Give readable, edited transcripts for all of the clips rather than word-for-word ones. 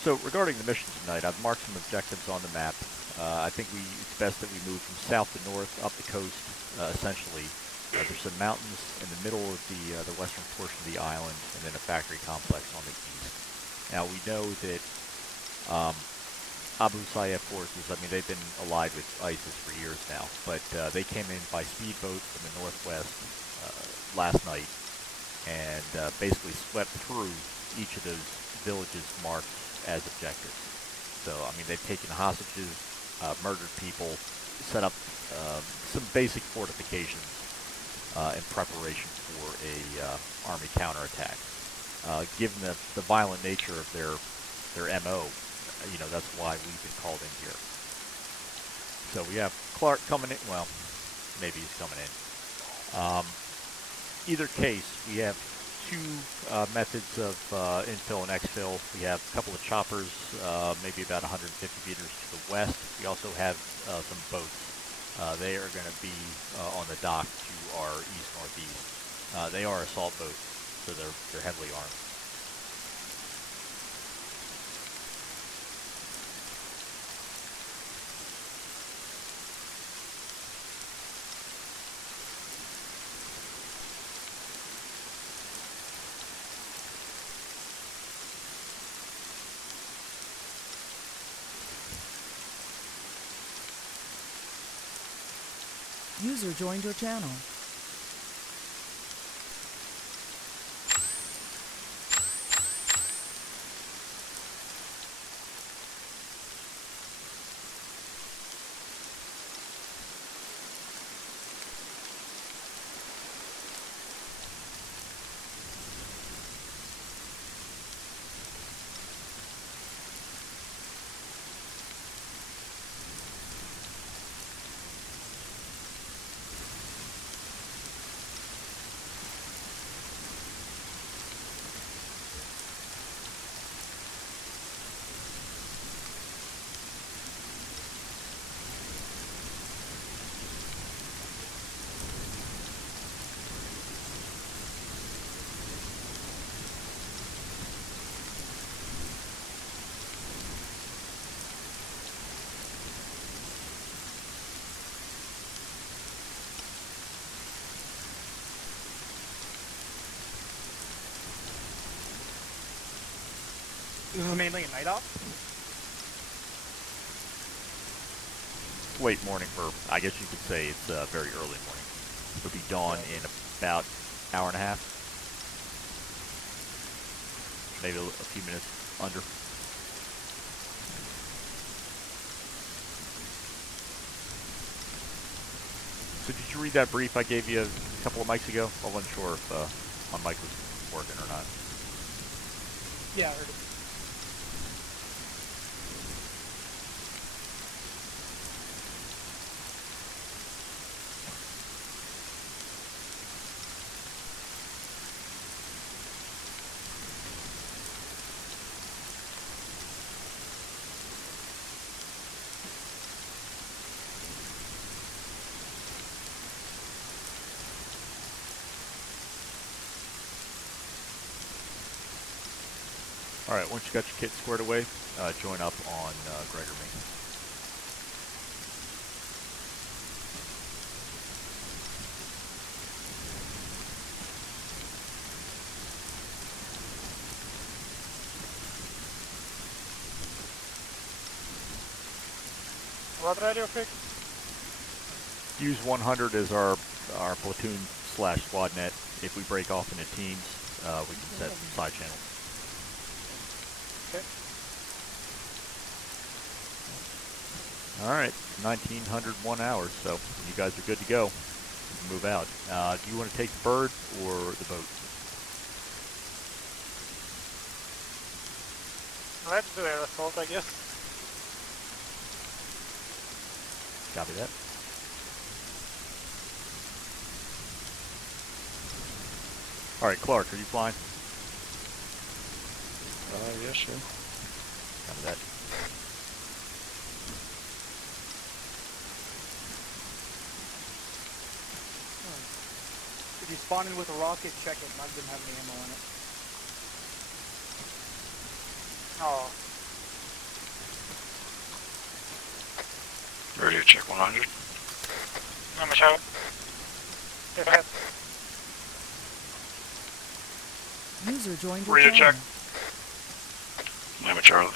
So regarding the mission tonight, I've marked some objectives on the map. I think it's best that we move from south to north up the coast. Essentially, there's some mountains in the middle of the western portion of the island, and then a factory complex on the east. Now we know that um, Abu Sayyaf forces. I mean, they've been allied with ISIS for years now, but they came in by speedboat from the northwest last night and basically swept through each of those villages marked as objectives. So, I mean, they've taken hostages, murdered people, set up some basic fortifications in preparation for a army counterattack. Given the violent nature of their MO, that's why we've been called in here. So we have Clark coming in. Well, maybe he's coming in. Either case, we have two methods of infill and exfil. We have a couple of choppers, maybe about 150 meters to the west. We also have some boats. They are going to be on the dock to our east-northeast. They are assault boats, so they're heavily armed. User joined your channel. This is mainly a night op? Late morning for, I guess you could say it's very early morning. It'll be dawn in about an hour and a half. Maybe a few minutes under. So did you read that brief I gave you a couple of mics ago? I wasn't sure if my mic was working or not. Yeah, I heard it. All right, once you got your kit squared away, join up on Greg or me. What radio pick? Use 100 as our platoon / squad net. If we break off into teams, we can set side channels. Okay. All right, 1901 hours, so you guys are good to go. You can move out. Do you want to take the bird or the boat? Let's do air assault, I guess. Copy that. All right, Clark, are you flying? Yeah, sure. Copy that. If you spawn in with a rocket, check it. None of them have any ammo on it. Oh, Check 100. ArmA Charlie. Go ahead. User joined your Reader check. channel. Lima Charlie.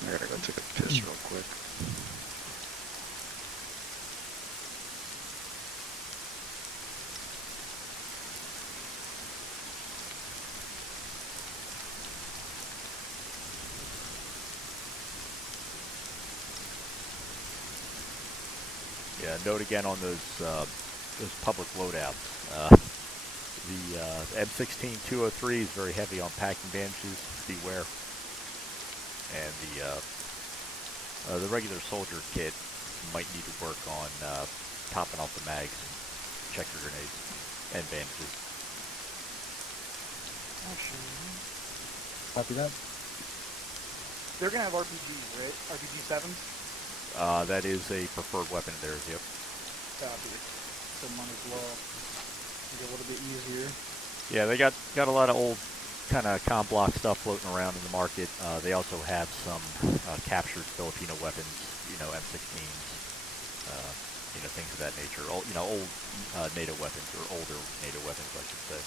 I gotta go take a piss real quick. Yeah, note again on those public loadouts. The M16-203 is very heavy on packing bandages. Beware. And the regular soldier kit might need to work on topping off the mags, checker grenades, and bandages. Copy that. They're gonna have RPGs, right? RPG 7s? That is a preferred weapon of theirs, yep. Copy. So might as well make it a little bit easier. Yeah, they got a lot of old kind of comm block stuff floating around in the market. They also have some captured Filipino weapons, M16s, things of that nature. Old NATO weapons, or older NATO weapons, I should say.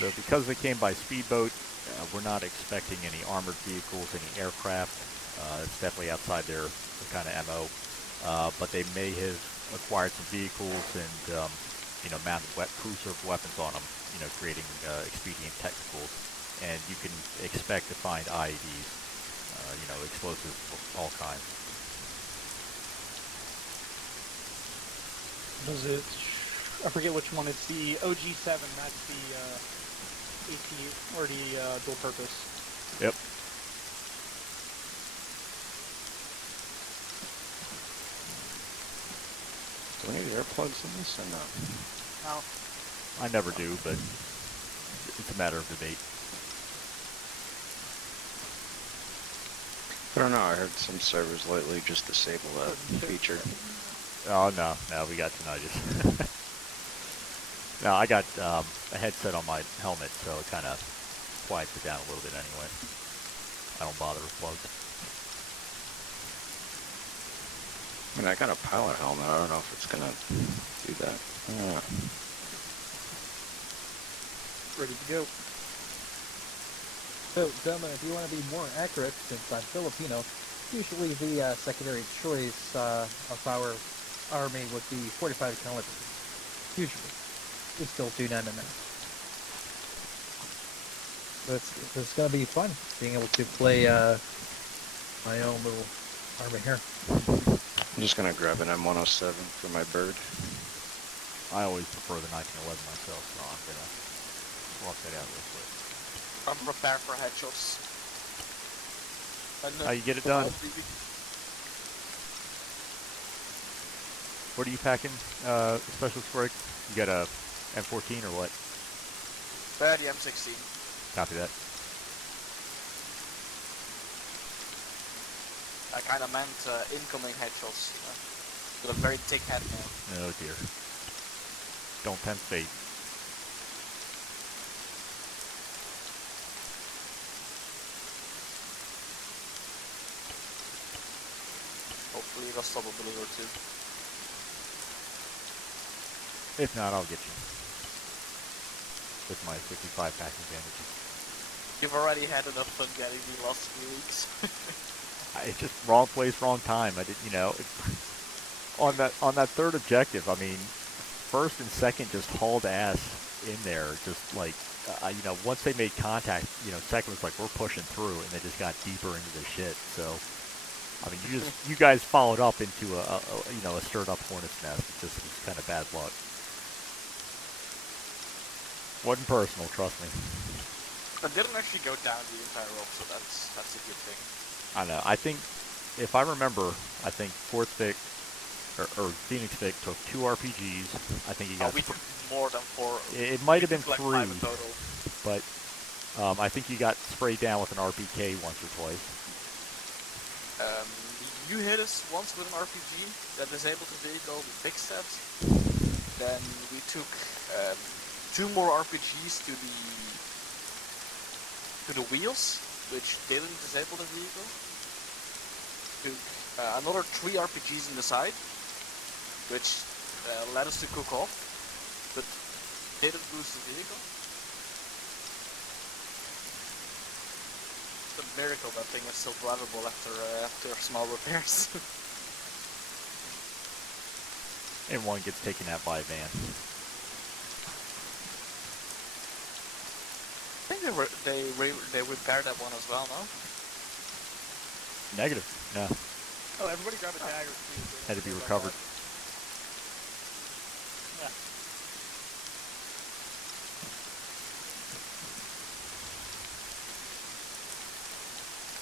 So because they came by speedboat, we're not expecting any armored vehicles, any aircraft. It's definitely outside their kind of MO. But they may have acquired some vehicles and, mounted cruiser weapons on them, creating expedient technicals. And you can expect to find IEDs, explosives of all kinds. Does it? I forget which one. It's the OG7. That's the AP or the dual purpose. Yep. Do we need earplugs in this or not? Now, I never do, but it's a matter of debate. I don't know, I heard some servers lately just disable that feature. Oh, no, we got tinnitus. No, I got a headset on my helmet, so it kind of quiets it down a little bit anyway. I don't bother with plugs. I mean, I got a pilot helmet, I don't know if it's gonna do that. ready to go. So, gentlemen, if you want to be more accurate, since I'm Filipino, usually the secondary choice of our army would be 45 caliber. Usually. We still do 9mm. So it's going to be fun, being able to play my own little army here. I'm just gonna grab an M107 for my bird. I always prefer the 1911 myself, so I'm going to swap that out real quick. I'm prepared for headshots. How you get it done? What are you packing, Specialist Greg? You got a M14 or what? The M16. Copy that. I kind of meant incoming headshots. With a very thick head now. Oh dear. Don't tempt fate. Hopefully you got stop a bullet or two. If not, I'll get you. With my 55 packing bandages. You've already had enough fun getting me last few weeks. It's just wrong place, wrong time. I did, on that third objective. I mean, first and second just hauled ass. in there, just like, once they made contact, second was like, we're pushing through, and they just got deeper into the shit. So, I mean, you guys followed up into a stirred up hornet's nest. It just was kind of bad luck. Wasn't personal, trust me. I didn't actually go down the entire rope, so that's a good thing. I know. I think, if I remember, I think Fourth Vic or Phoenix Vic took 2 RPGs. I think he got. We took more than 4. It might have been like 3, 5 in total. but I think you got sprayed down with an RPK once or twice. You hit us once with an RPG that disabled the vehicle with big steps. Then we took 2 more RPGs to the wheels, which didn't disable the vehicle. Took another 3 RPGs in the side, which led us to cook off, but didn't boost the vehicle. It's a miracle that thing is still drivable after small repairs. And one gets taken out by a van. I think they repaired that one as well, no? Negative. No. Oh, everybody grab a dagger. Please. Had to be recovered. Yeah.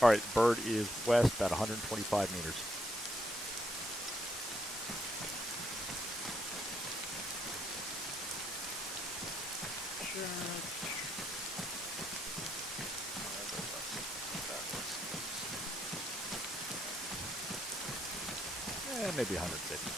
Alright, bird is west about 125 meters. Maybe 150.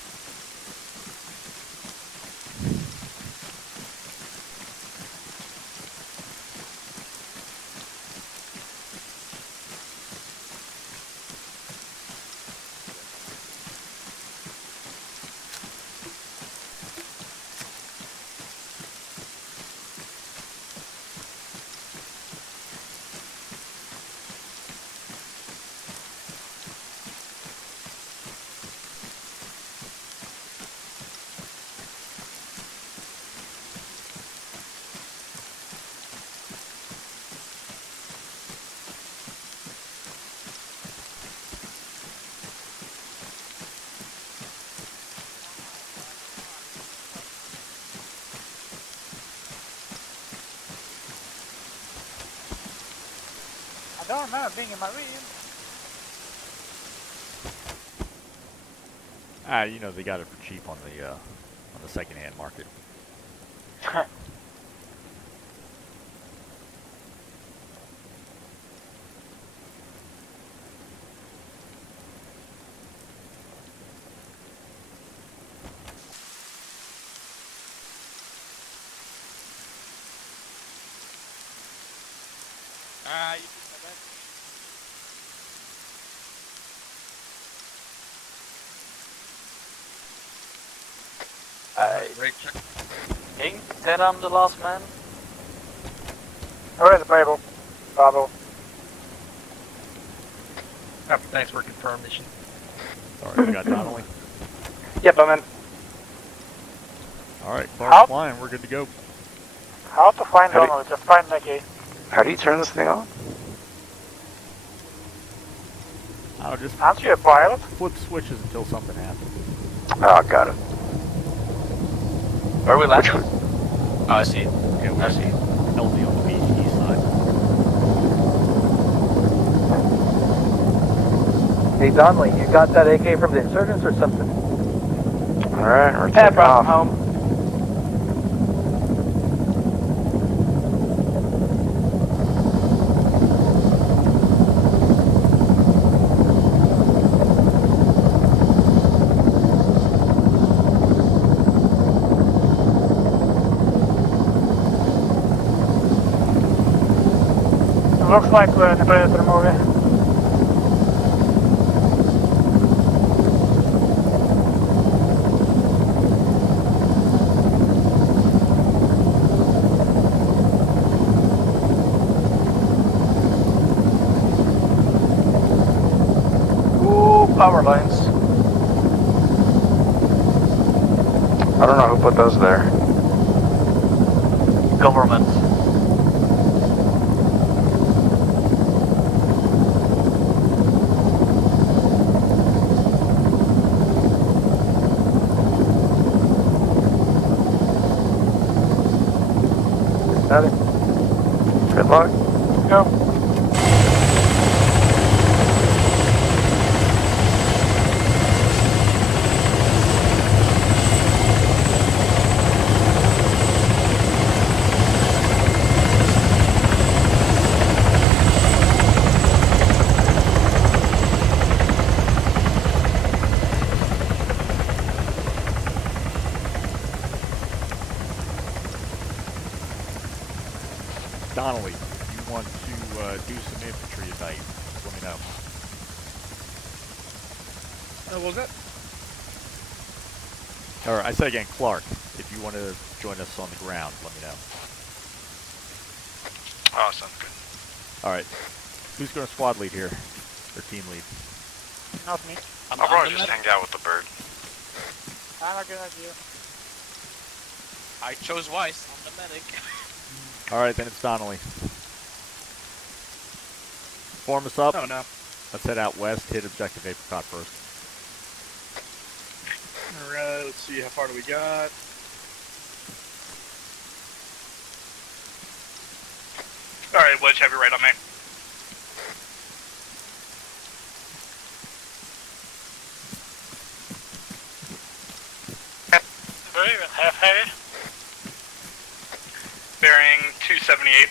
I don't remember being in my room. They got it for cheap on the second-hand market. You took my bed. King, said I'm the last man. Where is the Bible? Bravo. Thanks for confirmation. Alright, we got Donnelly. Yep, I'm in. Alright, How- Clark's flying. We're good to go. How to find Howdy. Donald? Just find Nicky. How do you turn this thing on? I'll just Aren't you a pilot? flip switches until something happens. Oh, got it. Where are we Which landing? one? Oh, I see. Yeah, I see. LD on the east side. Hey, Donnelly, you got that AK from the insurgents or something? Alright, we're Yeah, taking brought off. home. Looks like we're in a Predator movie. Ooh, power lines. I don't know who put those there. government. Got it. Good luck. Go. Donnelly, if you want to do some infantry tonight, let me know. What was that? Or I say again, Clark, if you want to join us on the ground, let me know. Oh, sounds good. All right. Who's going to squad lead here? Or team lead? Not me. I'll probably just hang out with the bird. I'm a good idea. I chose wise. I'm the medic. All right, then it's Donnelly. Form us up. Oh no. Let's head out west, hit objective Apricot first. Alright, let's see, how far do we got? Alright, Wedge, have you right on me. Half heavy. Bearing 278.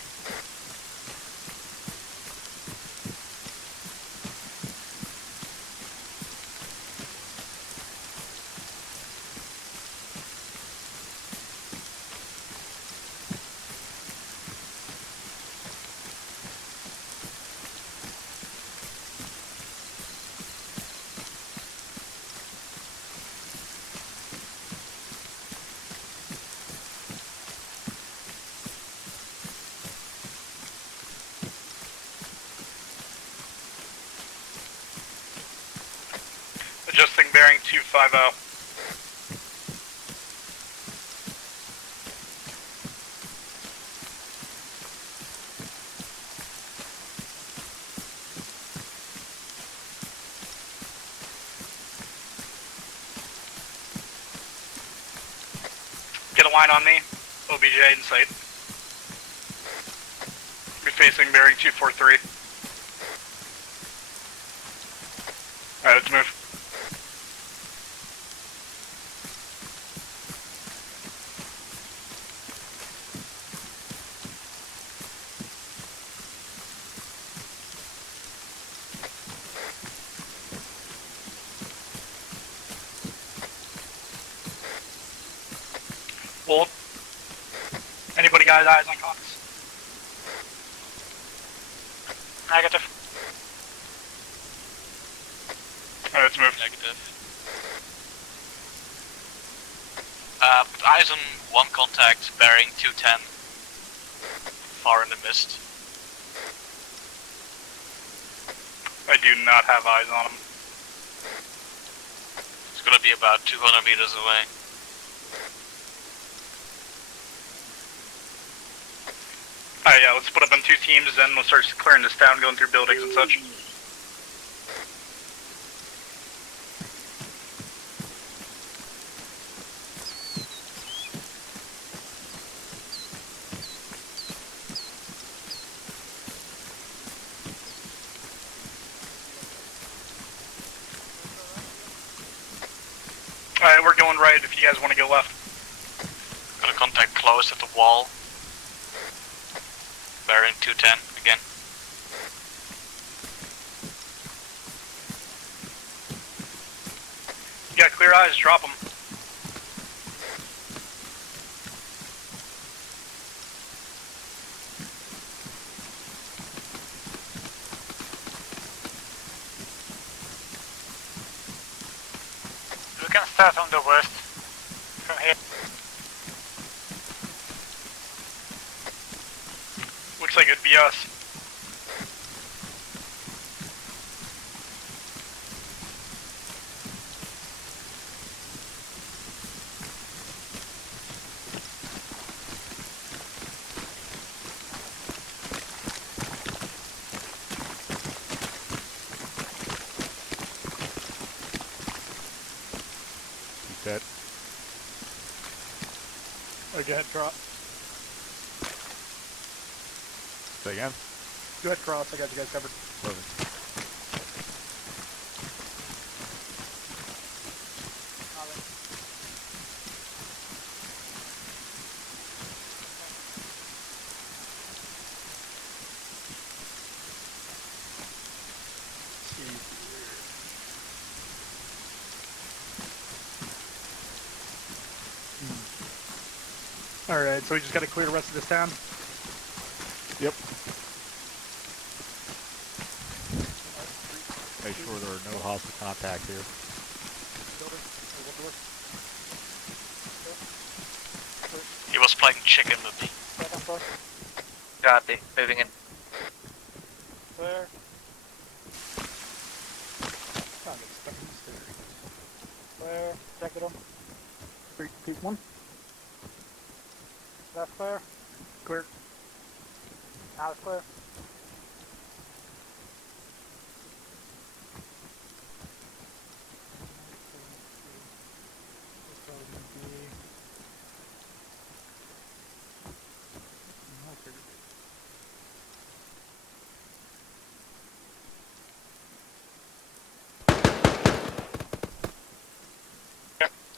Adjusting bearing 250. Get a line on me. OBJ in sight. Be facing bearing 243. Alright, let's move. Bolt. Anybody got eyes on Cox? Negative. Alright, let's move. Negative. Eyes on one contact, bearing 210. Far in the mist. I do not have eyes on him. It's gonna be about 200 meters away. Alright, yeah, let's split up in two teams, then we'll start clearing this town, going through buildings and such. Alright, we're going right if you guys want to go left. Gonna contact close at the wall. Bearing 210 again. You got clear eyes, drop them. We can start on the west. From here. Looks like it'd be us. Dead. Oh, go ahead, Cross. Say again? Go ahead, Cross. I got you guys covered. Moving. Alright, so we just gotta clear the rest of this town? Yep. Make sure there are no hostile contact here. He was playing chicken with me. Copy. Moving in. Clear. Oh, get stuck in the stairs. Clear. Check it on. 3, 2, 1. Left clear. Clear. Now it's clear.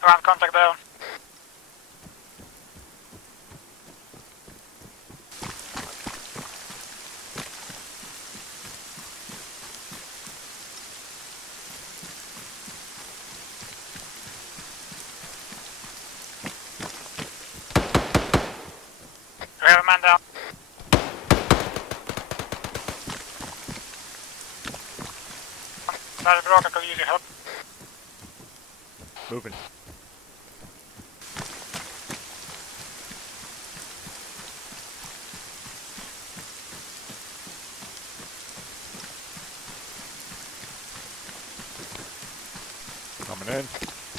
Ground contact down. We have a man down. That is Brock, I could use your help. Moving. Coming in.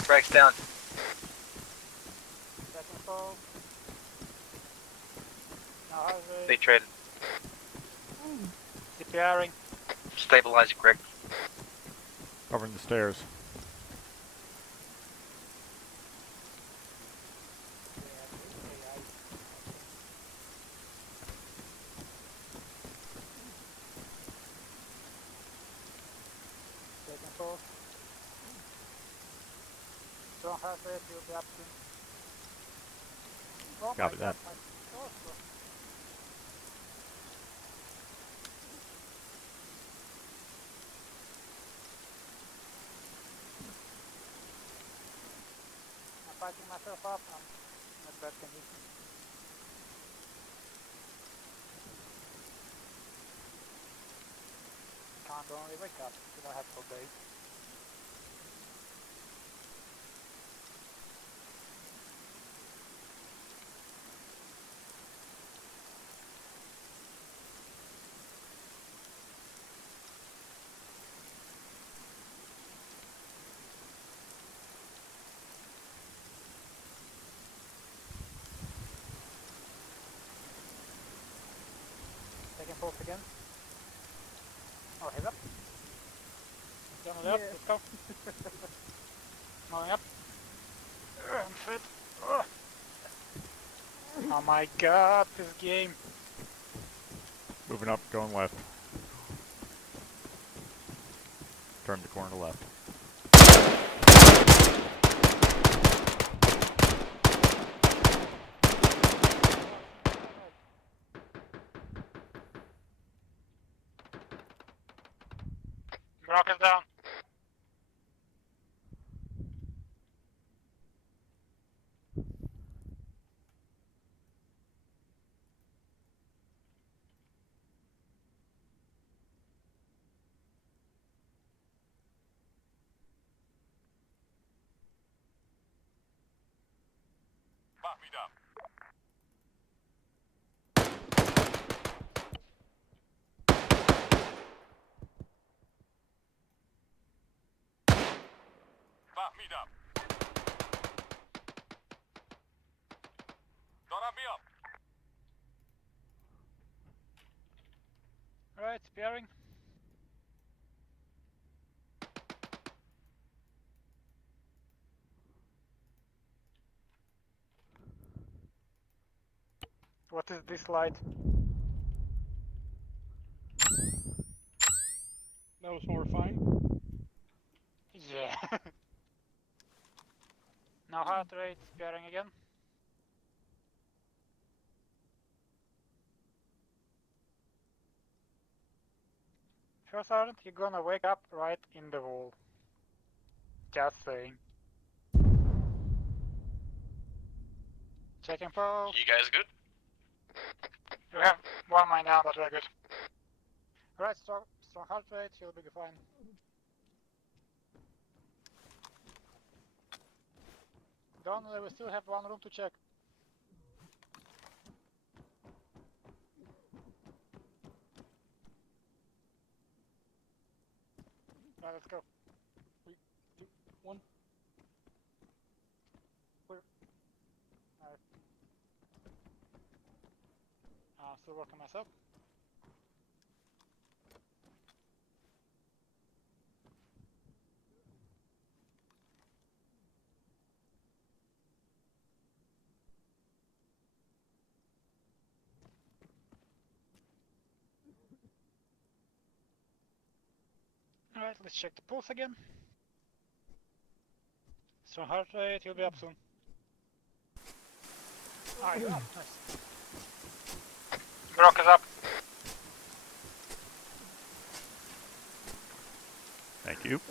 Brakes down. Second fall. Now highway. They traded. CPRing. Stabilizing, Greg. Covering the stairs. Second fall. Strong highway, you'll be up soon. Oh Copy my that. God, my door's closed. I'm fighting myself up. I'm in a bad condition. Can't only wake up. You don't have to obey. Second pulse again. Oh, head up. Down and up, let's go. Going up. I'm fit. Oh my god, this game. Moving up, going left. Turn the corner to left. Rock is down. Mark me down. Mark me down. Don't have me up. Alright, spearing. What is this light? That was horrifying. Yeah. Now heart rate bearing again. First sergeant, you're gonna wake up right in the wall. Just saying. Checking pulse. You guys good? You have one mind down, but we're good. Alright, strong heart rate, you'll be fine. Don, we still have one room to check. Alright, let's go. 3, 2, 1. Clear. Alright. Still working myself. Alright, let's check the pulse again. Strong heart rate, you'll be up soon. Alright, you're up, nice. Brock is up. Thank you.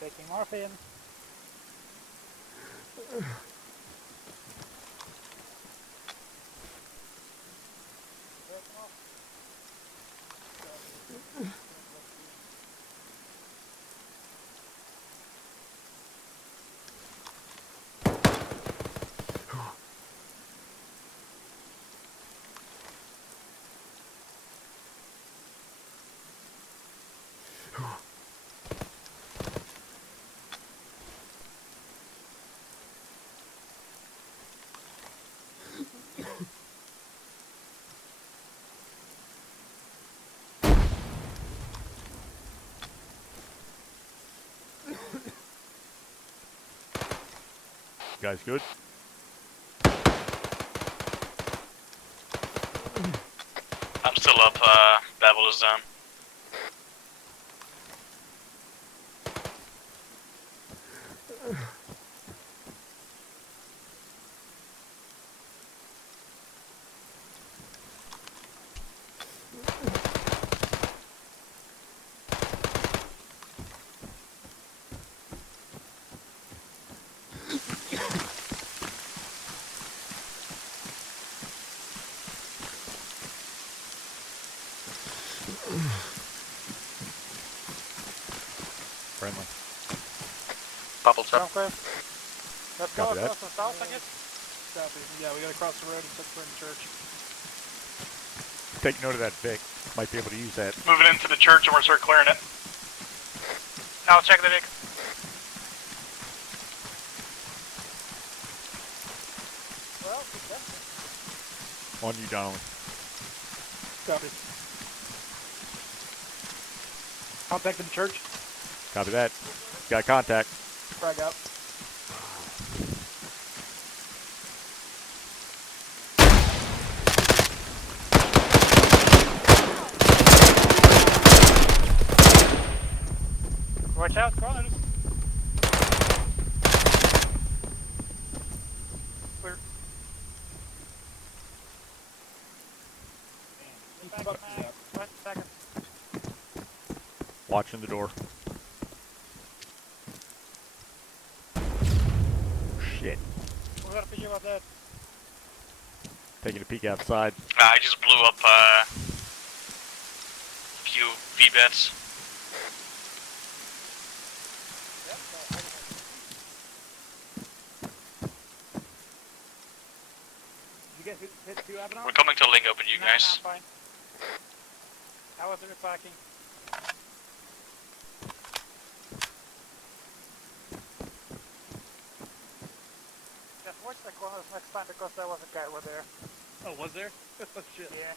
Taking morphine. You guys good? I'm still up, Babel is down. Friendly. Bubbles up. Okay. Let's go Copy that. across the south, I guess. Copy. Yeah, we gotta cross the road and check for in church. Take note of that Vic. Might be able to use that. Moving into the church and we're start clearing it. Now check the Vic. Well, it's empty. On you, Donnelly. Copy. Contact in the church. Copy that. Got contact. Frag out. Watch out, corners. Clear. Back Fuck in yeah. 20 seconds. Watching the door. Shit. We gotta figure out that. Taking a peek outside. I just blew up, a few V-beds. Did you get hit 2 Abaddon? We're coming to link up with you guys. No, fine. I was repacking. Just watch the corners next time because there was a guy over there. Oh, was there? Oh, shit. Yeah.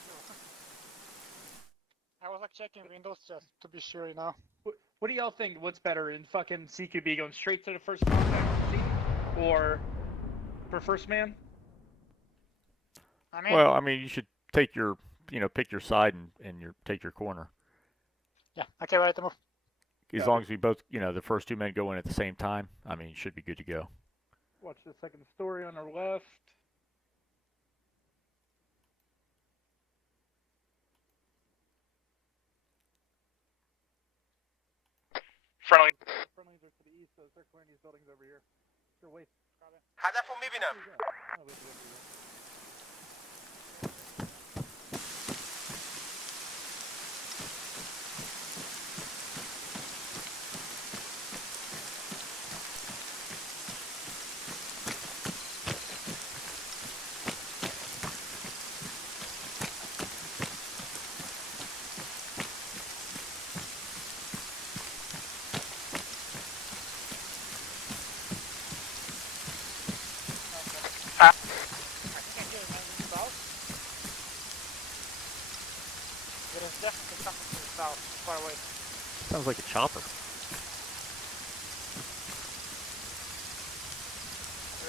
I was like checking windows just to be sure, you know. What do y'all think? What's better in fucking CQB going straight to the first contact scene, Or for first man? I'm in. Well, I mean, you should take your, pick your side and take your corner. Yeah. Okay, ready to move. As long as we both, the first two men go in at the same time, I mean, you should be good to go. Watch the second story on our left. Friendly. Friendlies are to the east, so start clearing these buildings over here. Sure, wait. هدف میبینم. Oh, this is over here. I think I hear it moving south. There is definitely something to the south, far away. Sounds like a chopper. Do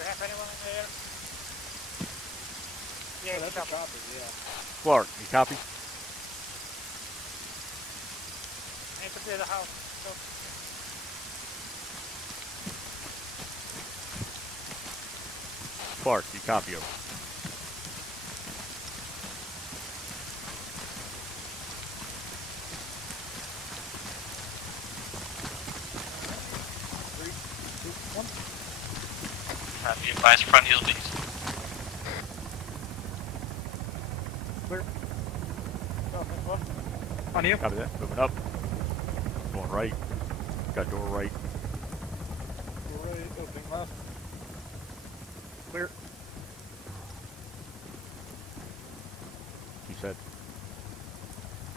we have anyone in the air? Yeah, Oh, it's that's a chopper. chopper, yeah. Clark, you copy? I need to clear the house. So, Clark, you copy over. Be advised, front heel lead. Clear. go, next one. On you. Copy that. Moving up. Going right. Got door right. Door right, opening left. Clear. You said.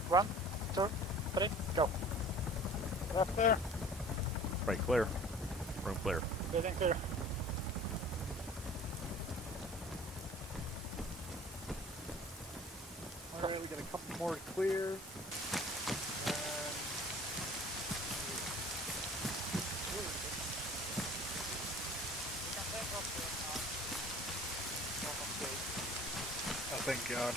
1, 2, 3, go. Left there. Right clear. Room clear. Building clear. Alright, we got a couple more to clear. And... We can take off the normal gate. Oh, thank God.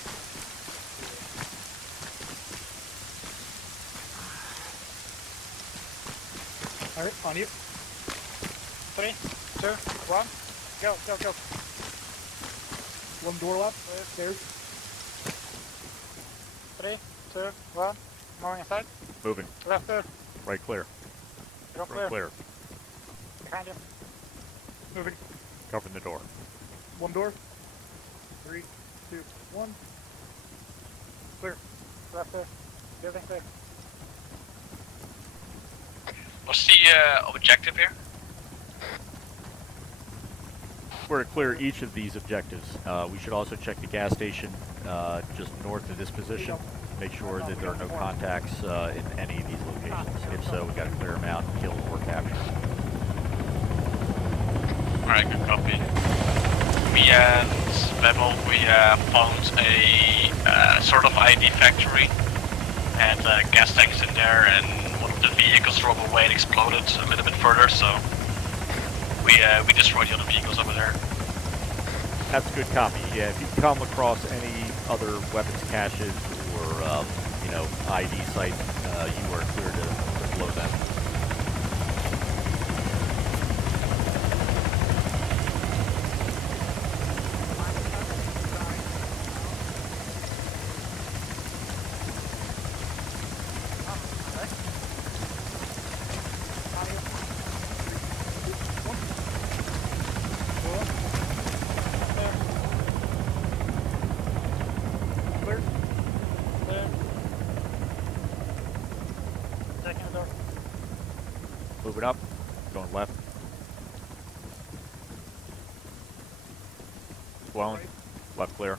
Alright, on you. 3, 2, 1, go, go, go. One door left. Stairs. 3, 2, 1, moving inside. Moving. Left there. Right clear. Go Room clear. clear. Behind you. Moving. Covering the door. One door. 3, 2, 1. Clear. Left there. Building clear. What's the objective here? We're to clear each of these objectives. We should also check the gas station just north of this position. Make sure that there are no contacts in any of these locations. If so, we got to clear them out and kill or capture. Alright, good copy. Me and Bebel, we found a sort of ID factory and gas tanks in there, and one of the vehicles drove away and exploded a little bit further, so we destroyed the other vehicles over there. That's a good copy. Yeah, if you come across any other weapons caches or, ID sites, you are clear to blow them. Clear. Clear. Taking the door. Moving up. Going left. Blowing. Left clear.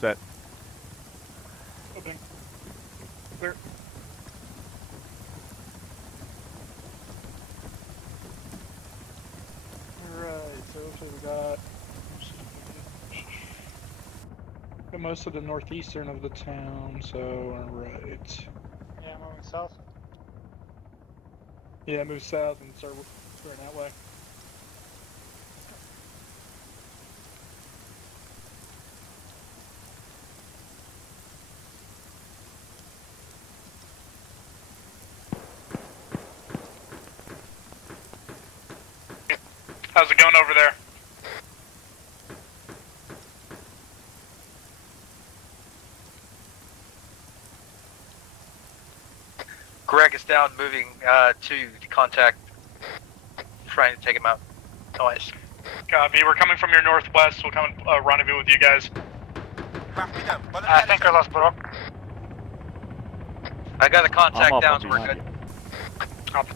Set. Opening. Clear. Alright, so looks like we got most of the northeastern of the town, so alright. Yeah, moving south. Yeah, move south and start going that way. How's it going over there? Greg is down, moving to contact, trying to take him out. Noise. Copy. We're coming from your northwest. We'll come and rendezvous with you guys. I think I lost Brock. I got a I'm contact up, down, I'm so we're behind good. you. Copy.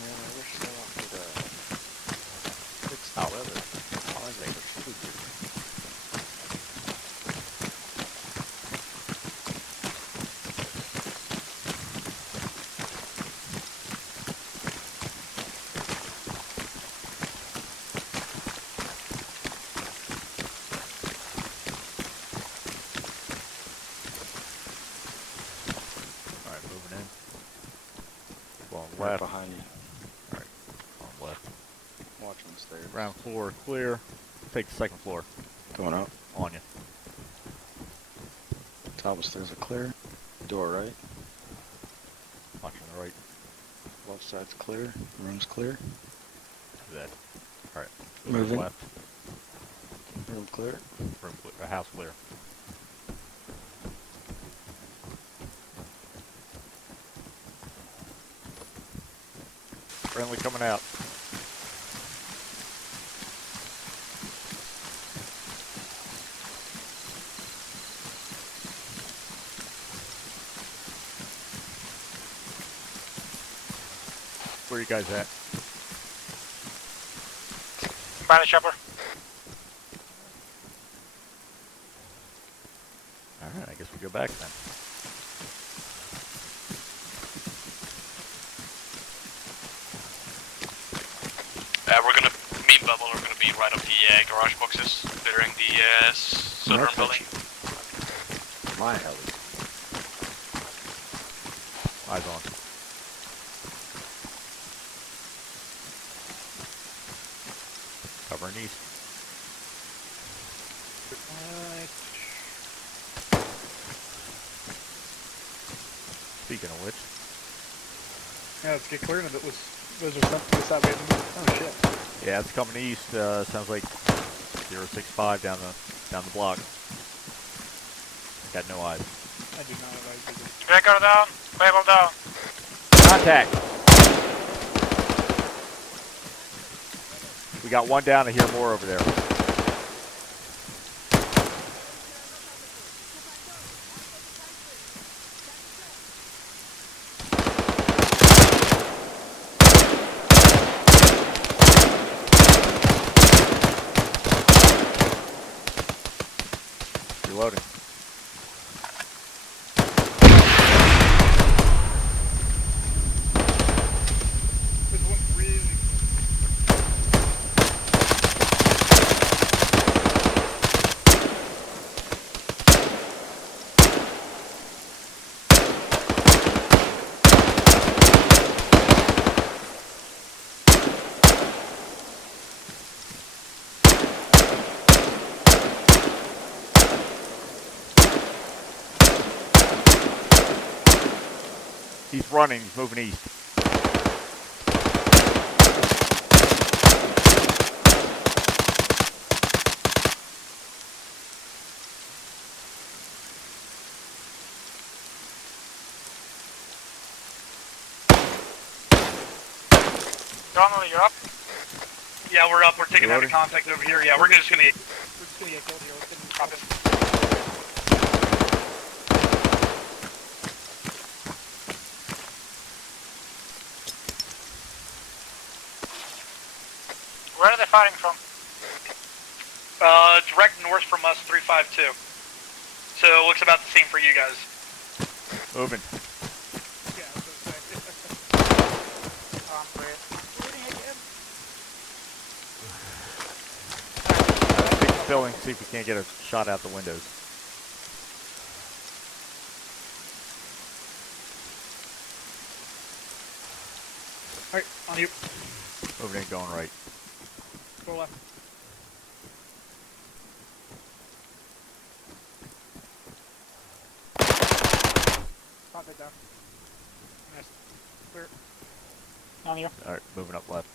Man, I wish someone could fix the weather. All I make is food. Alright, moving in. Going Right left. behind you. Alright, going left. Watch them stairs. Ground floor clear. Take the second floor. Going up. On you. Top of stairs are clear. Door right. Watching the right. Left side's clear. Room's clear. Do that. Alright. Moving. Left. Room clear. Room clear. House clear. Friendly coming out. Where you guys at? Find a chopper. Alright, I guess we go back then. We're gonna, me and Bubble are gonna be right up the garage boxes, clearing the southern I'll building. catch you. My heli. Eyes on. Covering east. Speaking of which. Yeah, let's get clear of it. Those are something this side we have to move. Oh shit. Yeah, it's coming east. Sounds like 065 down the block. Got no eyes. I do not have eyes either. Tracker down. Babel down. Contact. We got one down. I hear more over there. Reloading. There's one really He's running. He's moving east. Donnelly, you're up? Yeah, we're up. We're taking heavy Reloading. contact over here. Yeah, we're just gonna get killed here. We're getting copy. Where are they firing from? Direct north from us, 352. So it looks about the same for you guys. Moving. Yeah, I was gonna say. Great. Shooting again. Take the filling. See if we can't get a shot out the windows. Alright, on you. Moving in, going right. Go left. Contact down. Nice. Clear. On you. All right, moving up left.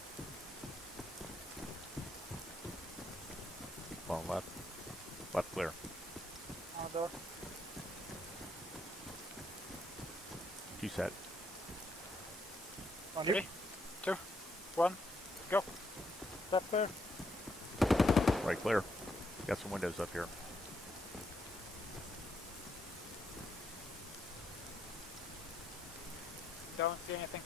On left. Left clear. On the door. Two set. On you. 3, 2, 1, go. Left clear. Right clear. Got some windows up here. Don't see anything.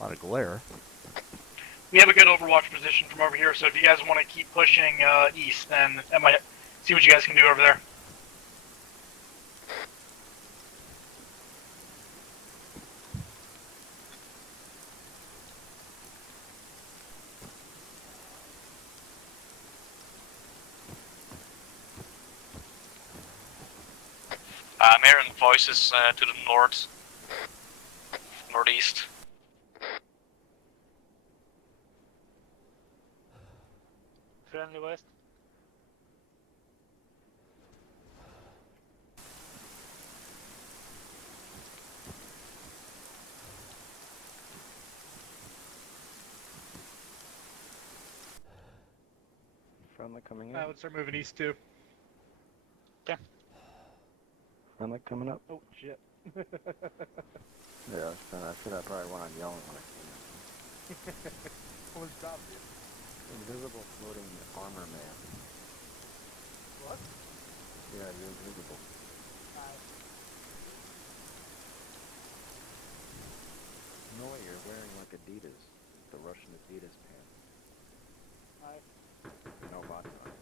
A lot of glare. We have a good overwatch position from over here, so if you guys want to keep pushing east, then that might see what you guys can do over there. I'm hearing voices to the north, northeast. Friendly west. Friendly coming in. Let's start moving east too. Okay. Friendly coming up. Oh shit. Yeah, I should have probably went on yelling when I came in. What was the job, dude? Invisible floating armor man. What? Yeah, you're invisible. No way, you're wearing like Adidas. The Russian Adidas pants. No body armor,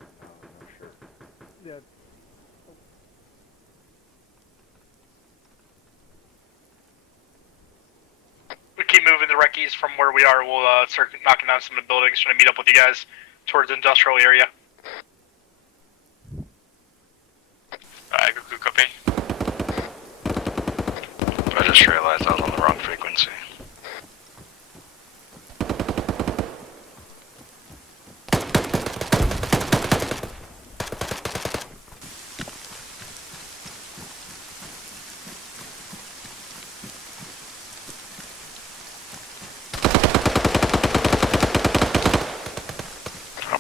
no shirt. Yeah. We keep moving direct east from where we are. We'll start knocking down some of the buildings, trying to meet up with you guys towards the industrial area. Good copy. I just realized I was on the wrong frequency.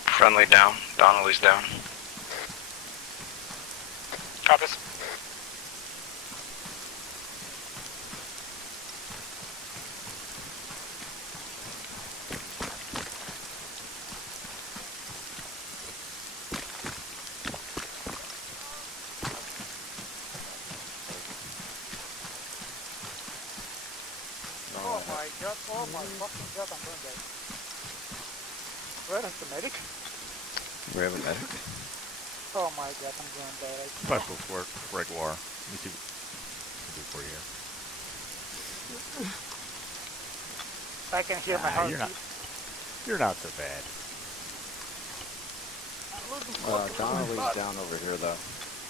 Friendly down. Donnelly's down. Copies. Oh my god, oh my fucking god, I'm going dead. Where is the medic? We have a medic. Oh my god, I'm going dead. Specialist work, Gregoire. Let me see what I can do for you here. I can hear my heart. You're not so bad. Donnelly's down over here though.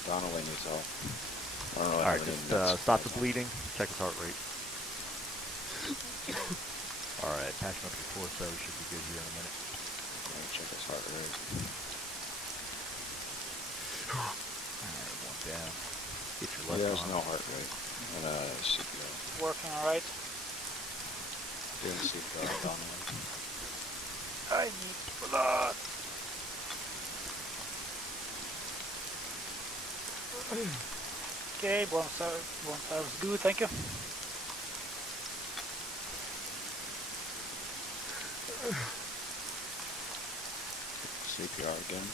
Donnelly needs help. I don't know. All right, just stop the bleeding. Check his heart rate. All right, patching up your torso. Should be good here in a minute. Let me check his heart rate. All down. Get your He left has arm. no heart rate. And CPR. Working alright. Doing CPR down there. I need blood. Okay, one sounds good, thank you. CPR again.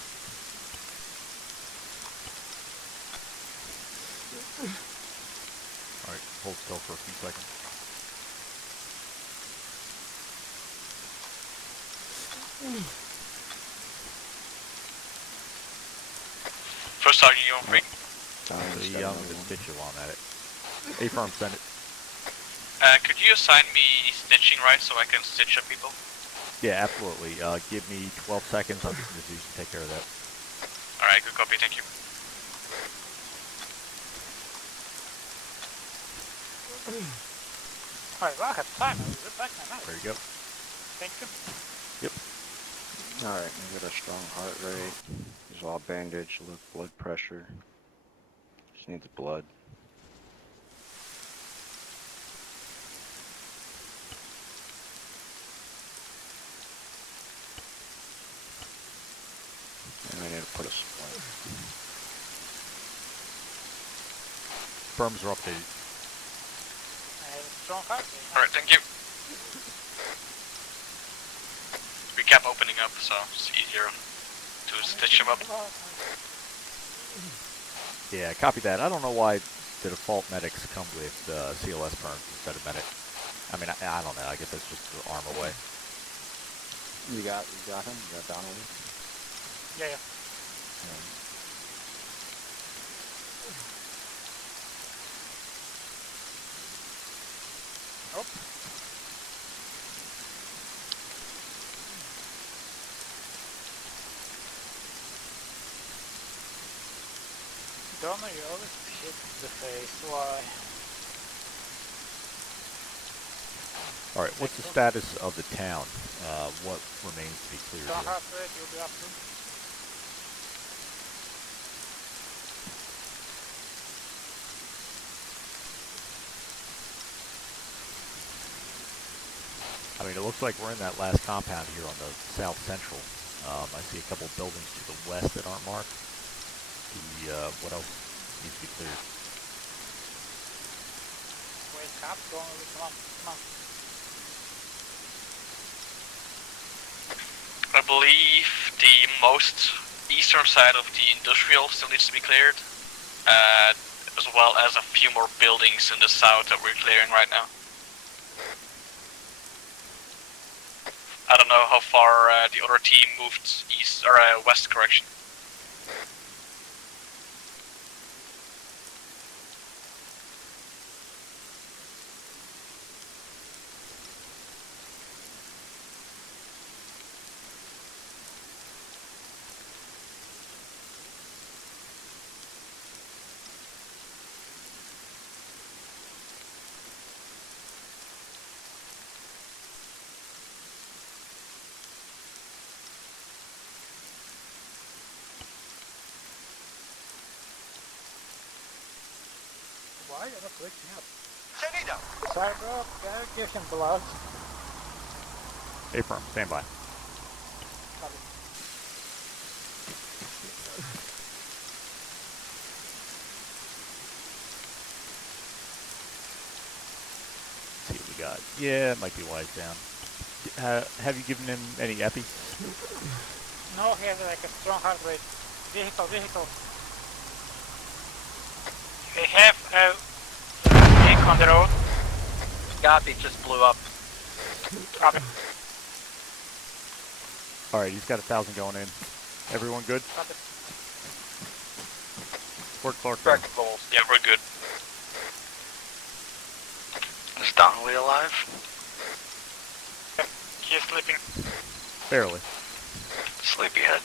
Alright, hold still for a few seconds. First target you on free. Dying, So he's yeah, got I'm another gonna one. stitch you on at it. A-firm, send it. Could you assign me stitching right so I can stitch up people? Yeah, absolutely. Give me 12 seconds. I'll get the Zeus to take care of that. Alright, good copy, thank you. Alright, well, I have time. I will get back my knife. There you go. Thank you. Alright, we got a strong heart rate. He's all bandaged, low blood pressure. Just needs blood. And we need to put a splint. Firms are updated. I have a strong heart rate. Alright, thank you. We kept opening up, so it's easier to stitch them up. Yeah, copy that. I don't know why the default medics come with CLS firms instead of medic. I mean, I don't know. I guess that's just the ArmA way. You got him? You got Donnelly? Yeah. Oh. Donna, you always hit the face. Why? All right, what's the status of the town? What remains to be cleared Strong here? heart rate, you'll be up to. I mean, it looks like we're in that last compound here on the south central. I see a couple of buildings to the west that aren't marked. What else needs to be cleared? Wake up, Donna, come on, come on. I believe the most eastern side of the industrial still needs to be cleared, as well as a few more buildings in the south that we're clearing right now. I don't know how far the other team moved east or west, correction. Why? You're not waking up. Sorry, bro. Gotta give him blood. A-firm, stand by. Copy. Let's see what we got. Yeah, it might be wise down. Have you given him any epi? No, he has like a strong heart rate. Vehicle. We have a tank on the road. Copy, just blew up. Copy. All right, he's got 1,000 going in. Everyone good? Copy. Where'd Clark go? Correct goals. Yeah, we're good. Is Donnelly alive? He is sleeping. Barely. Sleepyhead.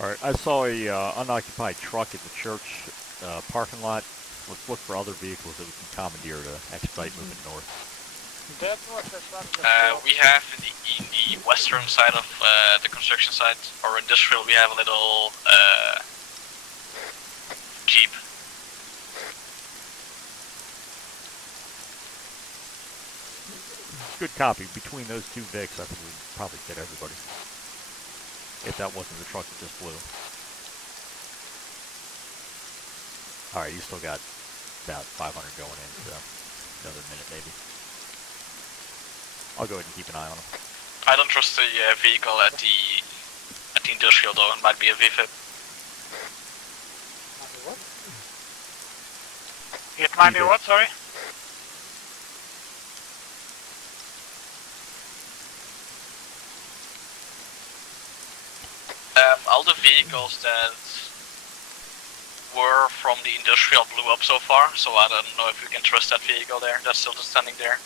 Alright, I saw a unoccupied truck at the church parking lot. Let's look for other vehicles that we can commandeer to expedite moving north. That was the truck that We have in the western side of the construction site, or industrial, we have a little Jeep. Good copy. Between those two Vics, I think we'd probably fit everybody. If that wasn't the truck that just blew. Alright, you still got about 500 going in, so another minute maybe. I'll go ahead and keep an eye on them. I don't trust the vehicle at the industrial though. It might be a VFIP. what? It might be what, sorry? All the vehicles that were from the industrial blew up so far, so I don't know if we can trust that vehicle there. That's still just standing there.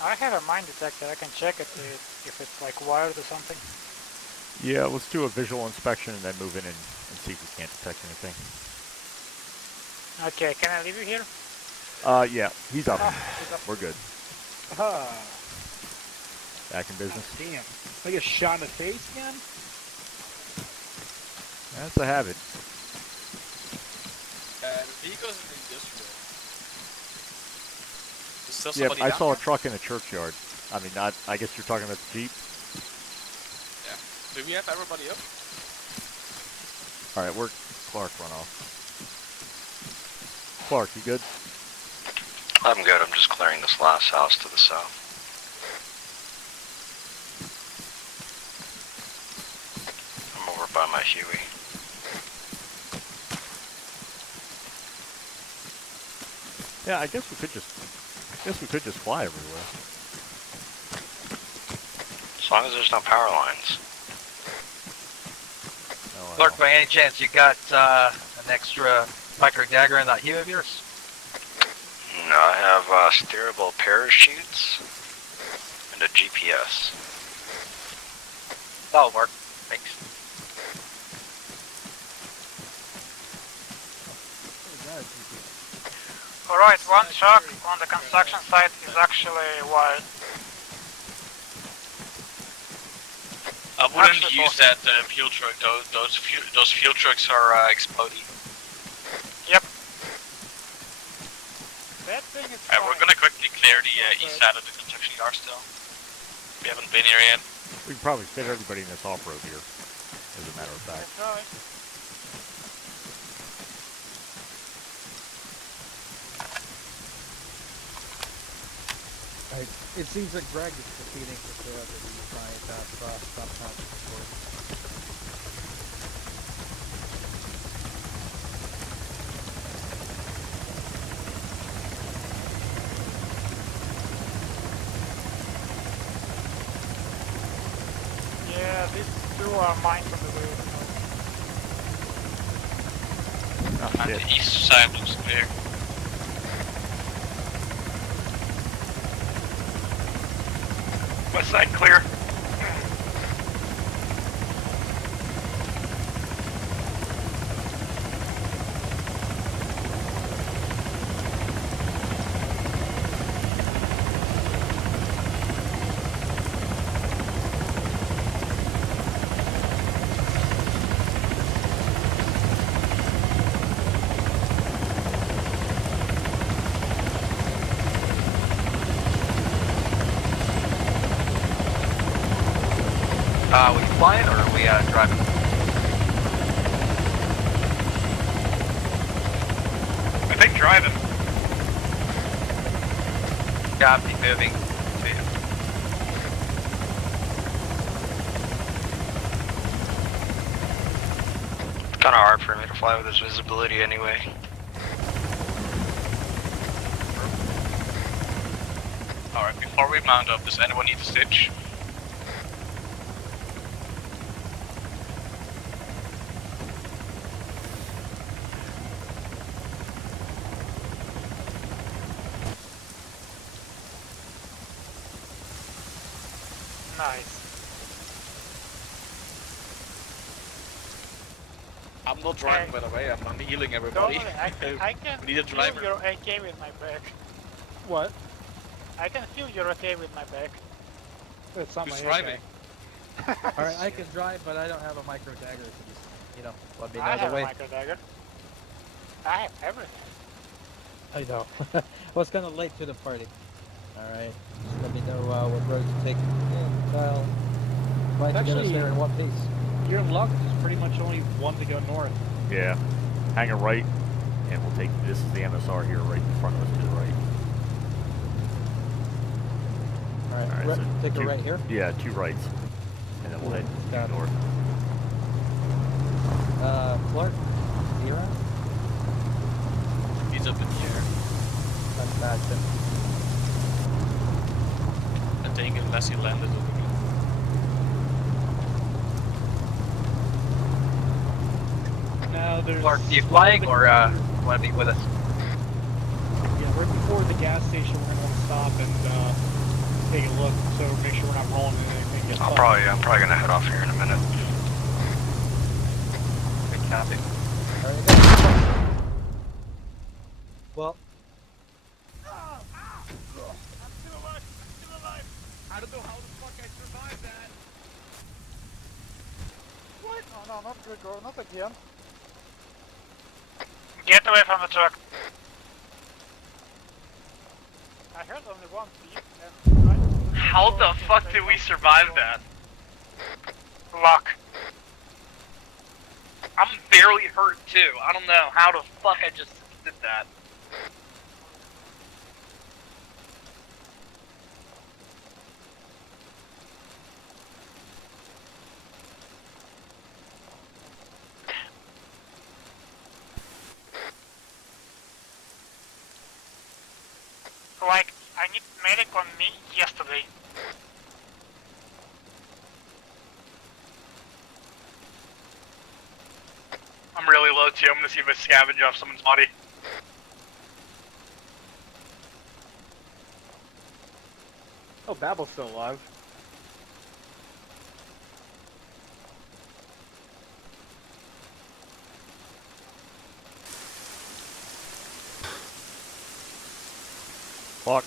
I have a mine detector. I can check it if it's like wired or something. Yeah, let's do a visual inspection and then move in and see if we can't detect anything. Okay, can I leave you here? Yeah, he's up. He's up. We're good. Back in business. Damn. I get shot in the face again? That's a habit. The vehicles in the industrial. Is still Yeah, somebody I down saw a there? truck in a churchyard. I mean, I guess you're talking about the Jeep? Yeah. Do we have everybody up? Alright, where'd Clark run off? Clark, you good? I'm good. I'm just clearing this last house to the south. I'm over by my Huey. Yeah, I guess we could just fly everywhere. As long as there's no power lines. Oh, I Clark, know. by any chance you got an extra micro dagger in that Huey of yours? No, I have steerable parachutes and a GPS. That'll work. Thanks. Alright, one truck on the construction site is actually wired. I wouldn't Actually, use that fuel truck. Those fuel trucks are exploding. That thing is We're fine. gonna quickly clear the east side of the construction yard still. We haven't been here yet. We can probably fit everybody in this off-road here, as a matter of fact. That's right. It seems that Greg is proceeding to throw out the try that stop contact before. Yeah, these two are mines on the way. Oh, And shit. the east side looks clear. West side clear. We flying or are we driving? I think driving. Copy, moving. See ya. Kinda hard for me to fly with this visibility anyway. Alright, before we mount up, does anyone need a stitch? Nice. I'm not driving, by the way. I'm healing Don't everybody. worry, I can We need a feel driver. you're okay with my back. What? I can feel you're okay with my back. It's not Who's my driving? Alright, I can drive, but I don't have a micro dagger, so just, let me know I the have a way. micro dagger. I have everything. I know. Was kind of late to the party. Alright, just let me know what road to take. And I'll try to get us there in one piece. Your luck is pretty much only one to go north. Yeah. Hang a right, and we'll take, this is the MSR here right in front of us to the right. Alright, so take a two- right here. Yeah, 2 rights. And then we'll head Got it. north. Clark, you around? He's up in the air. That's bad, then. I think unless he landed over me. Now there's... Clark, are you flying or want to be with us? Yeah, right before the gas station, we're gonna want to stop and take a look, so make sure we're not rolling into anything. Get I'm stuck. probably gonna head off here in a minute. Good copy. Alright, well, I don't know how the fuck I survived that. What? No, not Gregor, not again. Get away from the truck. I heard only one beep and... How the fuck did we survive that? Luck. I'm barely hurt too. I don't know how the fuck I just did that. Like, I need medic on me yesterday. I'm really low too. I'm gonna see if I scavenge off someone's body. Oh, Babel's still alive. Fuck.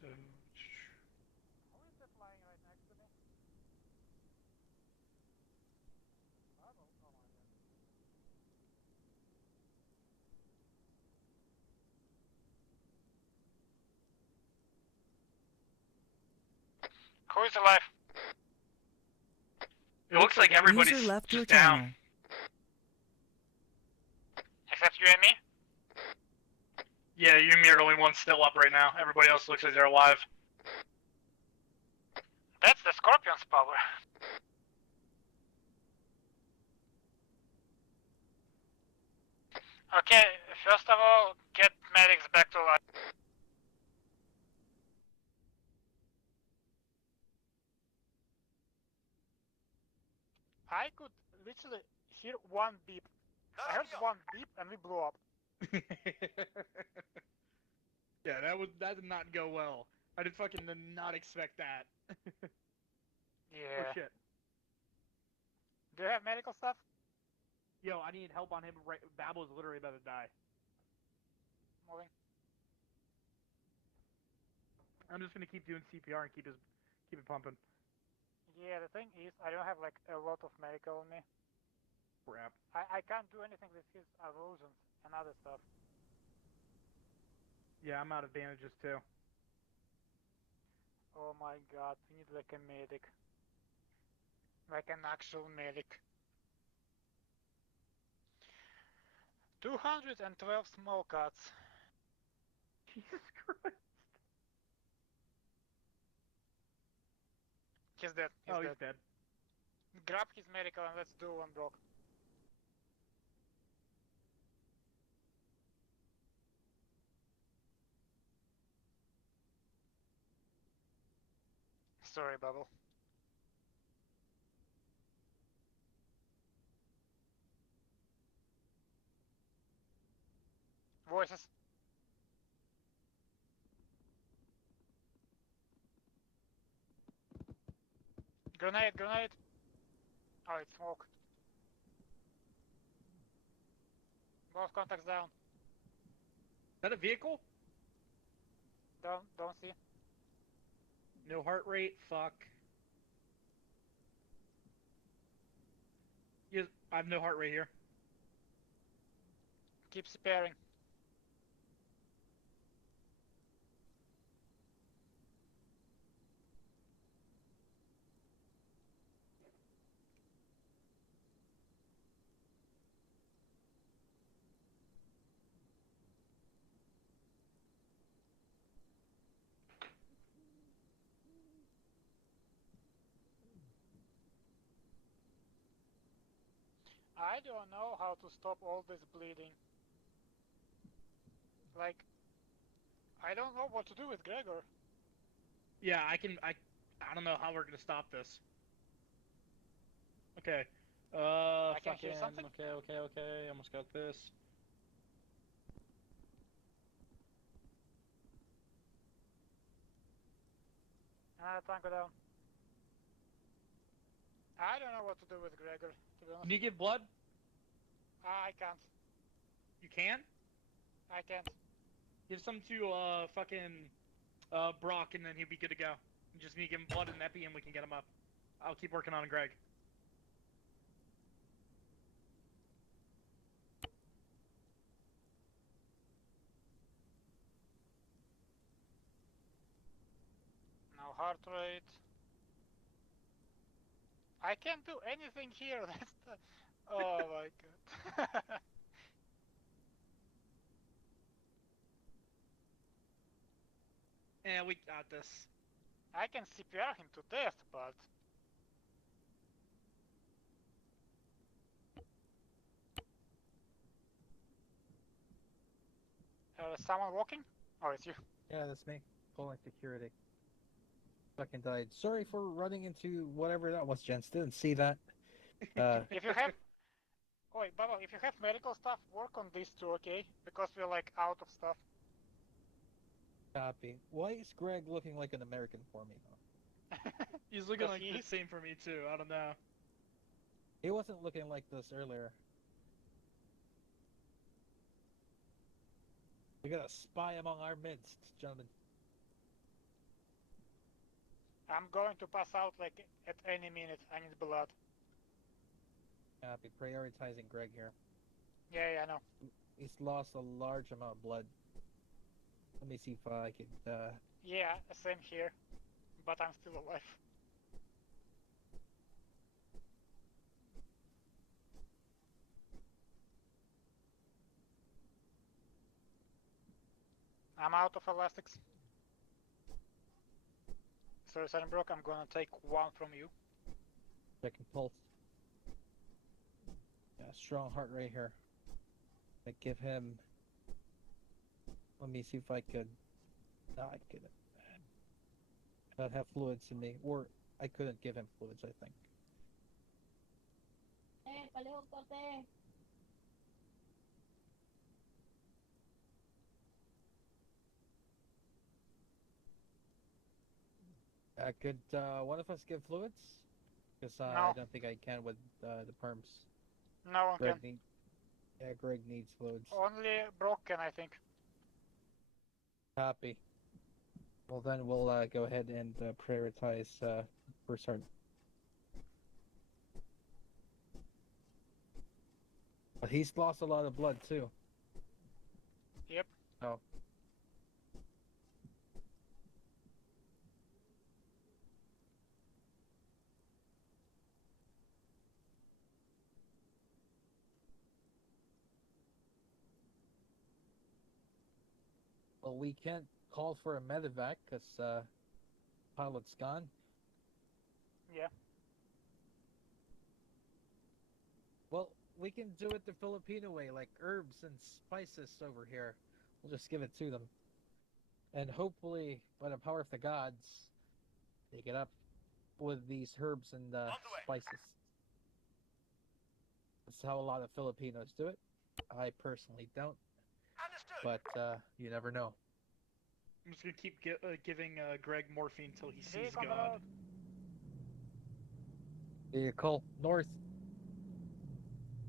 Who is that flying right next to me? Oh my god. Who is alive? It looks like everybody's User left your just down. channel. Except you and me? Yeah, you and me are the only ones still up right now. Everybody else looks like they're alive. That's the Scorpion's power. Okay, first of all, get medics back to life. I could literally hear one beep. I heard one beep and we blew up. Yeah, that did not go well. I did fucking not expect that. Yeah. Oh shit. Do you have medical stuff? Yo, I need help on him. Right, Babel's literally about to die. Moving. I'm just gonna keep doing CPR and keep it pumping. Yeah, the thing is, I don't have like a lot of medical on me. Crap. I can't do anything with his erosions and other stuff. Yeah, I'm out of bandages too. Oh my god, we need like a medic. Like an actual medic. 212 small cuts. Jesus Christ. He's dead. He's dead. Grab his medical and let's do one block. Sorry, Bubble. Voices. Grenade, grenade! Oh, it's smoke. Both contacts down. Is that a vehicle? Don't see. No heart rate. Fuck. Yeah, I have no heart rate here. Keep sparing. I don't know how to stop all this bleeding. Like, I don't know what to do with Gregor. Yeah, I don't know how we're gonna stop this. Okay. I can hear Fucking. something. Okay. Almost got this. Another tango down. I don't know what to do with Gregor, to be honest. Can you give blood? I can't. You can? I can't. Give some to fucking Brock, and then he'll be good to go. You just need to give him blood and epi, and we can get him up. I'll keep working on Greg. No heart rate. I can't do anything here. That's the... Oh my god. Yeah, we got this. I can CPR him to death, but... someone walking? Oh, it's you. Yeah, that's me. Calling security. Fucking died. Sorry for running into whatever that was, gents. Didn't see that. If you have... Oh, wait, Bubba, if you have medical stuff, work on these two, okay? Because we're like out of stuff. Copy. Why is Greg looking like an American for me, though? He's looking like the same for me too. I don't know. He wasn't looking like this earlier. We got a spy among our midst, gentlemen. I'm going to pass out like at any minute. I need blood. Copy. Prioritizing Greg here. Yeah, I know. He's lost a large amount of blood. Let me see if I could, Yeah, same here. But I'm still alive. I'm out of elastics. Sorry, Sunbrook, I'm gonna take one from you. Checking pulse. Yeah, strong heart rate here. I give him... Let me see if I could... No, I couldn't. I'd have fluids in me. Or I couldn't give him fluids, I think. Could one of us give fluids? Because No. I don't think I can with the perms. No one Greg can. Yeah, Greg needs fluids. Only Brock can, I think. Copy. Well, then we'll go ahead and prioritize first heart. But he's lost a lot of blood too. Yep. Oh. Well, we can't call for a medevac because pilot's gone. Yeah. Well, we can do it the Filipino way, like herbs and spices over here. We'll just give it to them. And hopefully, by the power of the gods, they get up. with these herbs and spices. That's how a lot of Filipinos do it. I personally don't, but you never know. I'm just gonna keep giving Greg morphine till he sees Jeep on the God. road. Vehicle north.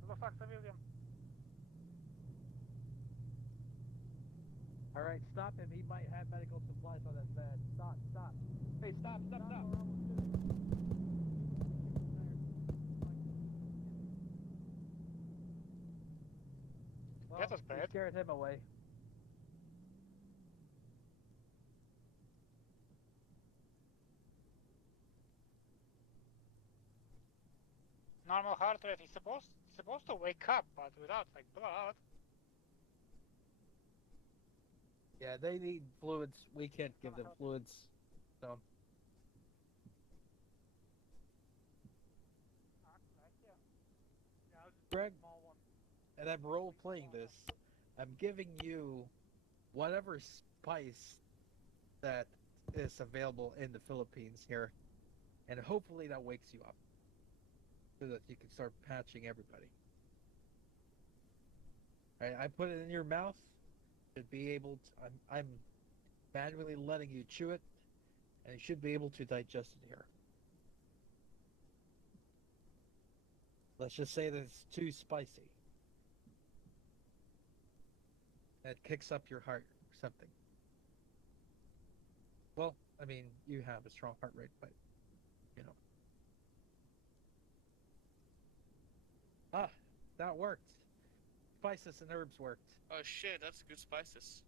Blue flag civilian. All right, stop him. He might have medical supplies on his bed. Stop, stop. Hey, stop! We're almost there. That was We bad. scared him away. Normal heart rate. He's supposed to wake up, but without like blood. Yeah, they need fluids. We can't give them fluids. So Greg, and I'm role playing this. I'm giving you whatever spice that is available in the Philippines here, and hopefully that wakes you up so that you can start patching everybody. All right, I put it in your mouth. Should be able to. I'm manually letting you chew it, and you should be able to digest it here. Let's just say that it's too spicy. That kicks up your heart or something. Well, I mean, you have a strong heart rate, but, you know. Ah, that worked. Spices and herbs worked. Oh shit, that's good spices.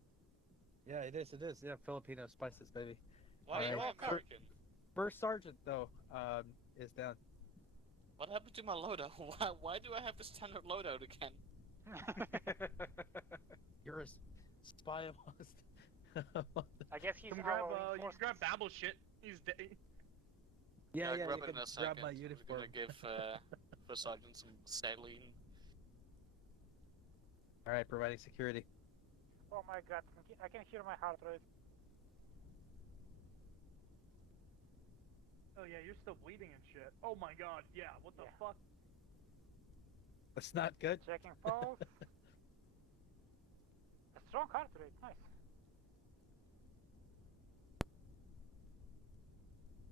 Yeah, it is, it is. Yeah, Filipino spices, baby. Why are you Alright. American? First sergeant, though, is down. What happened to my loadout? Why do I have the standard loadout again? You're a spy amongst... I guess he's Come grab, our you can grab Babel shit. He's dead. Yeah, I'll yeah, grab you it can in a grab second. my We're uniform. gonna give First Sergeant some saline. Alright, providing security. Oh my god, I can hear my heart rate. Oh yeah, you're still bleeding and shit. Oh my god, yeah, what the fuck? That's not good. Checking pulse. A strong heart rate, nice.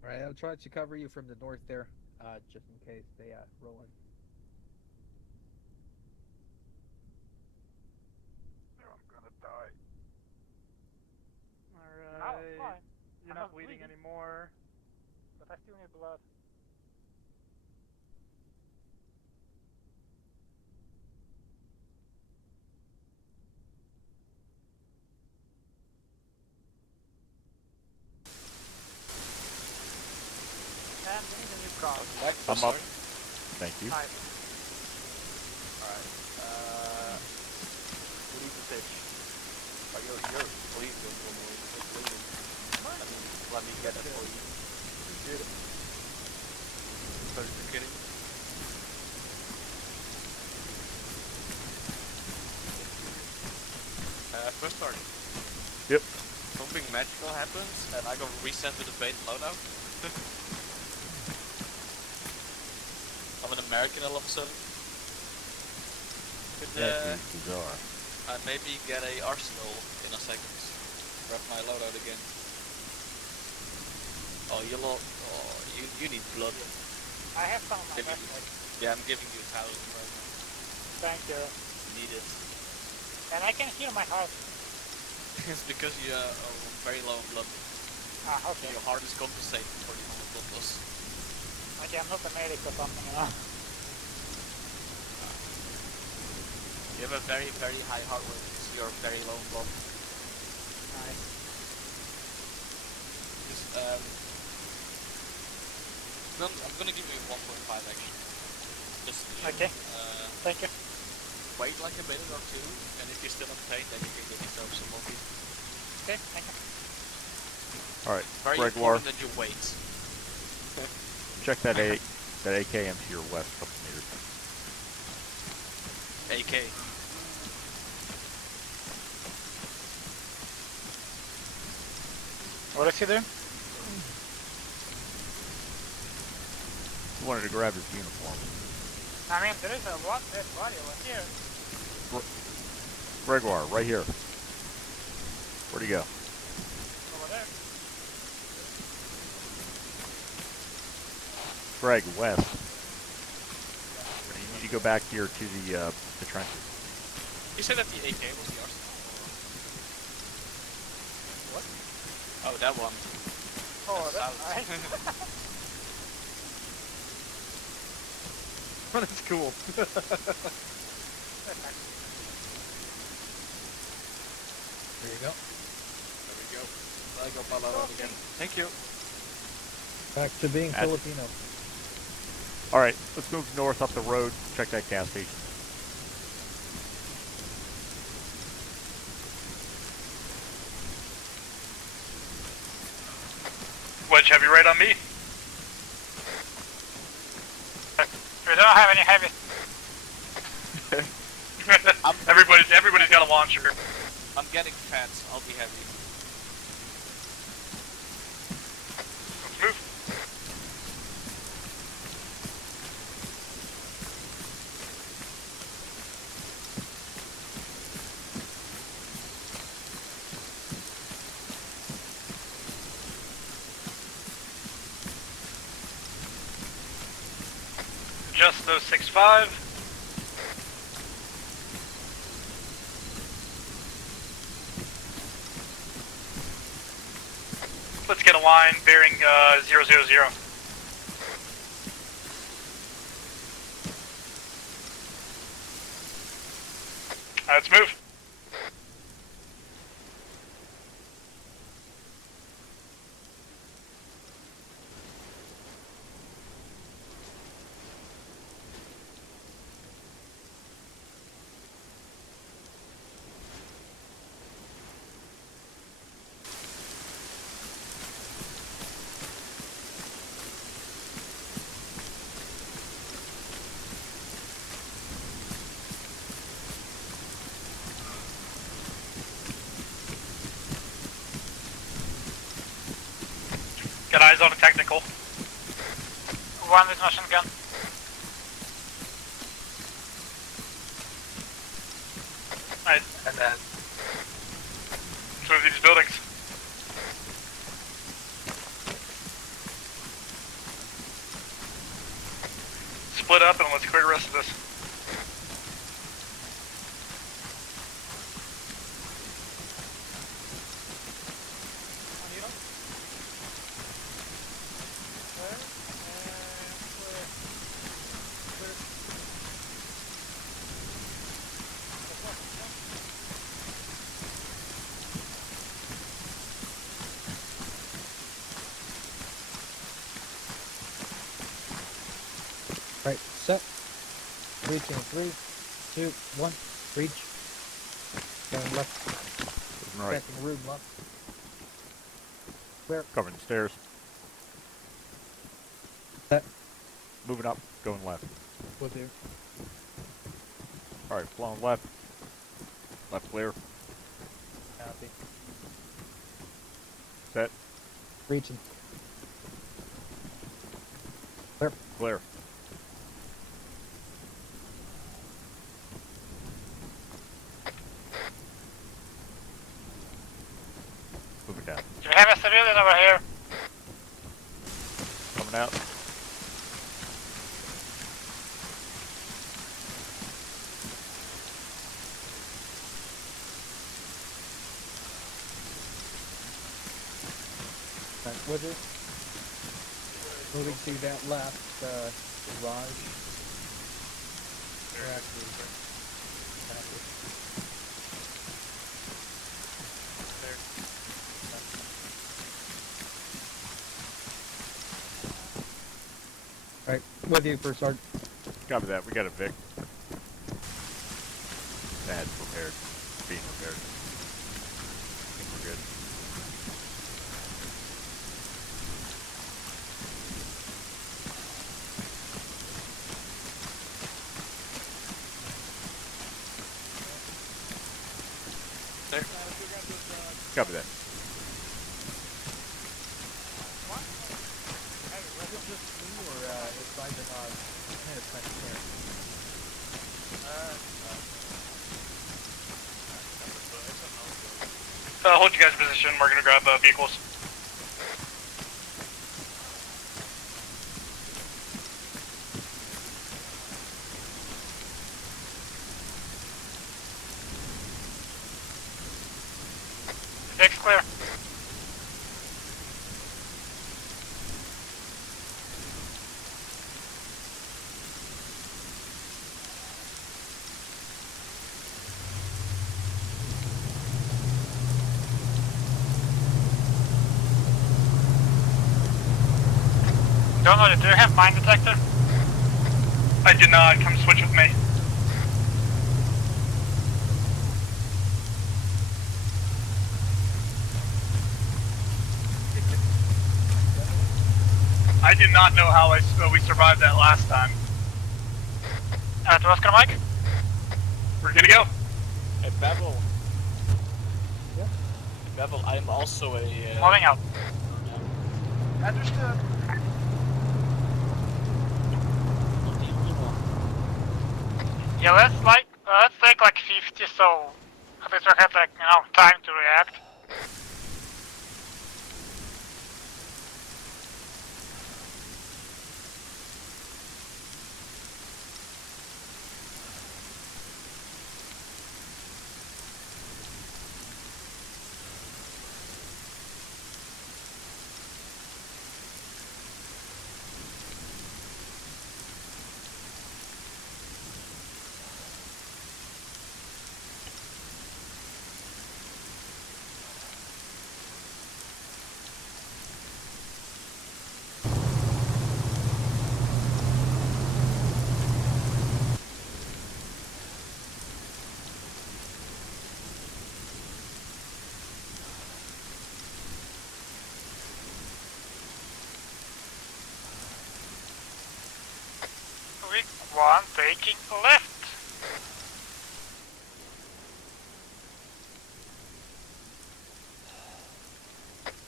Alright, I'll try to cover you from the north there, just in case they roll in. I'm gonna die. Alright. Oh, fine. You're I'm not bleeding bleeding. anymore. But I still need blood. And we need a new car. I'm up. Thank you. Nice. Alright. Leave the fish. Oh, you're bleeding. You're bleeding. Let me get it for you. Appreciate it. Sorry for kidding. First Sergeant. Yep. Something magical happens, and I got resent to the base loadout. I'm an American all of a sudden. Could That is bizarre. I maybe get a arsenal in a second. Grab my loadout again. Oh, you need blood. I have some on my Giving left leg. Yeah, I'm giving you 1,000 right now. Thank you. Need it. And I can hear my heart. It's because you are very low in blood. Ah, okay. Your heart is compensating for the amount of blood loss. Okay, I'm not a medic or something, you know. You have a very, very high heart rate because you're very low in blood. Nice. I'm gonna give you 1.5 actually. Just to, Okay. Thank you. wait like a minute or two, and if you're still in pain, then you can get yourself some morphine. Okay, thank you. Alright, Very Gregoire, important that you wait. check that AKM to your west, couple meters. AK. What is he doing? He wanted to grab his uniform. I mean, there is a one dead body over here. Gregoire, right here. Where'd he go? Over there. Greg, west. You need to go back here to the trenches. You said that the AK was the arsenal? Or... What? Oh, that one. Oh, that's south. nice. That's cool. There you go. There we go. I go Ballarod again. Thank you. Back to being Filipino. All right, let's move north up the road. Check that gas station. Wedge, heavy right on me. We don't have any heavy. Everybody's got a launcher. I'm getting fat. I'll be heavy. Let's move. Just those 6-5. Let's get a line bearing 000. Let's move. Got eyes on a technical. One with machine gun. Alright, and then let's move these buildings. Split up and let's clear the rest of this. Right, set. Reaching 3, 2, 1, reach. Going left. Right. Checking room left. Clear. Covering the stairs. Set. Moving up, going left. With you. All right, flowing left. Left clear. Copy. Set. Reaching. Clear. Clear. Moving down. Do we have a civilian over here? Coming out. Right, with you. Moving to that last garage. Right, with you for Sergeant. Copy that. We got a Vic. That's repaired. Being repaired. I think we're good. There. Copy that. Or advise Hold you guys' position. We're gonna grab vehicles. Vic's clear. Donald, do you have mine detector? I do not. Come switch with me. I do not know how we survived that last time. To Oscar Mike? We're gonna go. Hey, Bevel. Yeah? Bevel, I'm also a... Moving out. Understood. Yeah, let's take like 50, so at least we have like, time to react. Week 1 taking left.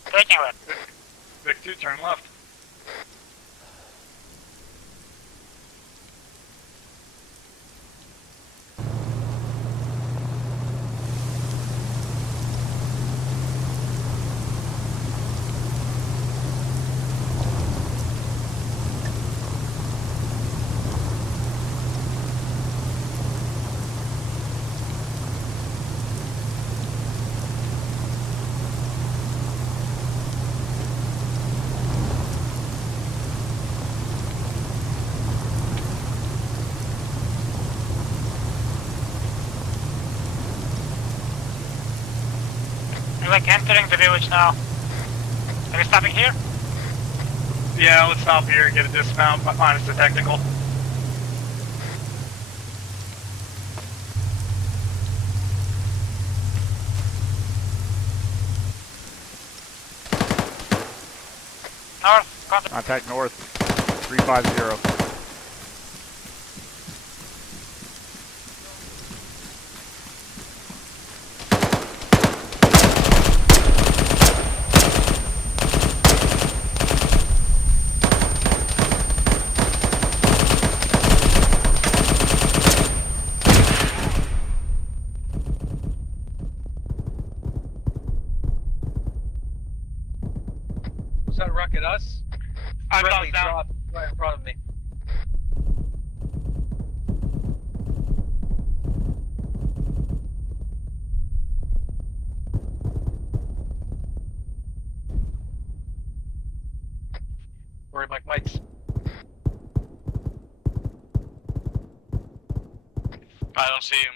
Taking left. Vic 2, turn left. We're like entering the village now. Are we stopping here? Yeah, let's stop here, get a dismount, minus the technical. North, Contact north, 350. Was that ruck at us? I'm Friendly down. drop right in front of me. Where are my mics? I don't see him.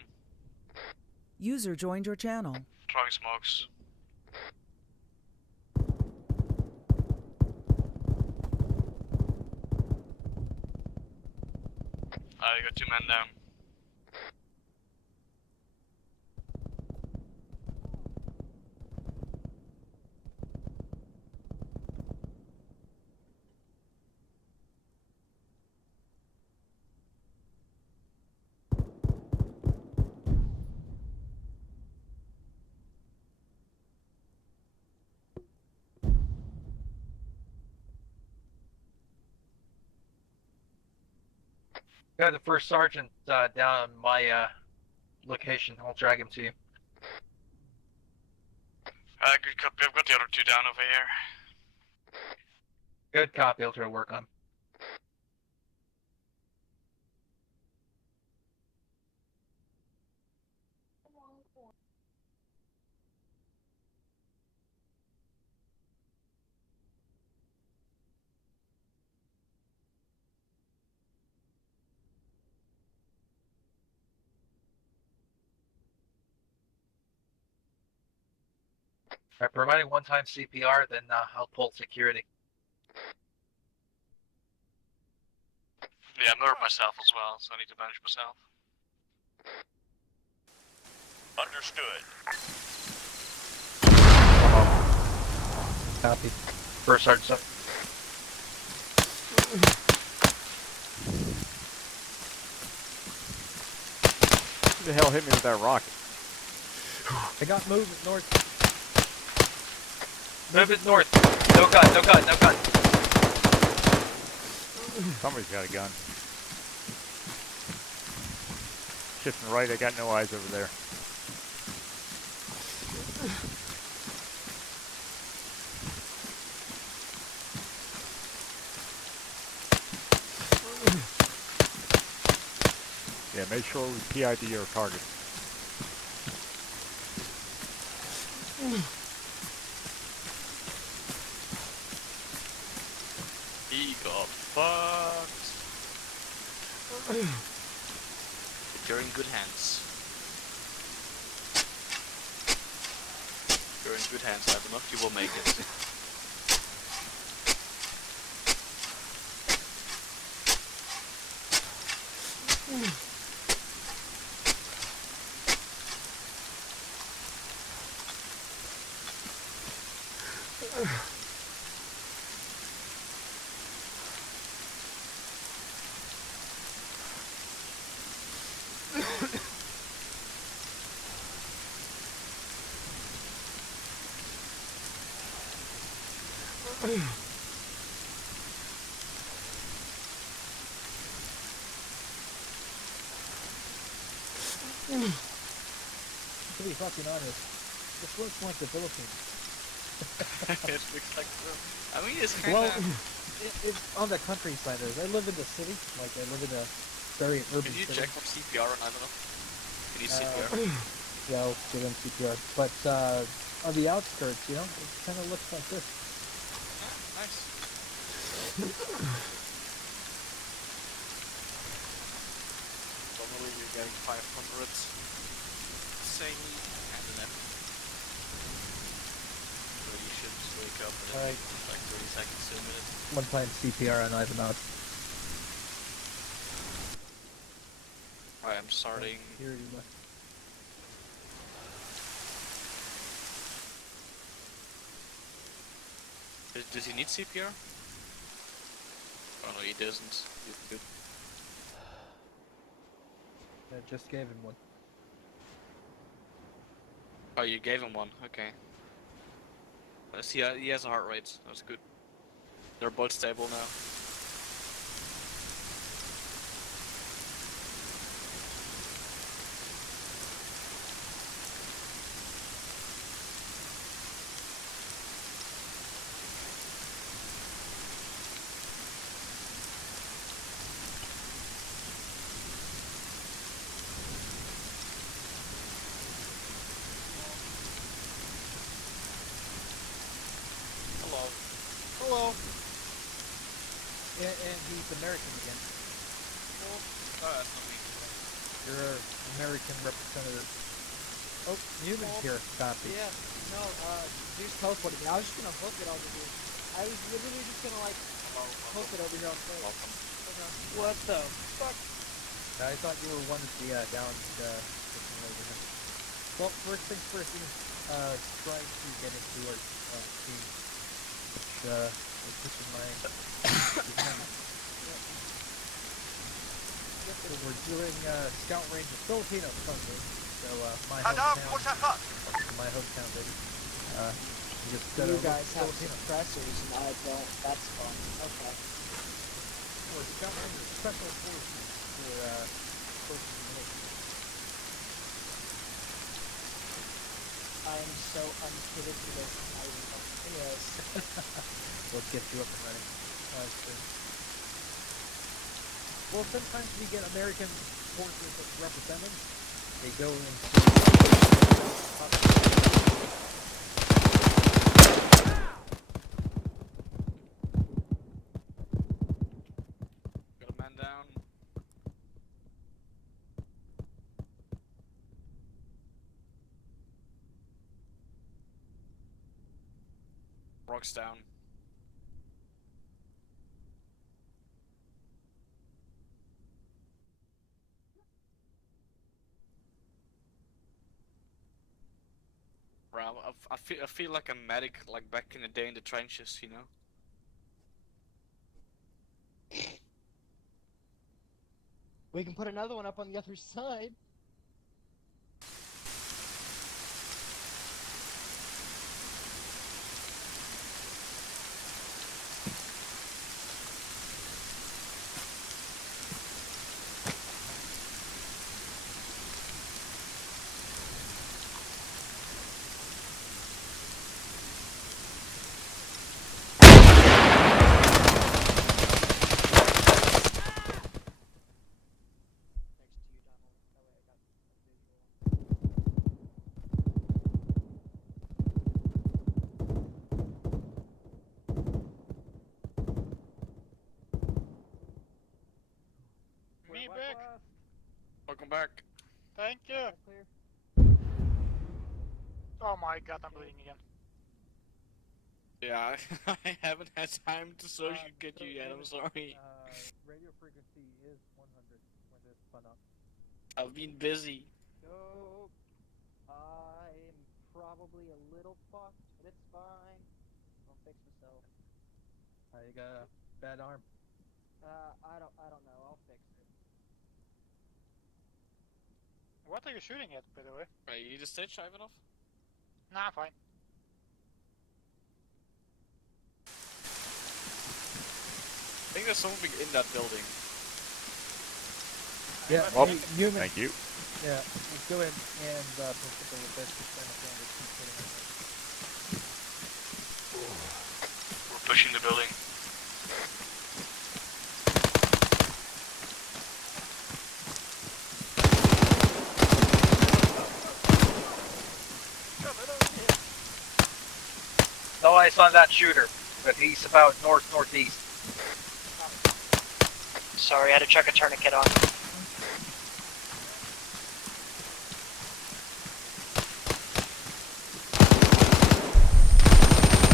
User joined your channel. Throwing smokes. I got 2 men down. Got the first sergeant down on my location. I'll drag him to you. Good copy. I've got the other two down over here. Good copy. I'll try to work on him. Alright, providing one-time CPR, then I'll pull security. Yeah, I'm hurt myself as well, so I need to manage myself. Understood. Copy. First sergeant up. Who the hell hit me with that rocket? I got movement north. Move it north. No gun, no gun, no gun. Somebody's got a gun. Shifting right, I got no eyes over there. Yeah, make sure we PID our target. He got fucked. But you're in good hands. You're in good hands, Ivanov. You will make it. To be fucking honest, this looks like the Philippines. It looks like I mean, it's kind Well, of. it's on the countryside. I live in the city. Like, I live in a very urban Can you city. check for CPR on Ivanov? Can you CPR? Yeah, I'll give him CPR. But on the outskirts, you know, it kind of looks like this. Ah, nice. Normally you're getting 500 same and an F. So you should wake up in Alright. like 30 seconds to a minute. One time CPR on Ivanov. Alright, I'm starting. Here you go. Does he need CPR? Oh no, he doesn't. He's good. I just gave him one. Oh, you gave him one. Okay. See, he has a heart rate. That's good. They're both stable now. Hello. Hello. And he's American again. Oh, that's not me. You're an American representative. Oh, Newman's here. Copy. Yeah, no, he's teleported me. I was just gonna hook it over here. I was literally just gonna like hook it over here on foot. Welcome. What the fuck? I thought you were one of the down looking over here. Well, first things first, try to get into our team, which I put in my So we're doing Scout Range of Filipino Sunday. So my hometown, baby. Just You guys have Filipino. suppressors and I don't. That's fun. Okay. We're Scout Ranger Special Forces for so uncommitted to this. I fucking Yes. We'll get you up and running. That's true. Well, sometimes we get American forces that represent them. They go Got a man down. Rocks down. Bro, I feel like a medic, like back in the day in the trenches, you know? We can put another one up on the other side. Me back. Welcome back. Thank you. Oh my god, I'm bleeding again. Yeah, I haven't had time to social get you yet, I'm sorry. radio frequency is 100 when this spun up. I've been busy. So, I'm probably a little fucked, but it's fine. I'll fix myself. You got a bad arm. I don't know. I'll fix it. What are you shooting at, by the way? Right, you need a stitch, Ivanov? Nah, fine. I think there's something in that building. Yeah, Well, human. thank you. Yeah, let's go ahead and principle with this. Just understand it keeps hitting our head. We're pushing the building. No eyes on that shooter, but he's about northeast. Sorry, I had to check a tourniquet on.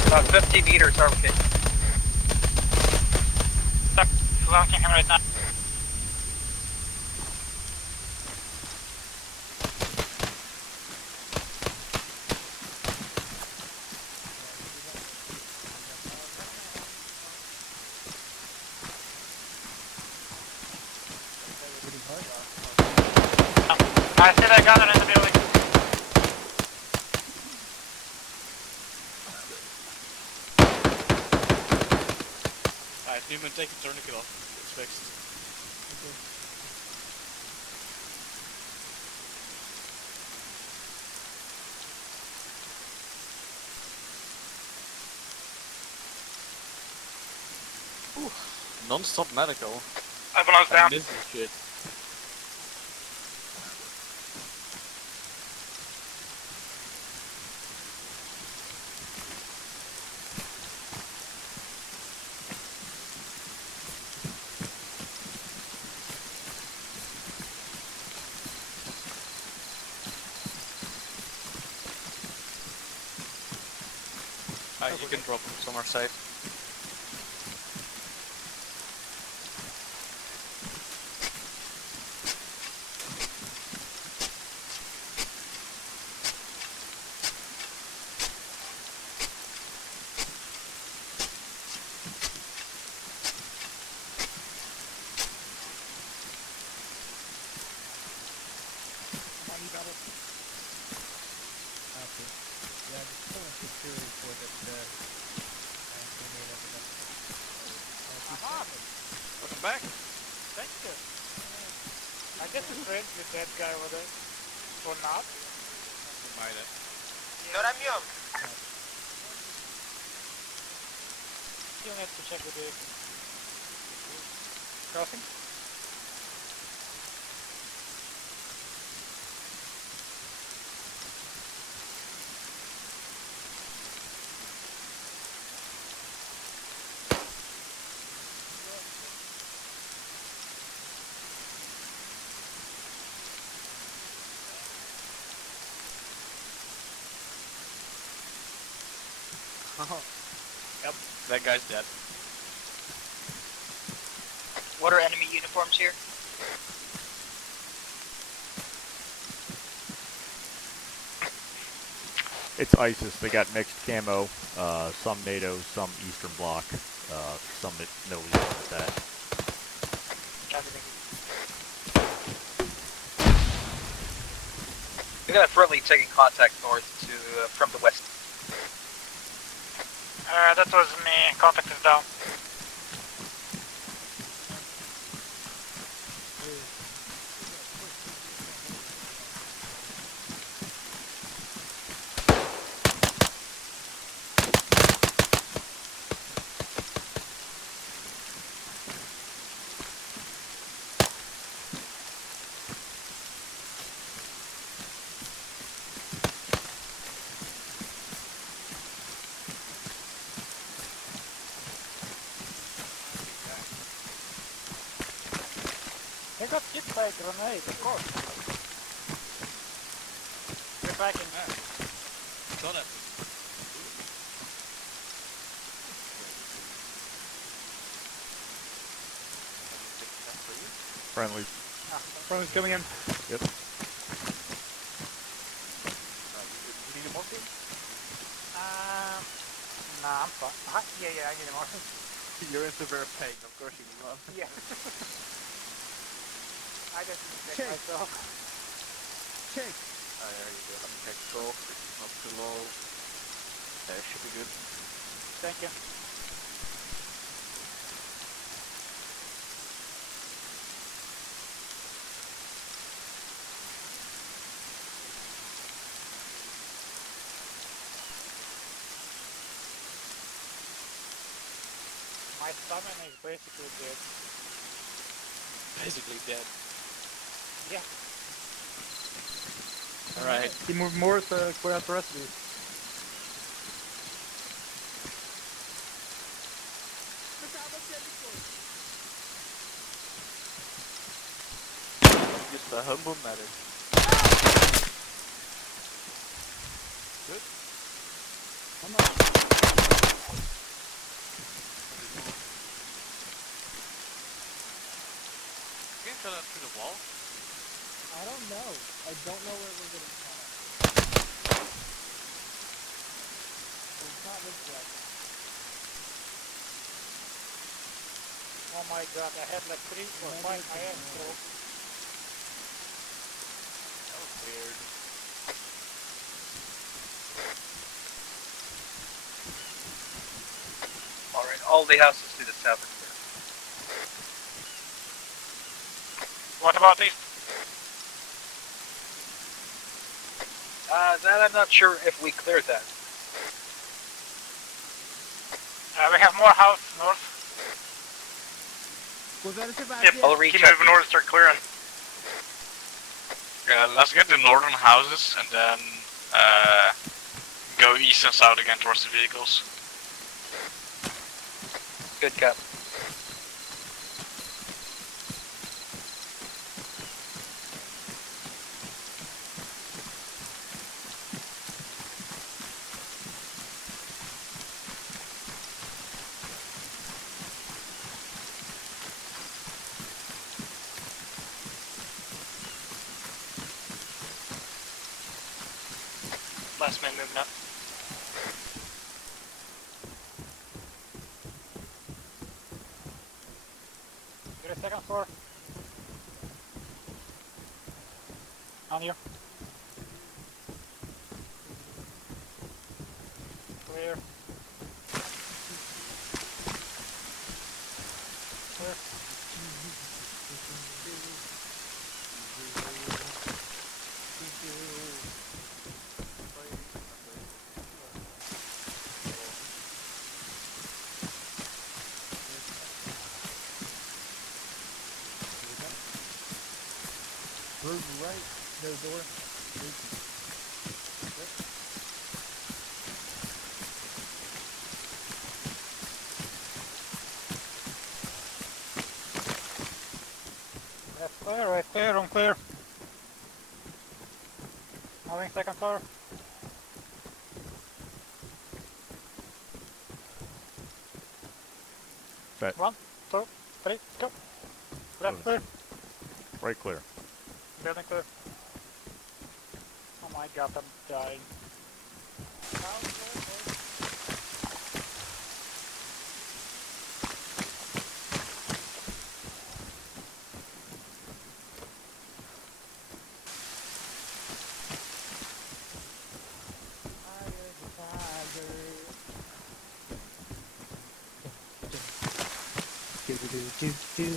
About 50 meters, okay. Flanking him right now. I said I got it in the building. Alright, Newman, take the tourniquet off. It's fixed. Non-stop medical. Everyone's down. This is shit. You can drop him somewhere safe. Okay. Yeah, just pulling security for that. I'm up. Welcome back. Thank you. I guess we're friends with that guy over there. Or not? We might have. Görebiliyorum. Still need to check the vehicle. Crossing? Yep, that guy's dead. What are enemy uniforms here? It's ISIS. They got mixed camo. Some NATO, some Eastern Bloc, some Middle East at that. We got a friendly taking contact north to from the west. That was me. Contact is down. They got hit by a grenade, of course. We're backing. Saw that. Friendly. Friendly's coming in. Yep. You need a morphine? Nah, I'm fine. Yeah, I need a morphine. You're in severe pain, of course you need one. Yeah. I just need to check myself. Check. There you go. Let me check the scope. It's not too low. Should be good. Thank you. My stamina is basically dead. Basically dead. Yeah. Alright. Keep moving north, clear out the rest of you. Just a humble matter. Good. I'm not. You can throw that through the wall. I don't know. I don't know where we're getting shot at. So it's not this direction. Oh my god, I had like 3 or 5 IS rolls. That was weird. Alright, all the houses to the south are clear. What about east? That I'm not sure if we cleared that. We have more house north. Yep, I'll reach Keep out. moving north, start clearing. Yeah, let's get the northern houses and then go east and south again towards the vehicles. Good cap. Last man moving up. You're the second floor. On you. Clear. Clear. Road right, no door. Left clear, right clear, room clear. Moving second floor. Set. 1, 2, 3, go. Left clear. Right clear. Building clear. Oh my god, I'm dying. Do.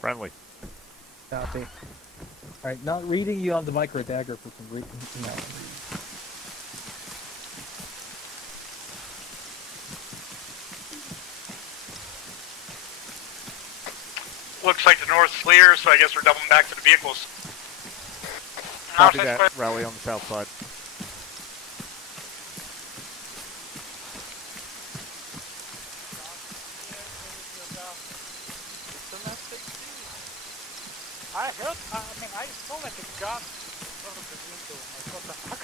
Friendly. Copy. Alright, not reading you on the micro dagger for some reason. No. Looks like the north's clear, so I guess we're doubling back to the vehicles. Copy that. Rally on the south side. I heard, I saw like a gun in front of the window. Like, what the fuck?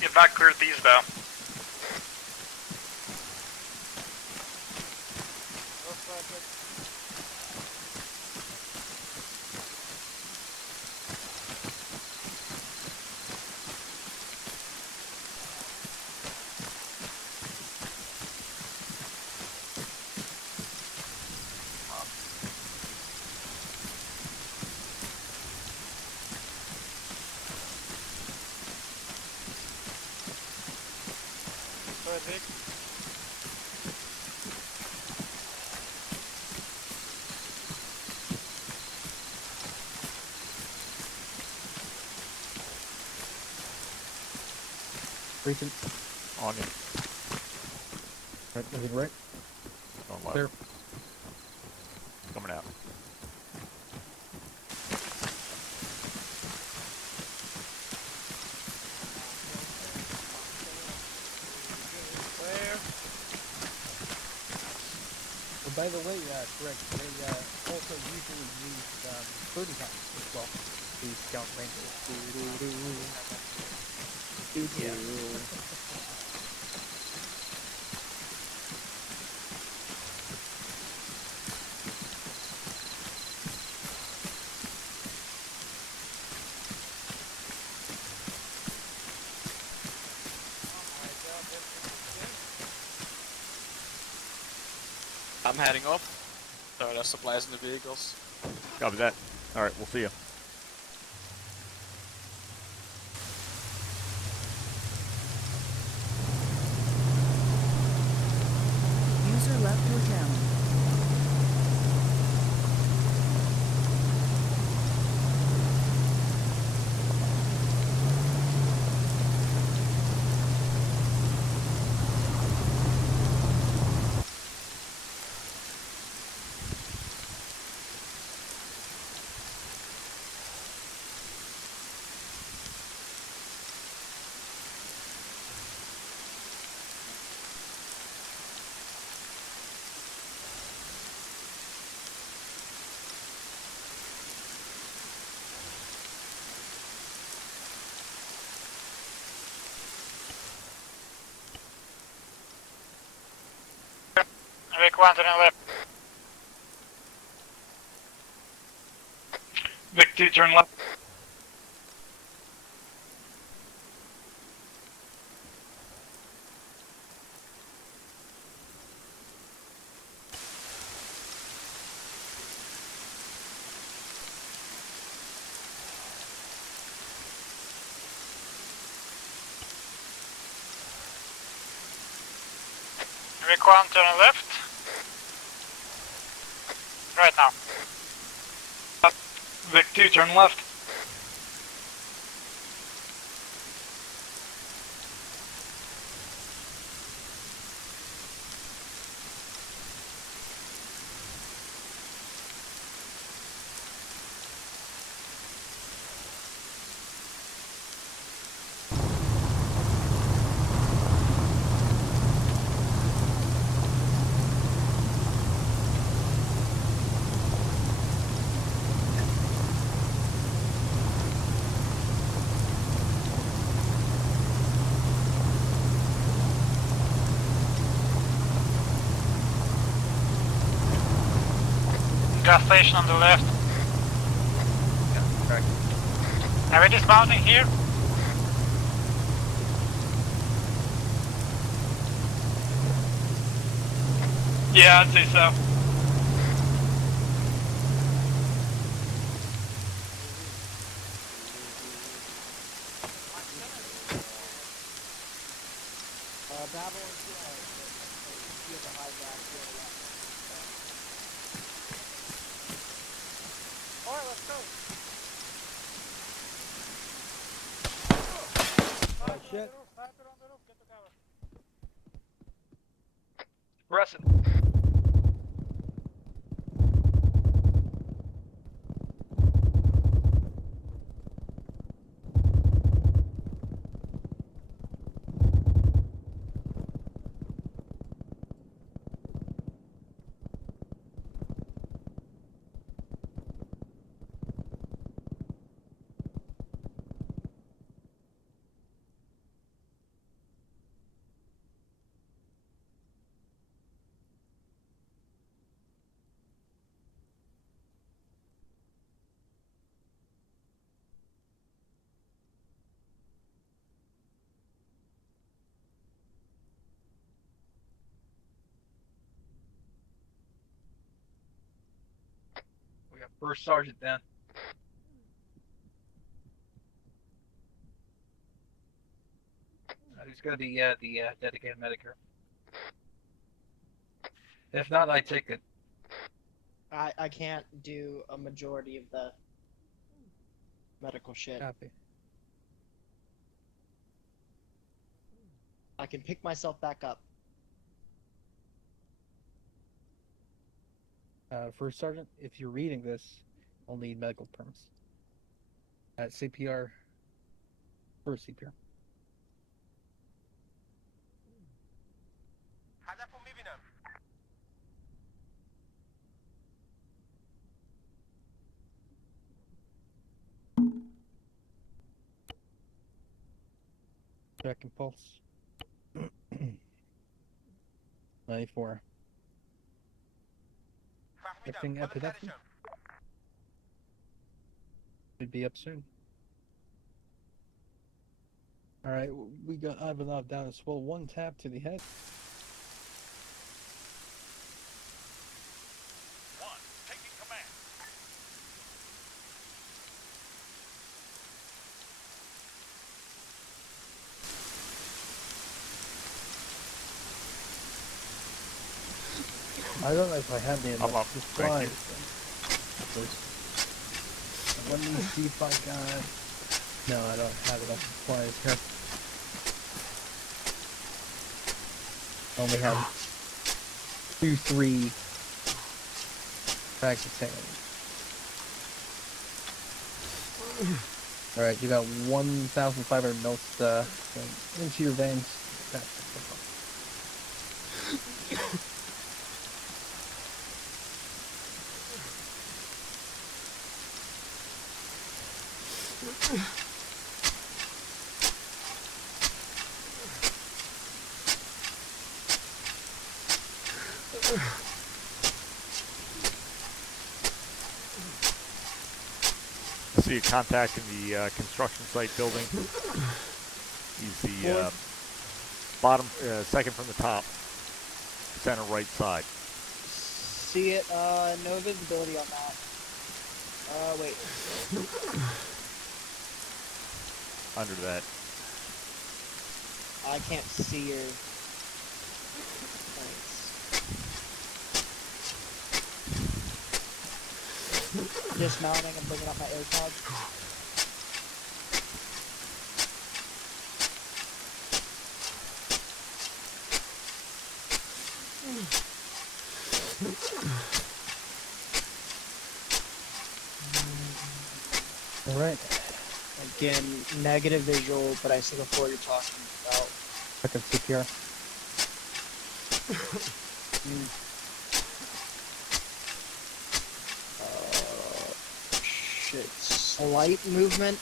You've not cleared these though. Recent. On you. Right, moving right. On left. Clear. Coming out. Oh, by the way, Greg, they also usually use 30 times as well. These scout rangers. Yeah. I'm heading off. So there's supplies in the vehicles. Copy that. Alright, we'll see you. User left your channel. Vic 1 to the left. Vic 2, turn left. Vic 1 turn left. Right now. Vic 2, turn left. Gas station on the left. Yeah, correct. Are we dismounting here? Yeah, I'd say so. Babylon 2 hours. You have a high gas here left. Alright, let's go. Oh shit. Sniper on the roof, get to cover. Pressing. We got first sergeant down. Who's gonna be the dedicated medic? If not, I take it. I can't do a majority of the medical shit. Copy. I can pick myself back up. First sergeant, if you're reading this, I'll need medical permits. CPR. First CPR. Checking pulse. 94. Checking epinephrine. Should be up soon. Alright, we got Ivanov down as well. One tap to the head. I don't know if I have the I'm up. Thank you. supplies. Let me see if I got... No, I don't have enough supplies here. I only have 3 bags of sand. Alright, you got 1,500 mils into your veins. I see a contact in the construction site building. He's the bottom, second from the top, center right side. See it, no visibility on that. Wait. Under that. I can't see your... Thanks. Dismounting and bringing up my AirTag. Alright. Again, negative visual, but I see the floor you're talking about. Second CPR. Shit. Slight movement.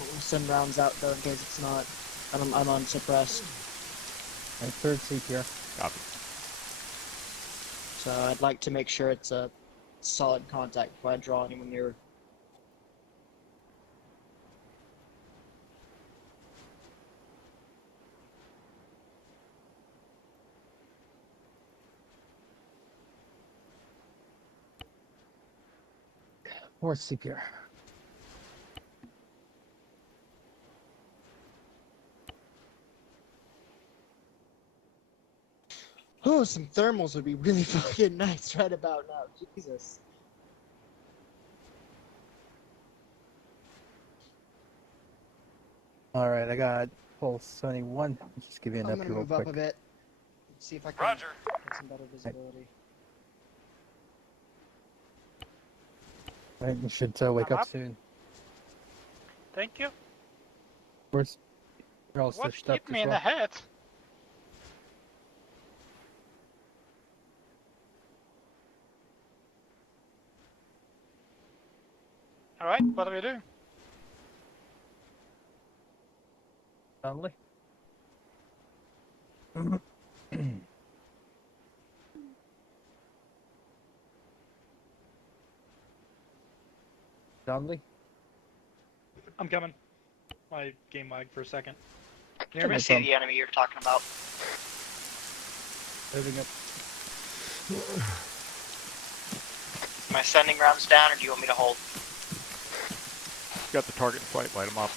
We'll send rounds out though in case it's not. I'm unsuppressed. And third CPR. Copy. So I'd like to make sure it's a solid contact before I draw anyone near. Fourth CPR. Oh, some thermals would be really fucking nice right about now. Jesus. Alright, I got pulse 71. Just give you an I'm update gonna real move quick. up a bit. See if I can get some better visibility. Right, you should wake I'm up up. soon. Thank you. Where's... You're all What stitched up hit me as in well. the head? Alright, what are we doing? Donnelly? Donnelly? I'm coming. My game lagged for a second. Can you hear Trying me? to see the enemy you're talking about. Moving up. Am I sending rounds down, or do you want me to hold? Got the target in sight. Light him up.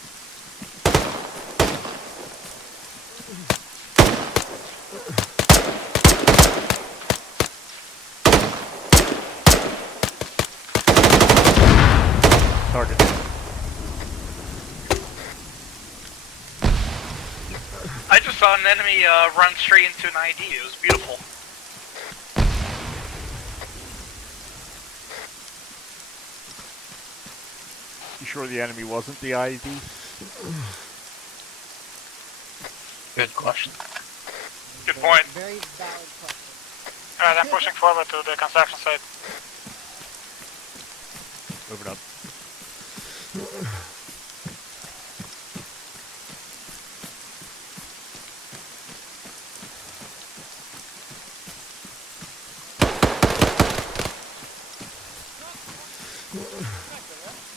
Target. I just saw an enemy run straight into an ID. It was beautiful. You sure the enemy wasn't the ID? Good question. Good point. Very valid question. Alright, I'm pushing forward to the construction site. Moving up.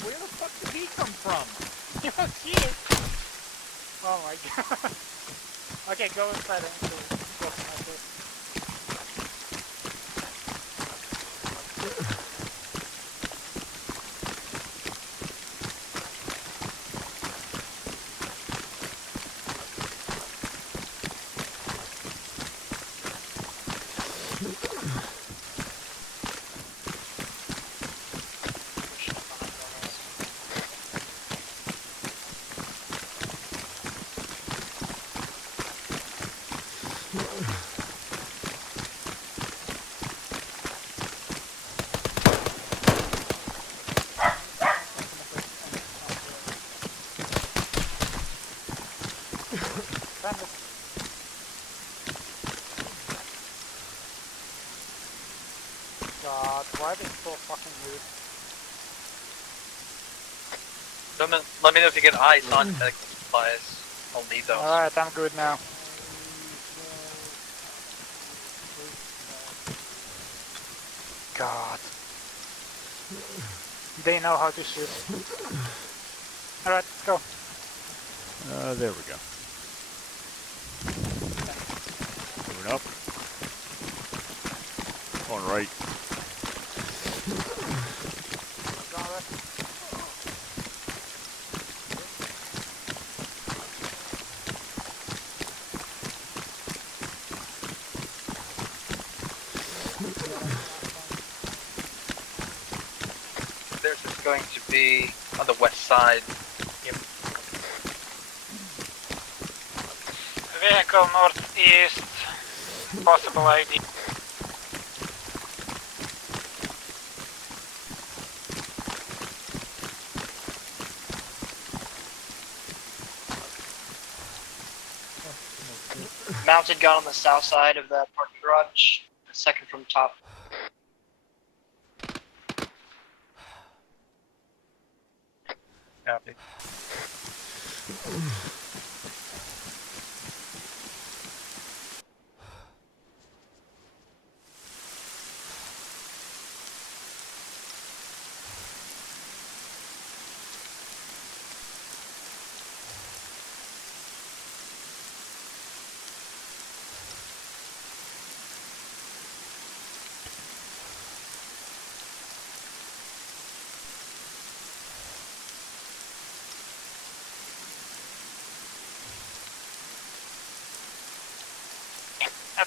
Where the fuck did he come from? You don't see it. Oh my god. Okay, go inside and go behind it. Friendly. God, why are they so fucking weird? Let me know if you get eyes on medical supplies. I'll need those. Alright, I'm good now. God. They know how to shoot. Alright, go. There we go. Moving up. On right. Theirs is going to be on the west side. Yep. Vehicle northeast. Possible ID. Mounted gun on the south side of the parking garage. Second from top. Copy.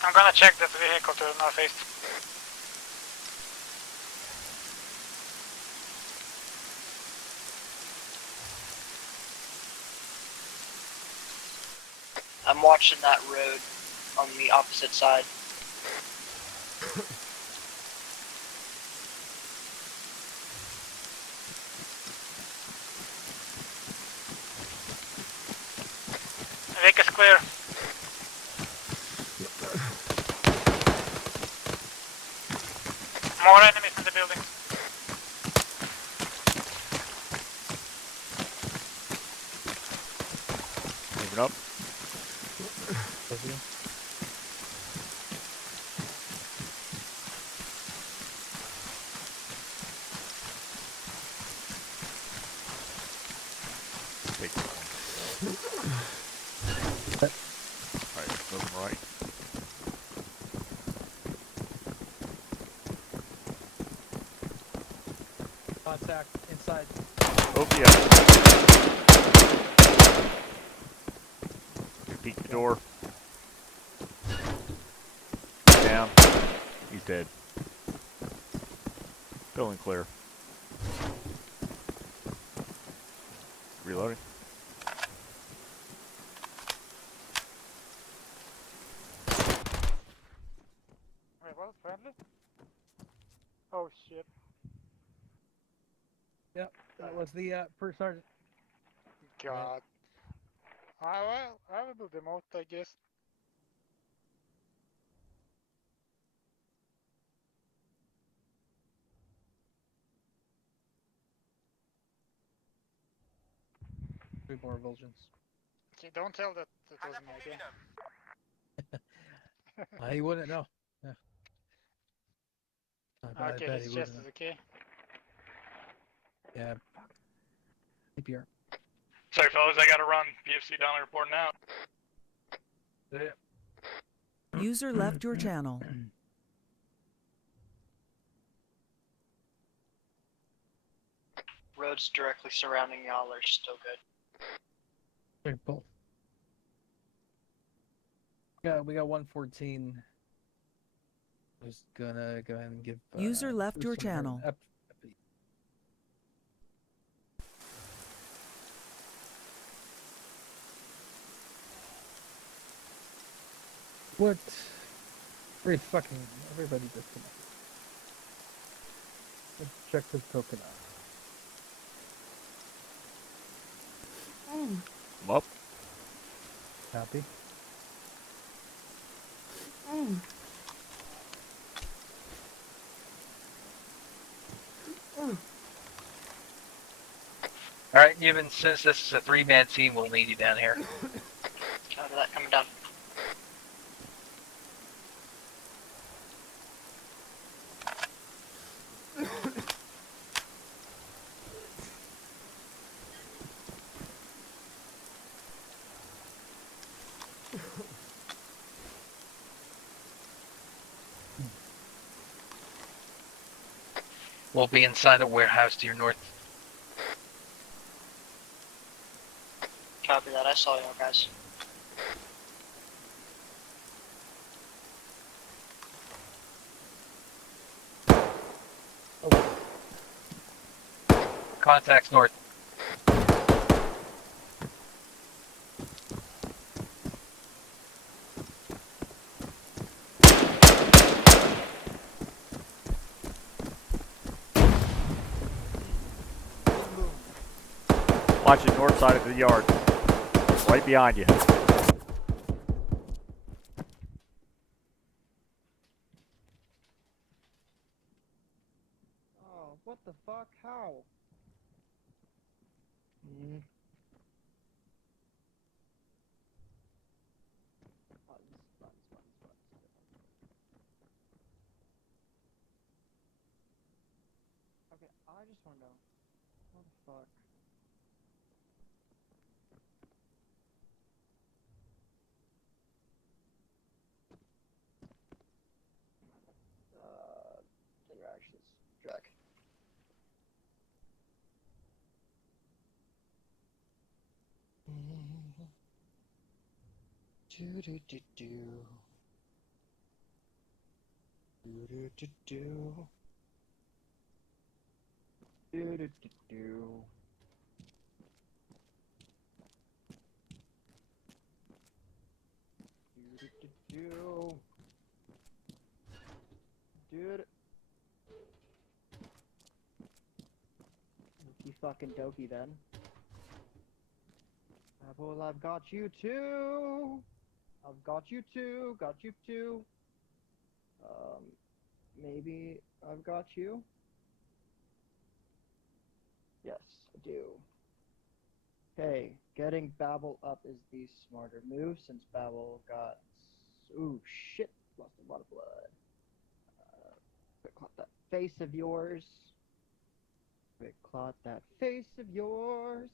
I'm gonna check that vehicle to the northeast. I'm watching that road on the opposite side. Vehicle's clear. More enemies in the building. Moving up. Take this one. Alright, moving right. Contact inside. Oh, yeah. Peek the door. Down. He's dead. Building clear. Reloading. Wait, what? Friendly? Oh shit. Yep, that was the first sergeant. God. Well, I will demote, I guess. Three more Vulgans. Okay, don't tell that it was me, okay? He wouldn't know. Yeah. I Okay, bet his he chest wouldn't. is okay. Yeah. Fuck. APR. Sorry, fellas, I gotta run. PFC down reporting out. User left your channel. Roads directly surrounding y'all are still good. Very cool. Yeah, we got 114. Just gonna go ahead and give. User left Bruce your some channel. What? Great fucking everybody disconnect. Let's check this coconut. I'm up. Happy. Alright, Newman, since this is a 3-man team, we'll need you down here. Copy that, coming down. We'll be inside a warehouse to your north. Copy that, I saw y'all guys. Contacts north. Watch the north side of the yard. Right behind you. Oh, what the fuck? How? Okay, I just want to know. What the fuck? Interactions. Jack. Do do do do. Do do do do. Do do do do. Do do do do. Dude. Okie fucking dokie then. Well, I've got you too. I've got you too. Got you too. Maybe I've got you. Yes, I do. Okay, getting Babel up is the smarter move since Babel got. Ooh, shit. Lost a lot of blood. Quick clot that face of yours. Quick clot that face of yours.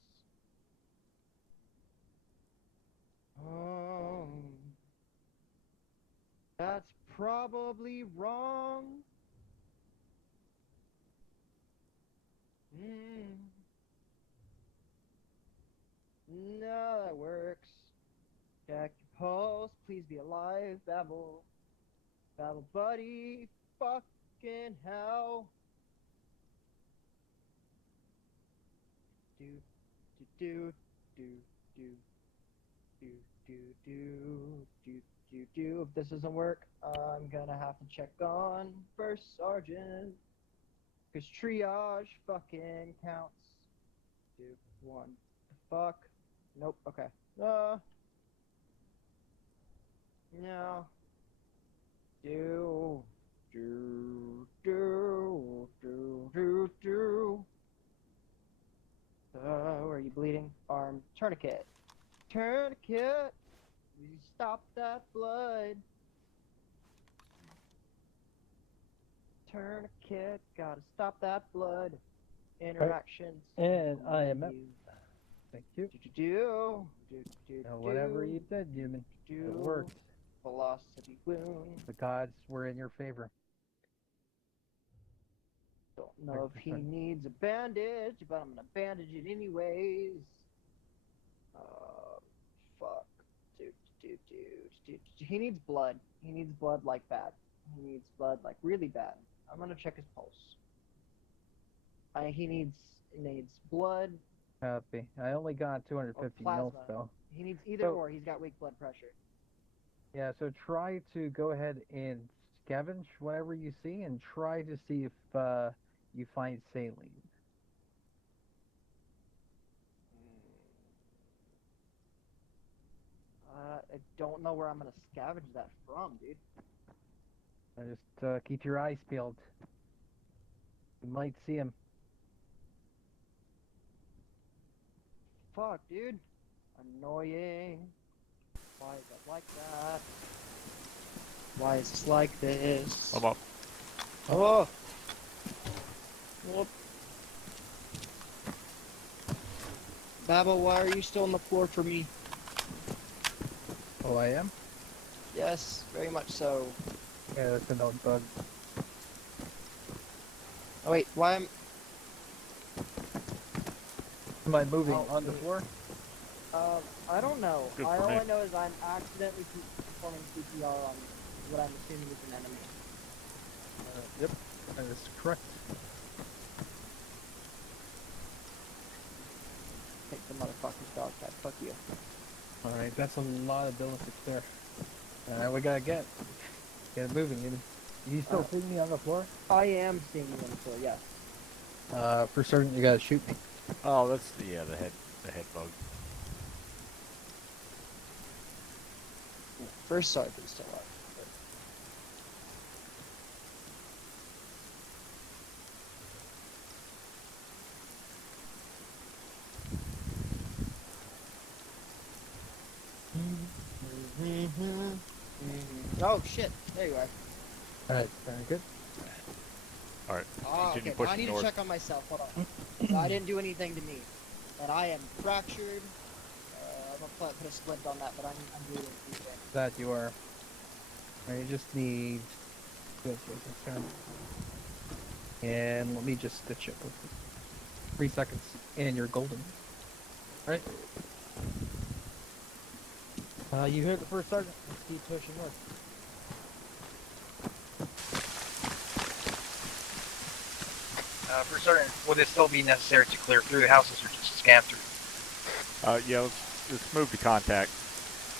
That's probably wrong. No, that works. Check your pulse. Please be alive, Babel. Babel, buddy. Fucking hell. Do, do, do, do, do, do, do, do, do, do. If this doesn't work, I'm gonna have to check on First Sergeant. Cause triage fucking counts. Do, one. Fuck. Nope, okay. No. Do, do, do, do, do, do. Where are you bleeding? Arm. Tourniquet. Tourniquet. You stop that blood. Tourniquet. Gotta stop that blood. Interactions. And I am up. Thank you. Do. Whatever you did, Newman, it worked. Velocity wound. The gods were in your favor. Don't know if he needs a bandage, but I'm gonna bandage it anyways. Fuck. Dude. He needs blood. He needs blood like bad. He needs blood like really bad. I'm gonna check his pulse. He needs blood. Copy. I only got 250 mils though. He needs either or. He's got weak blood pressure. Yeah, so try to go ahead and scavenge whatever you see and try to see if you find saline. I don't know where I'm gonna scavenge that from, dude. Just keep your eyes peeled. You might see him. Fuck, dude. Annoying. Why is it like that? Why is this like this? I'm up. Oh! Whoop. Babbo, why are you still on the floor for me? Oh, I am? Yes, very much so. Yeah, that's an old bug. Oh wait, why am... Am I moving Oh, on the wait. floor? I don't know. Good for All me. I know is I'm accidentally performing CPR on what I'm assuming is an enemy. Yep, that is correct. Take the motherfucker's dog tag. Fuck you. Alright, that's a lot of benefits there. We gotta get it moving. You still seeing me on the floor? I am seeing you on the floor, yes. For certain, you gotta shoot me. Oh, that's the head bug. First sergeant's still alive. Oh shit! There you are. Alright, very good. Alright. Oh, Continue okay. Now I pushing need north. to check on myself. Hold on. I didn't do anything to me, and I am fractured. I'm gonna put a splint on that, but I'm doing everything. That you are. You just need. And let me just stitch it with 3 seconds, and you're golden. Right? You heard the first sergeant. Let's keep pushing north. For certain, would it still be necessary to clear through the houses or just scan through? Yeah, let's move to contact.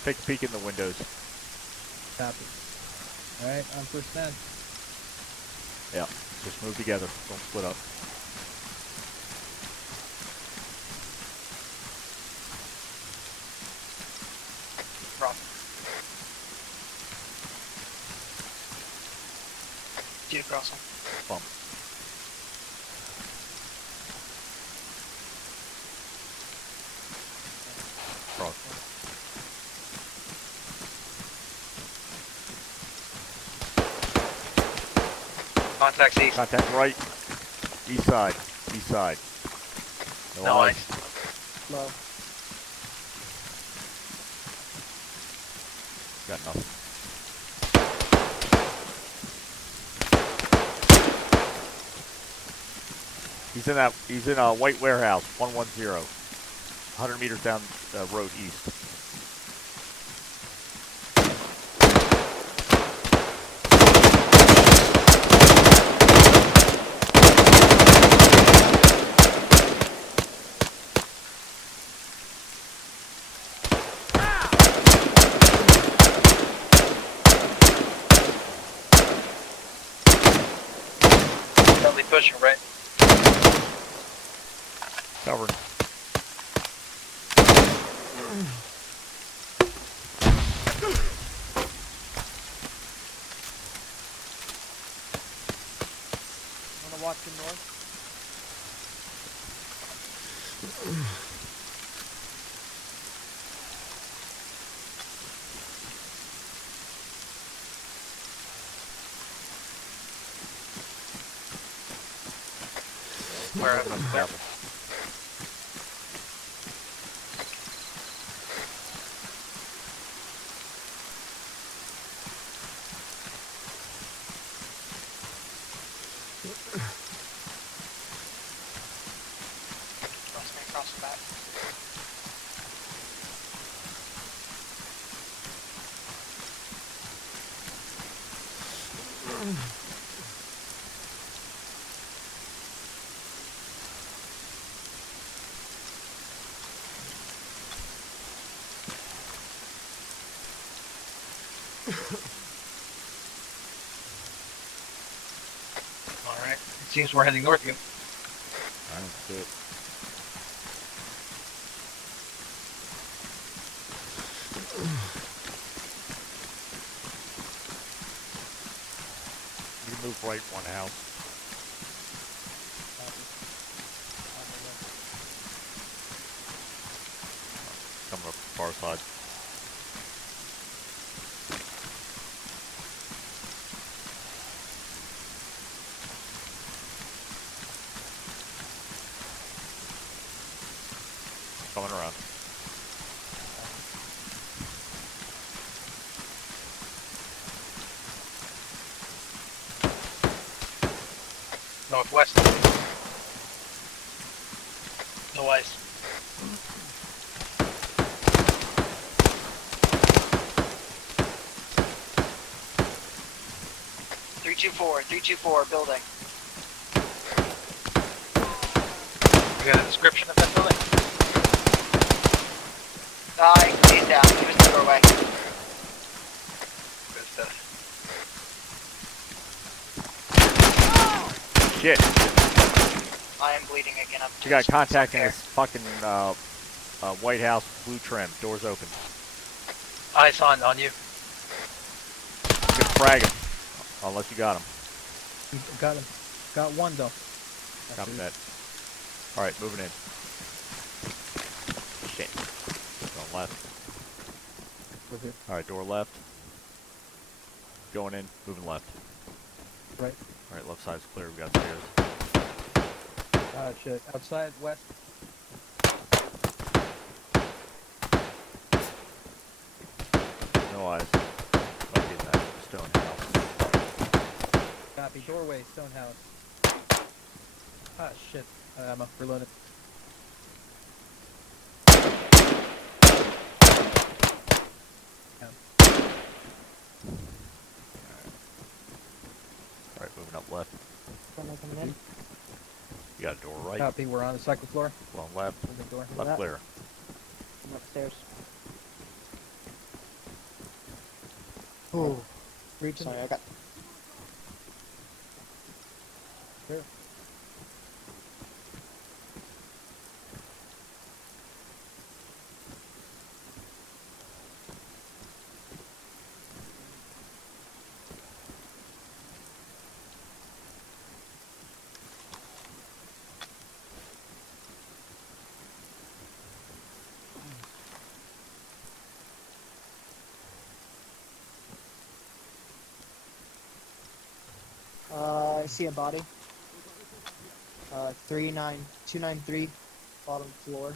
Take a peek in the windows. Copy. Alright, on first stand. Yeah, just move together. Don't split up. Get across them. Bump. Cross. Contacts east. Contact right. East side. East side. No eyes. eyes. Low. Got nothing. He's in a white warehouse, 110. 100 meters down the road east. Currently pushing, right? Covered. Wanna watch the north? Where am I? Careful. Across the back. Alright, it seems we're heading north again. Let's do it. move right one house. Coming up the far side. Coming around. Northwest. No ice. Three two four building. You got a description of that building? I can see it down. Here's the doorway. Good stuff. Shit. I am bleeding again. I'm You got contact in this fucking White House blue trim. Doors open. Eyes on you. You can frag him. Unless you got him. You got him. Got one though. Copy that. Alright, moving in. Shit. Going left. Alright, door left. Going in, moving left. Right. Alright, left side's clear, we got stairs. Ah, shit. Outside, west. No eyes. Lucky in that stone house. Copy. Doorway, stone house. Ah, shit. I'm reloaded. Alright, moving up left. Someone coming in. You got a door right. Copy. We're on the second floor. Going left. Open door. Left clear. I'm upstairs. Ooh. Reaching. Sorry, I got. Here. I see a body. 39293, bottom floor.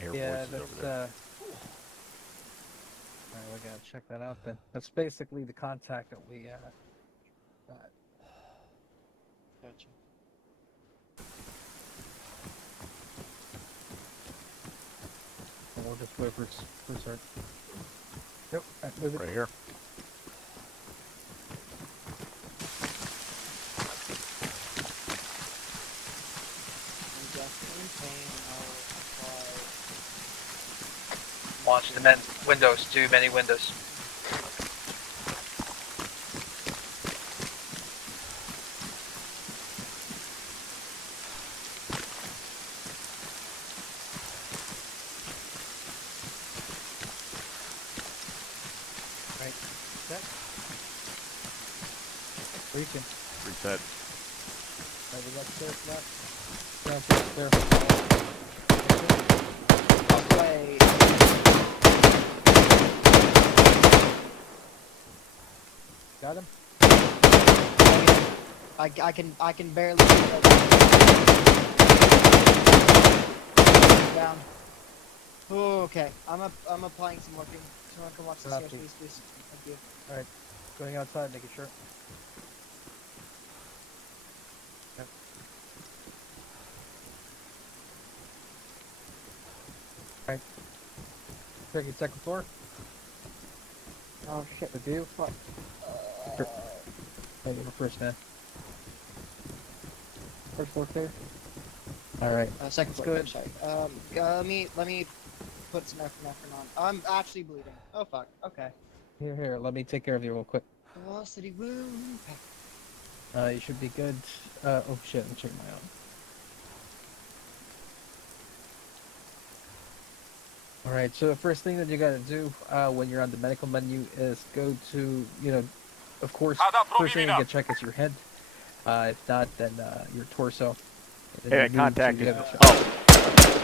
Air Yeah, Force is that's over there. Alright, we gotta check that out then. That's basically the contact that we got. Gotcha. And we'll just wait for search. Yep, alright, move it. Right here. I'm just in pain. I'll apply. Watch the men windows. Too many windows. Right. Set. Reaching. Reset. Right, we got stairs left. Downstairs clear. Way. Got him? I can barely see that. Down. Oh, okay. I'm applying some morphine. Someone come watch the stairs, Copy. please. Thank you. Alright. Going outside, making sure. Yep. Alright. Checking second floor. Oh shit. With you. Fuck. Sure. Hey, you're first, man. First floor clear. Alright. Second floor. Good. Sorry. Let me put some epinephrine on. I'm actually bleeding. Oh fuck. Okay. Here, let me take care of you real quick. Velocity wound. You should be good. Oh shit, I'm checking my own. Alright, so the first thing that you gotta do when you're on the medical menu is go to, Of course, Hada, first thing you probienia. can check is your head. If not, then your torso. And then Hey, you move contact to the is other side. up.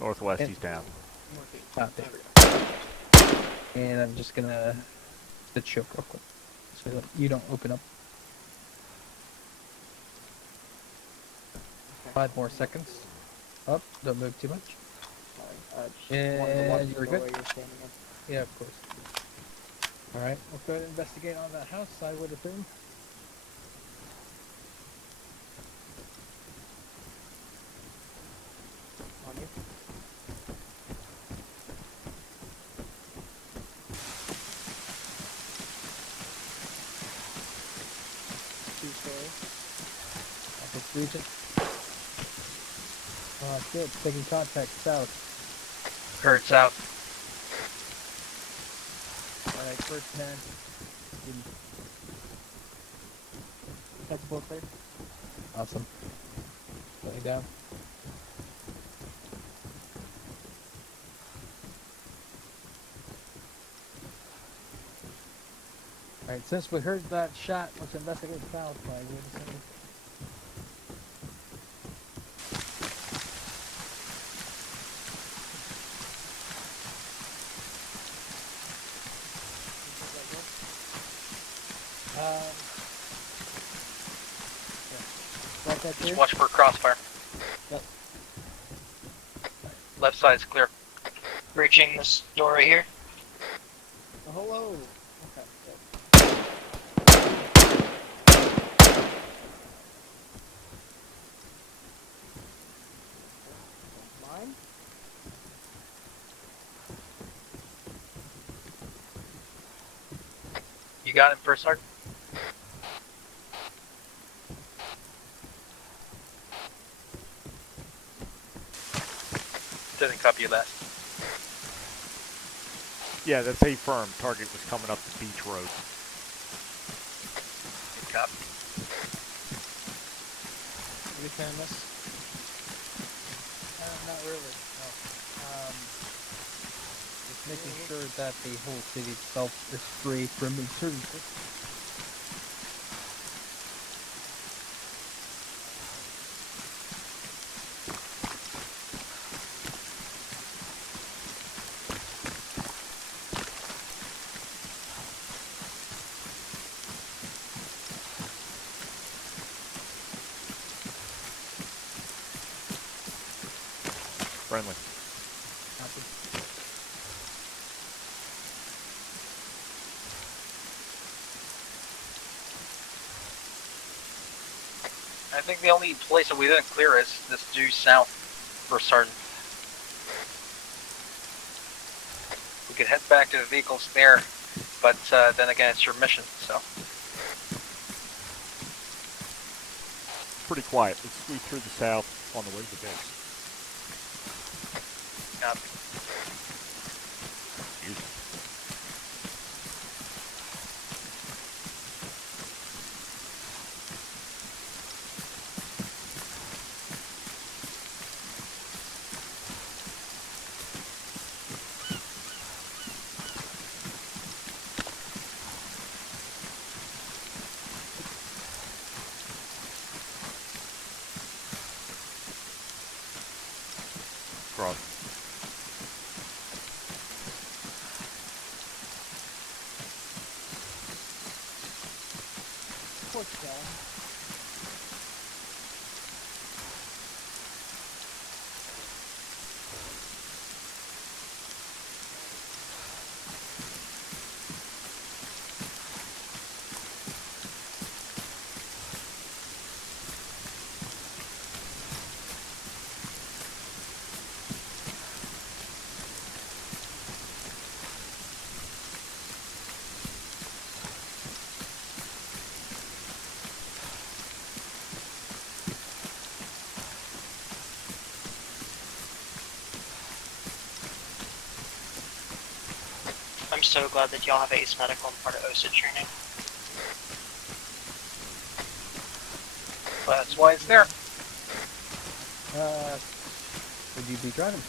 Northwest, And- he's down. Ah, there we go. And I'm just gonna the choke real quick, so that you don't open up. 5 more seconds. Up, don't move too much. Sorry, just wanted to watch And the you're good. doorway you're standing in. Yeah, of course. Alright, let's go ahead and investigate on that house, I would assume. On you. Two-story. Office region. Good, taking contact south. Heard south. Alright, first man. That's both clear. Awesome. Laying down. Alright, since we heard that shot, let's investigate south. I would assume. Right that Just clear? watch for crossfire. Yep. Left side's clear. Breaching this door right here. Oh, hello. Okay. Good. Mine? You got him, first sergeant? Doesn't copy you last. Yeah, that's a firm. Target was coming up the beach road. Good copy. You can miss. Not really, no. Just making sure that the whole city itself is free from insurgency. Friendly. I think the only place that we didn't clear is this due south, first sergeant. We could head back to the vehicles there, but then again, it's your mission, so. Pretty quiet. Let's sweep through the south on the way to the base. Copy. Easy. Cross. Porch down. I'm so glad that y'all have Ace Medical and part of OSA training. Well, that's why it's there. Would you be driving?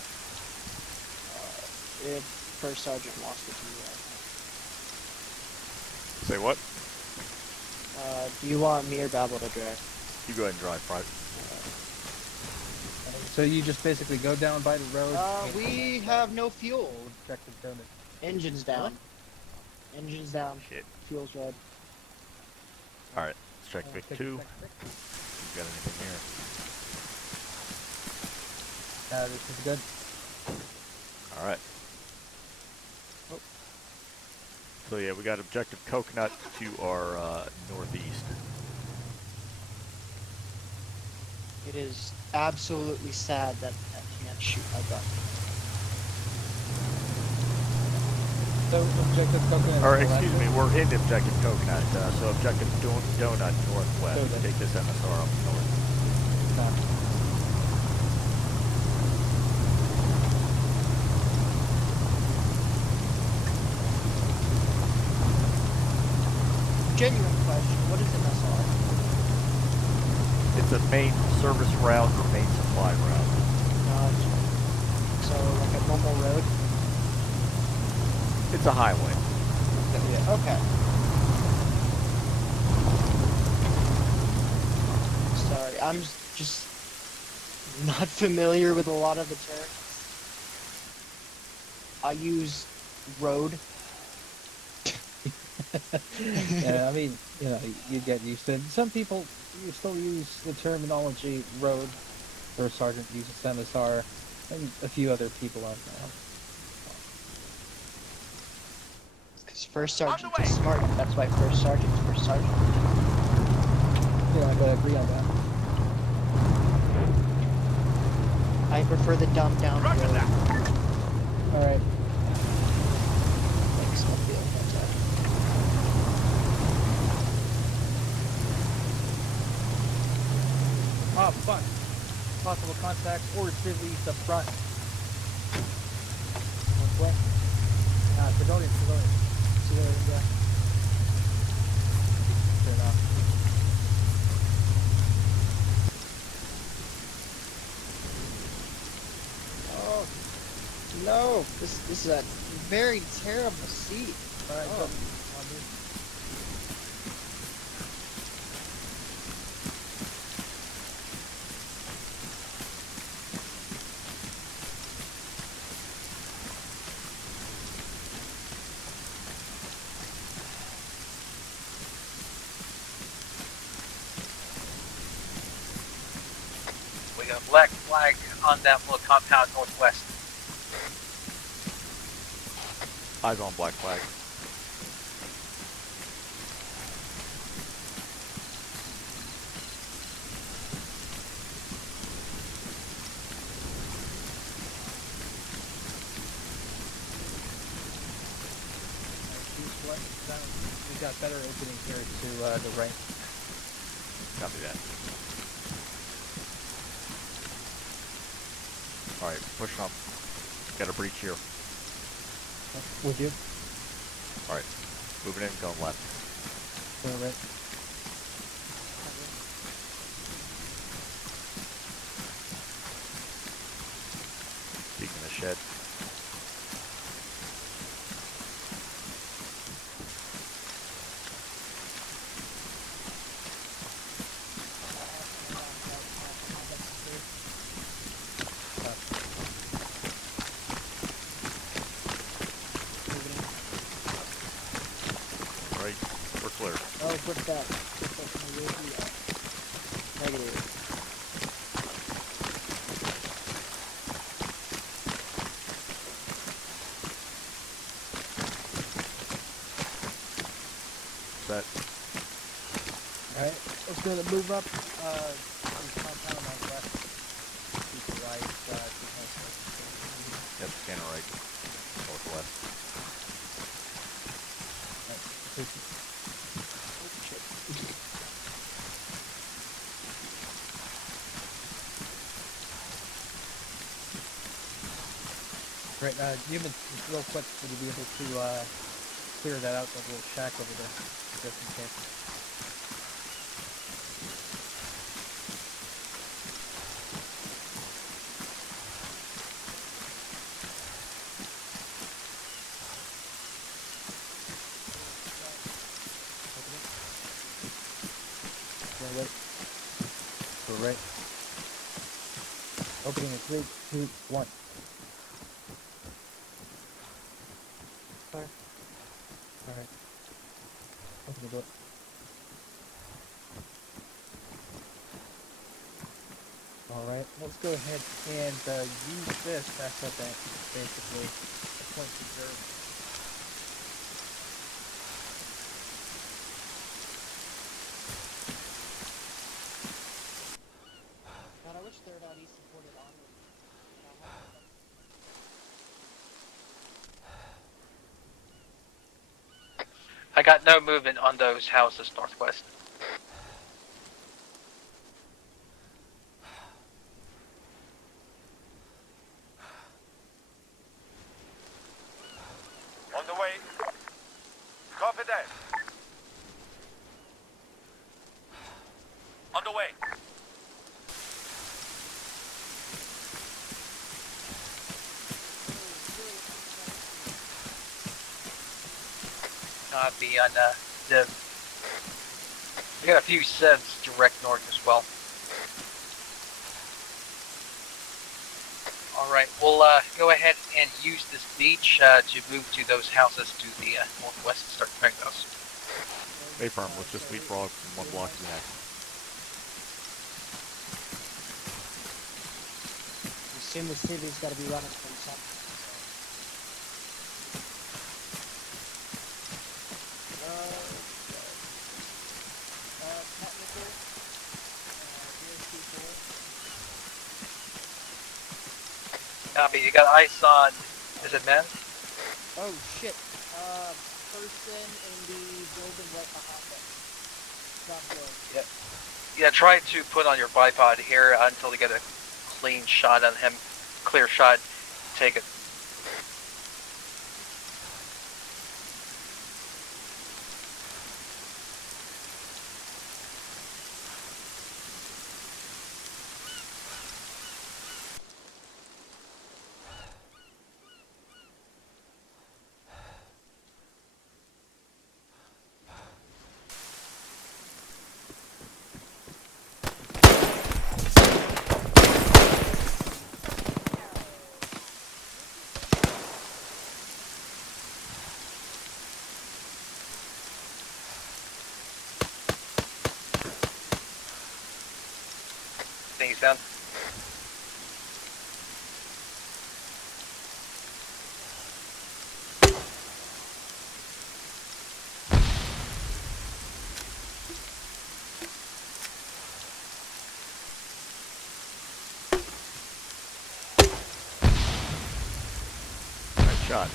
If First Sergeant wants to do that. Say what? Do you want me or Babel to drive? You go ahead and drive, Private. So you just basically go down by the road. We have no fuel. Objective donut. Engine's down. Engine's down. Shit. Fuel's red. Alright, let's check Vic Take 2. it, You check it. got anything here? This is good. Alright. Oh. So yeah, we got objective Coconut to our northeast. It is absolutely sad that I can't shoot my gun. So objective Coconut. Or excuse me, we're in objective Coconut, so objective Donut northwest. Donut. Take this MSR up north. Genuine question, what is MSR? It's a main service route or main supply route. So like a normal road? It's a highway. Yeah. Okay. Sorry, I'm just not familiar with a lot of the terms. I use road. Yeah, I mean, you know, you get used to it. Some people, you still use the terminology road. First sergeant uses MSR, and a few other people don't know. Because first sergeant is smart. That's why first sergeant's first sergeant. Yeah, I gotta agree on that. I prefer the dumbed down road. Alright. Thanks, I'll feel that. Oh, fuck. Possible contacts or civilians up front. What? Civilian. Civilian, yeah. Turn off. Oh, no. This is a very terrible seat. Alright, Oh. good. On, dude. We got a black flag on that little compound northwest. Eyes on black flag. We got better opening here to the right. Copy that. Alright, pushing up. Got a breach here. With you. Alright, moving in, going left. Going right. Peeking the shed. Right, we're clear. Oh, what's that? What's that from the UAV? Negative. Set. Alright, let's go to move up. Compound on left. Keep the right. Yep, scanner right. Northwest. Right, Newman, just real quick, would you be able to clear that out, that little shack over there, just in case? wait. Go right. Opening in 3, 2, 1. Fire. Alright. Open the door. Alright, let's go ahead and use this as a basically a point to zero. God, I wish Third Out East supported ArmA. I got no movement on those houses northwest. On the way. Copy that. On the way. Be on the. We got a few sets direct north as well. Alright, we'll go ahead and use this beach to move to those houses to the northwest and start clearing those. Stay firm. Let's just leapfrog from one block to the next. I assume the city's got to be running from something. Technically, Copy, you got ice on, is it men? oh shit, person in the building right behind us. Not good. Yeah, try to put on your bipod here until you get a clean shot on him. Clear shot, take it. Things done. Nice shot.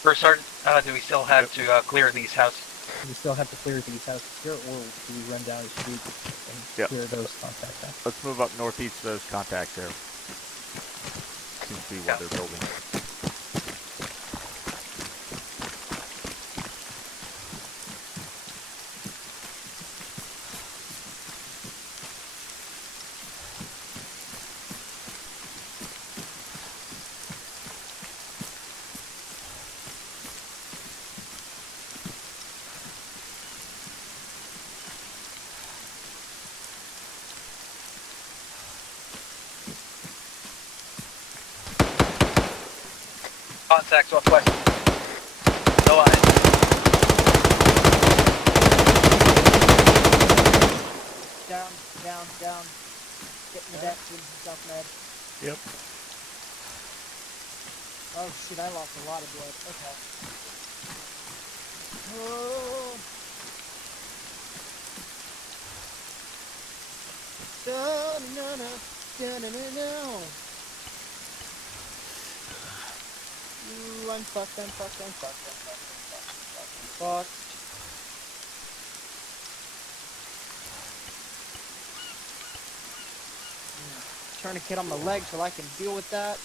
First Sergeant, do we still have to clear these houses? Do we still have to clear these houses here, or do we run down the street and clear those contacts out? Let's move up northeast to those contacts there. Seems to be what they're building. Contacts northwest. No eyes. Down. Getting the deck, doing some stuff, Ned. Yep. Oh shit, I lost a lot of blood. Okay. Oh. Da-na-na-na. Ooh, I'm fucked. Tourniquet on my leg so I can deal with that.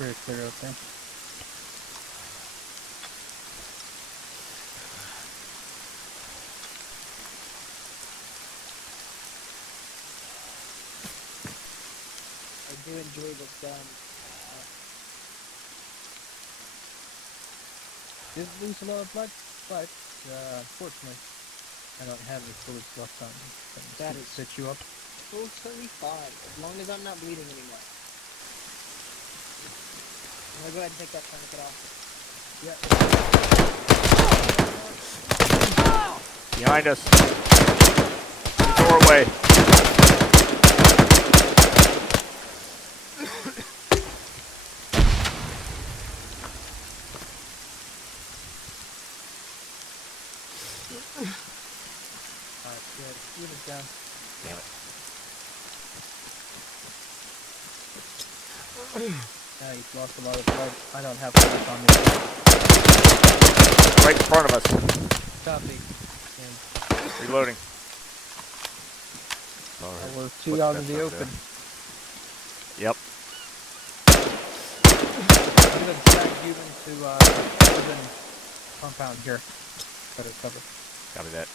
Very clear out there. I do enjoy this gun. Did lose a lot of blood, but unfortunately, I don't have the bullets left on me. That So is set you up. totally fine, as long as I'm not bleeding anymore. I'm gonna go ahead and take that tourniquet off. Yeah. Behind us. The doorway. Alright, good. Unit down. Damn it. Now you've lost a lot of blood. I don't have bullets on me. Right in front of us. Copy. Reloading. We're too out in the open. Yep. I'm gonna drag you into urban compound here. Better cover. Copy that.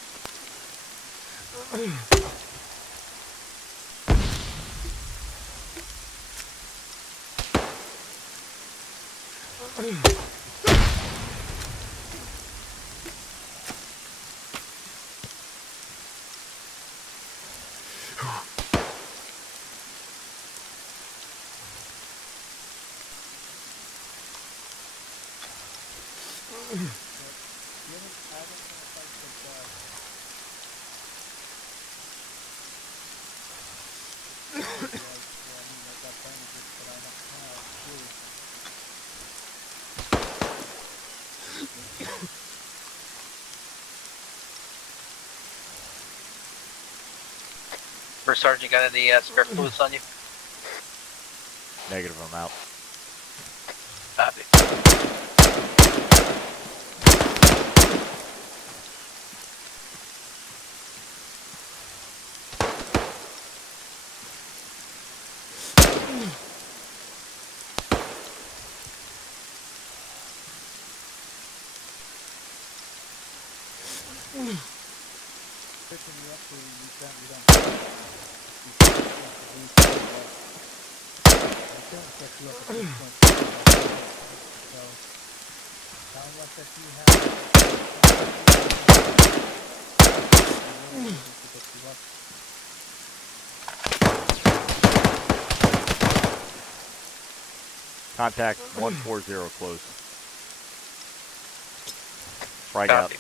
First Sergeant, got any spare fluids on you? Negative, I'm out. Copy. Picking you up so you don't I can't pick you up at this point. So, sound like that you have to pick you up. Contact 140 close. Frag out.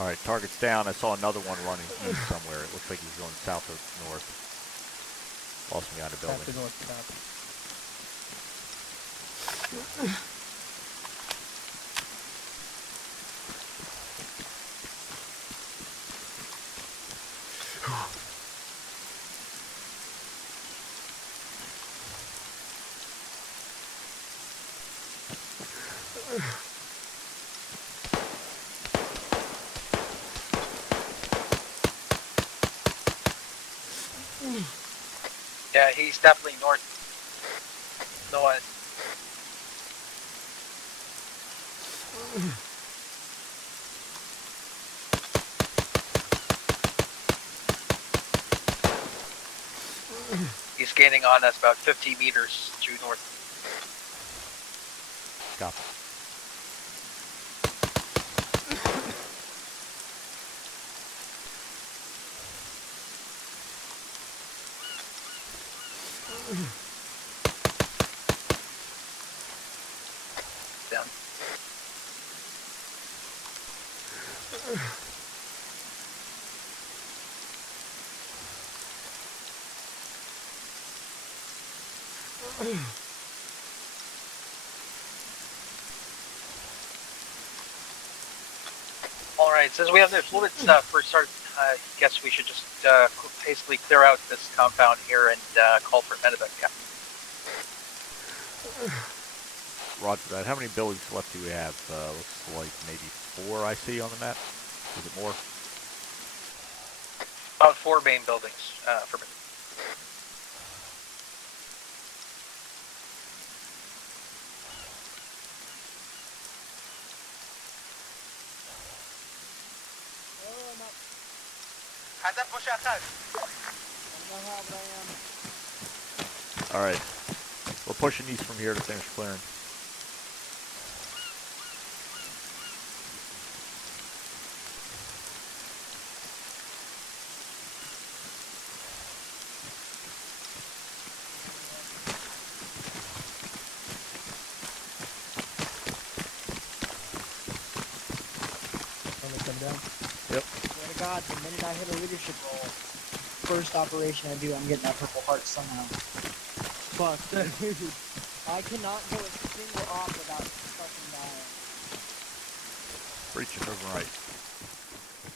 Alright, target's down. I saw another one running east somewhere. It looks like he's going south or north. Lost me behind a building. Yeah, he's definitely north. No, he's gaining on us about 50 meters due north. Copy. Down. Alright, since we have no fluids for start, I guess we should just hastily clear out this compound here and call for medevac. Roger that. How many buildings left do we have? Looks like maybe 4 I see on the map. Is it more? About 4 main buildings for me. هدف مشخص. Alright. We're pushing these from here to finish clearing. Come down. Yep. Swear to God, the minute I hit a leadership role, first operation I do, I'm getting that purple heart somehow. Fuck, dude. I cannot go a single op without fucking dying. Breaching over right.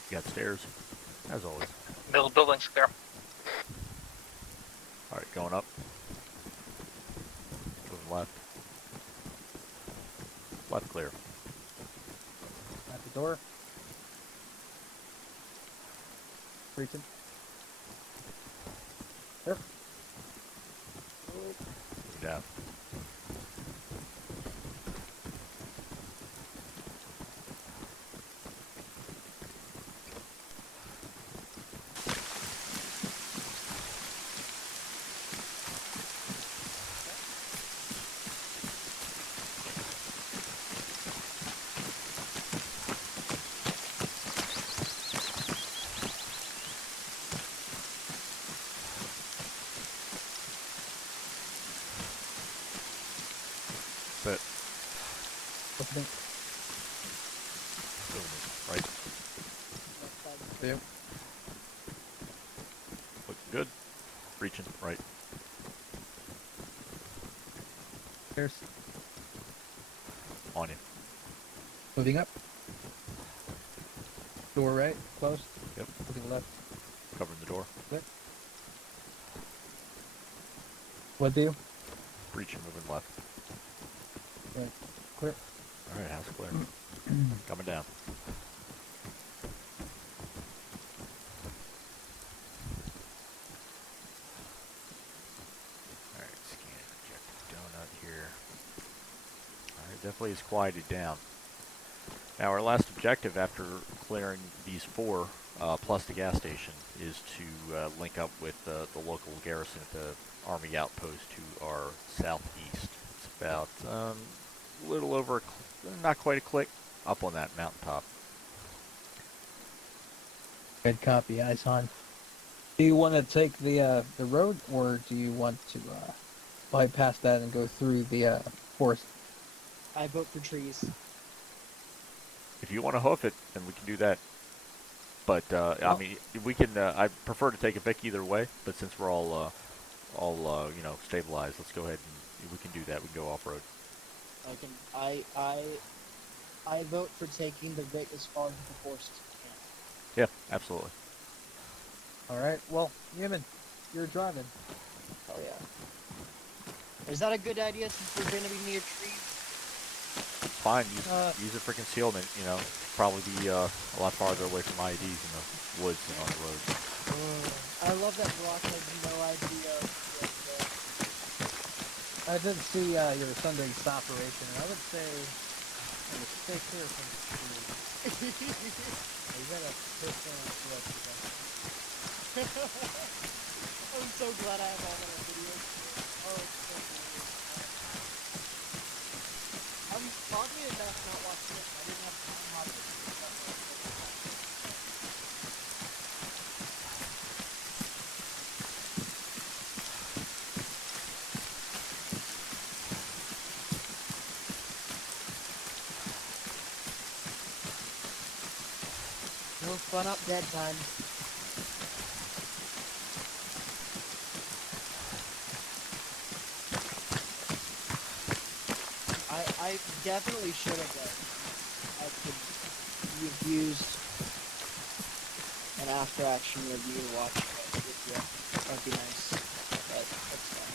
You got stairs, as always. Middle building's clear. Alright, going up. Moving left. Left clear. At the door. Breaching. There. Down. Sit. Opening. Right. Yep. Looking good. Breaching right. Stairs. On you. Moving up. Door right. Closed. Yep. Moving left. Covering the door. Good. What do you? Breaching, moving left. Right. Clear. Alright, house clear. Coming down. Alright, scan objective donut here. Alright, definitely has quieted down. Now our last objective after clearing these 4, plus the gas station, is to link up with the local garrison at the Army outpost to our southeast. It's about a little over, not quite a click, up on that mountaintop. Good copy. Eyes on. Do you want to take the road, or do you want to bypass that and go through the forest? I vote for trees. If you want to hoof it, then we can do that. But I mean, we can. I prefer to take a Vic either way. But since we're all you know, stabilized, let's go ahead and we can do that. We can go off road. I vote for taking the Vic as far as the forest as we can. Yeah, absolutely. All right. Well, Yemen, you're driving. Hell yeah. Is that a good idea since we're going to be near trees? Fine. Use it for concealment. You know, probably be a lot farther away from IEDs in the woods than on the road. I love that Brock has no idea. I did see your Sunday's operation, and I would say stay clear from the trees. You got a pistol and threat to them. I'm so glad I have all that on video. Oh, it's so cool. I'm oddly enough not watching it. I didn't have time to watch it. No fun up dead time. I definitely should have I could have used an after action review watching it with you. That'd be nice. But that's fine.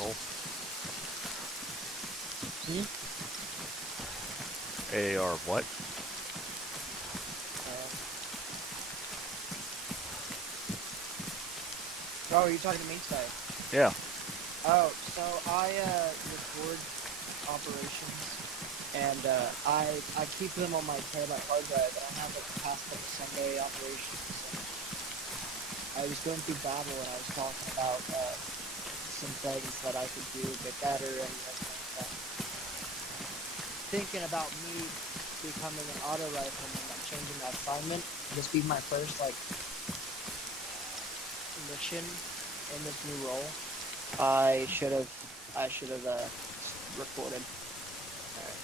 patrol. AAR what? Oh, are you talking to me today? Yeah. Oh, so I record operations, and I keep them on my terabyte hard drive, and I have like the past couple Sunday operations. And I was going through battle, and I was talking about some things that I could do a bit better, and thinking about me becoming an auto rifleman and changing my assignment. This be my first like mission in this new role. I should have recorded. Alright.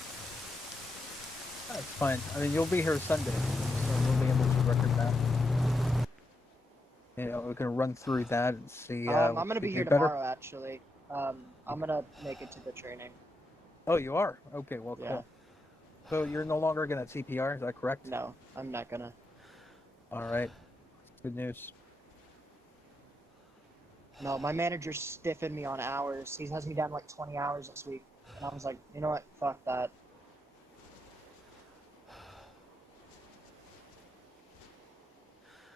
That's fine. I mean, you'll be here Sunday, so we'll be able to record that. You know, we can run through that and see. I'm gonna be here better. tomorrow, actually. I'm gonna make it to the training. Oh, you are? Okay, well, Yeah. cool. So you're no longer gonna CPR, is that correct? No, I'm not gonna. All right. Good news. No, my manager's stiffing me on hours. He has me down like 20 hours this week. And I was like, you know what? Fuck that.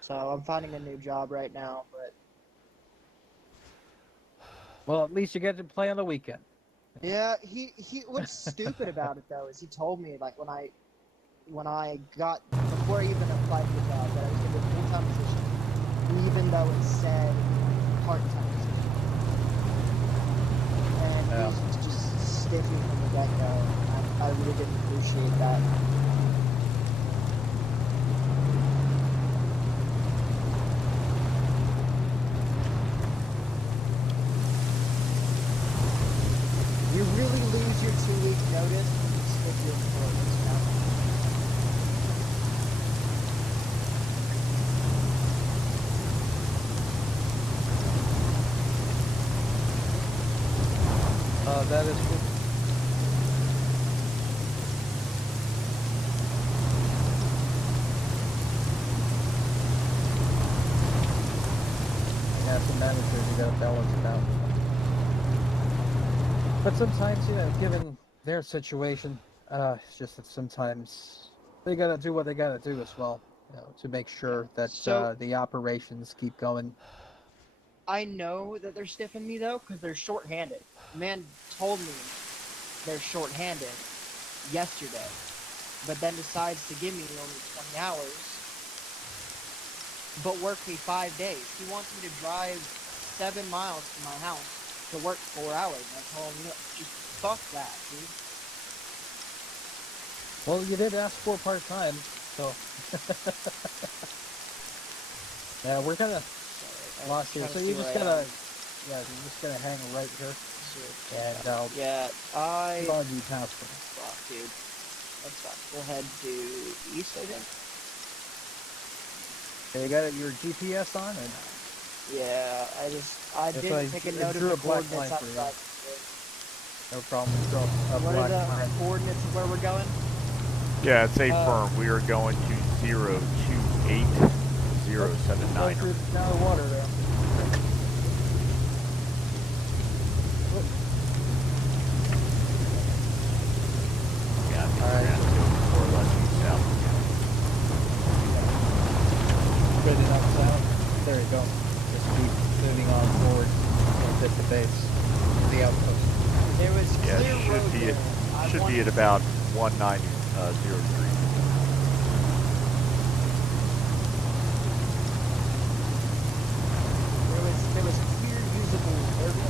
So I'm finding a new job right now, but... Well, at least you get to play on the weekend. Yeah, he what's stupid about it, though, is he told me, like, when I got... Before I even applied for the job, that I was going to be a full-time position, even though it said part-time. And he's just stiffy from the get-go. I really didn't appreciate that. You really lose your 2-week notice when you stiff your employees, you know? That is good. Yeah, some managers you gotta balance it out. But sometimes, you know, given their situation, it's just that sometimes they gotta do what they gotta do as well, you know, to make sure that the operations keep going. I know that they're stiffing me, though, because they're short-handed. The man told me they're short-handed yesterday, but then decides to give me only 20 hours, but work me 5 days. He wants me to drive 7 miles from my house to work 4 hours. And I told him, no, just fuck that, dude. Well, you did ask for part-time, so... Yeah, we're kind of lost here, so you just gotta... Yeah, you're just gonna hang right here. And I'll... Yeah, log you past them. Fuck, dude. Let's stop. We'll head due east, I think. Okay, you got your GPS on, and... Yeah, I didn't take a note of the coordinates outside. No problem. Draw a What are black the line. coordinates of where we're going? Yeah, it's a firm. We are going to 028079. Go through down the water there. Yeah, I think we're going to have to go more or less due south. Good enough south. There you go. Just keep moving on forward and hit the base, the outpost. There was Yeah, clear road there. should be at about 1903. There was clear usable area.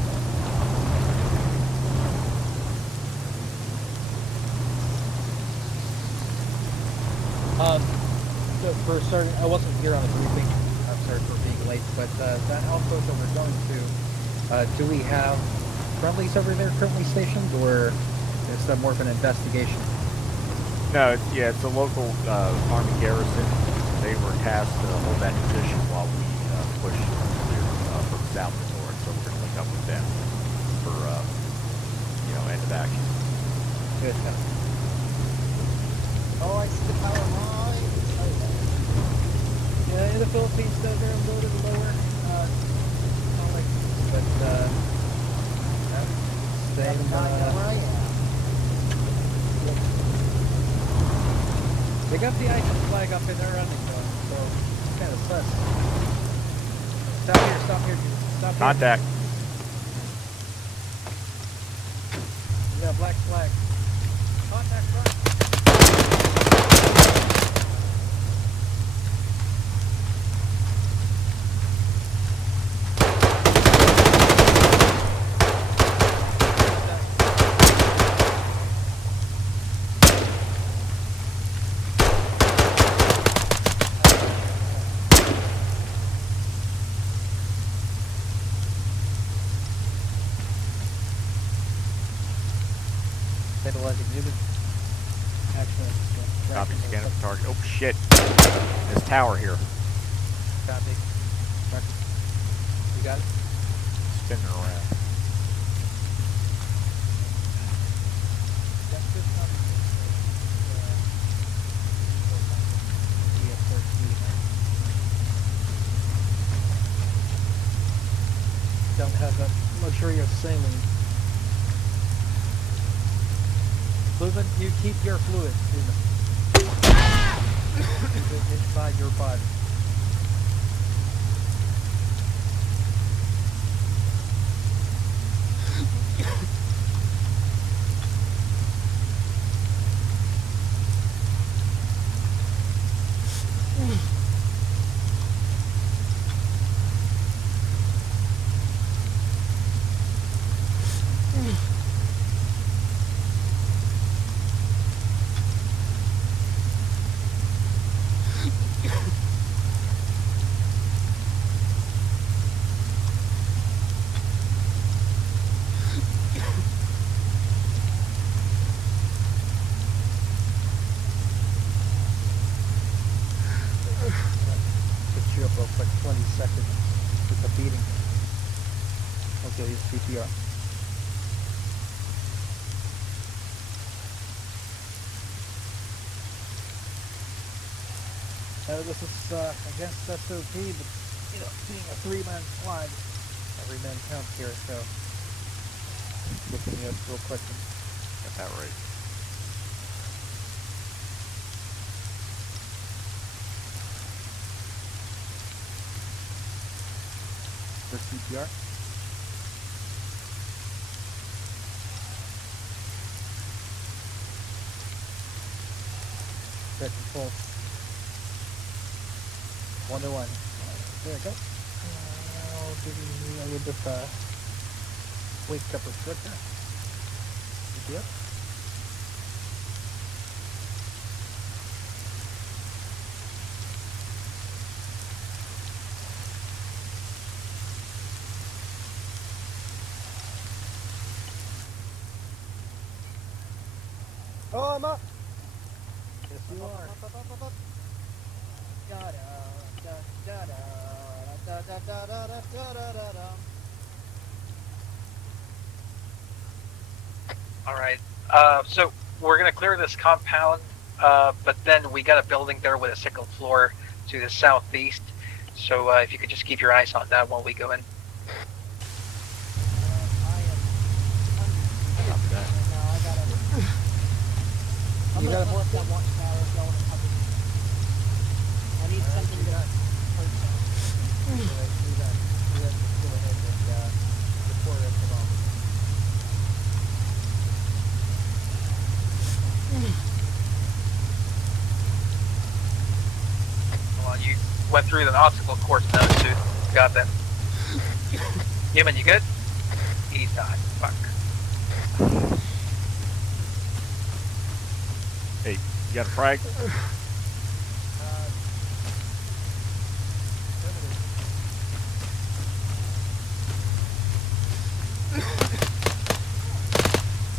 So for starting, I wasn't here on the briefing. I'm sorry for being late, but that outpost that we're going to, do we have friendlies over there currently stationed, or is that more of an investigation? No, it's a local Army garrison. They were tasked to hold that position while we push clear from south to north, so we're going to link up with them for, end of action. Good. Oh, I see the power line. Yeah, in the Philippines, they're a little bit lower, but same. Where I am. They got the icon flag up in their running though, so it's kind of sus. Stop here, dude. Stop here. Contact. We got a black flag. Contact front. Stabilizing unit. Action. Copy, scan of target. Oh shit. This tower here. Copy. You got it? Spinning around. Don't have the luxury of sailing. Fluid, you keep your fluid. Keep it inside your body. Like 20 seconds with the beating. Okay, he's CPR. This is against SOP, but you know, being a 3-man squad, every man counts here, so looking at it real quick. Got that right. For CPR. Set control. 1 to 1. There we go. I will just wake up restrictor. Yep. Oh, I'm up. Yes, you are. Alright, so we're gonna clear this compound, but then we got a building there with a single floor to the southeast, so if you could just keep your eyes on that while we go in. I'm gonna put that watchtower going and cover. I need something to hurt them. Do that. Go ahead and report it along. Well, you went through the obstacle course now too. Got that. Human, you good? He's not. Fuck. Hey, you got a frag?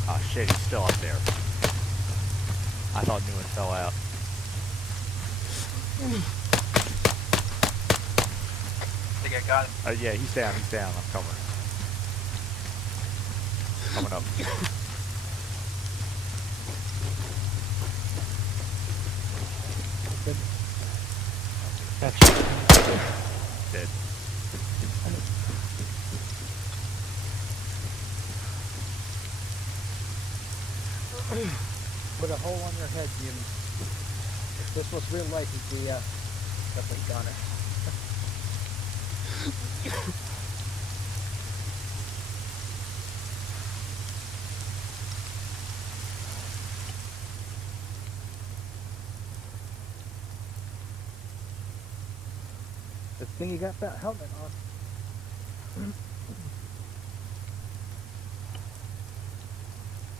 Oh shit, he's still up there. I thought new one fell out. I think I got him. Yeah, he's down, I'm covering. Coming up. Dead. Put a hole on your head, Jimmy. If this was real life, you'd be definitely goner. Good thing you got that helmet on.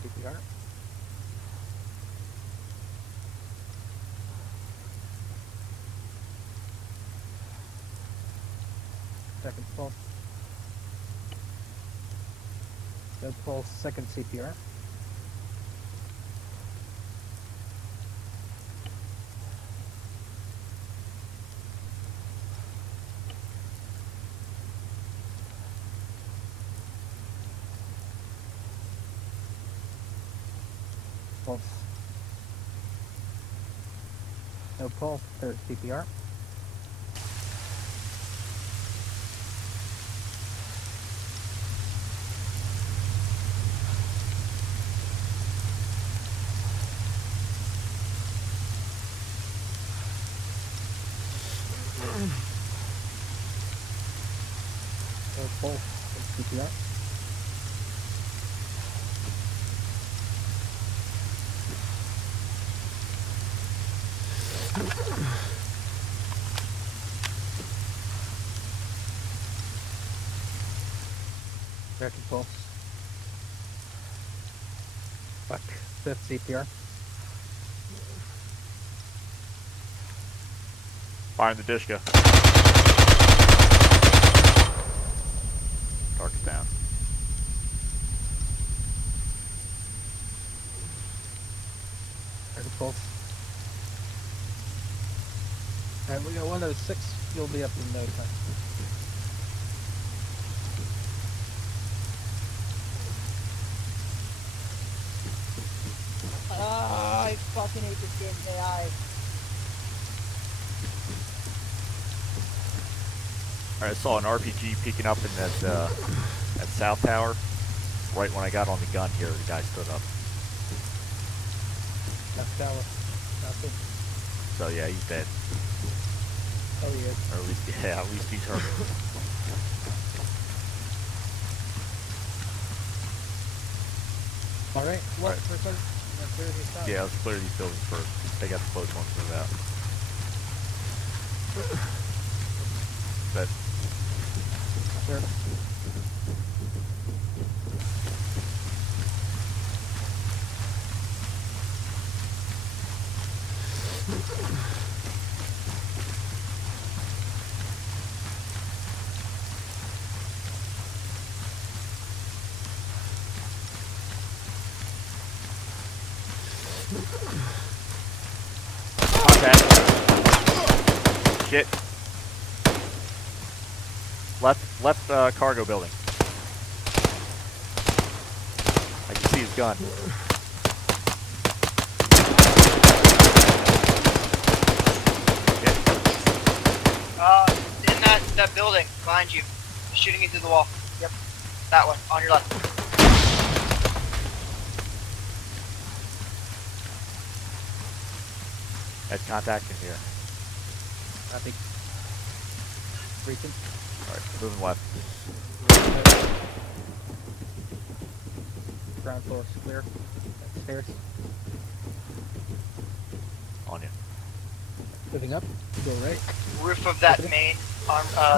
CPR. Second pulse. Third pulse, second CPR. Pulse. No pulse, third CPR. No pulse, third CPR. Second pulse. Fuck. Fifth CPR. Firing the Dishka. Target's down. Second pulse. Alright, we got 106. You'll be up in no time. I fucking hate this game's AI. Alright, I saw an RPG peeking up in that south tower. Right when I got on the gun here, the guy stood up. Left tower. Nothing. So yeah, he's dead. Oh, he is. Or at least, yeah, at least he's hurt. Alright, what? For a second. Clear these out. Yeah, let's clear these buildings first. They got the close ones moved out. But Sure. contact. Shit. Left cargo building. I can see his gun. In that building behind you, shooting into the wall. Yep, that one on your left. That's contact in here. I think. Breaching. Alright, moving left. Ground floor is clear. Stairs. On you. Moving up. Go right. Roof of that main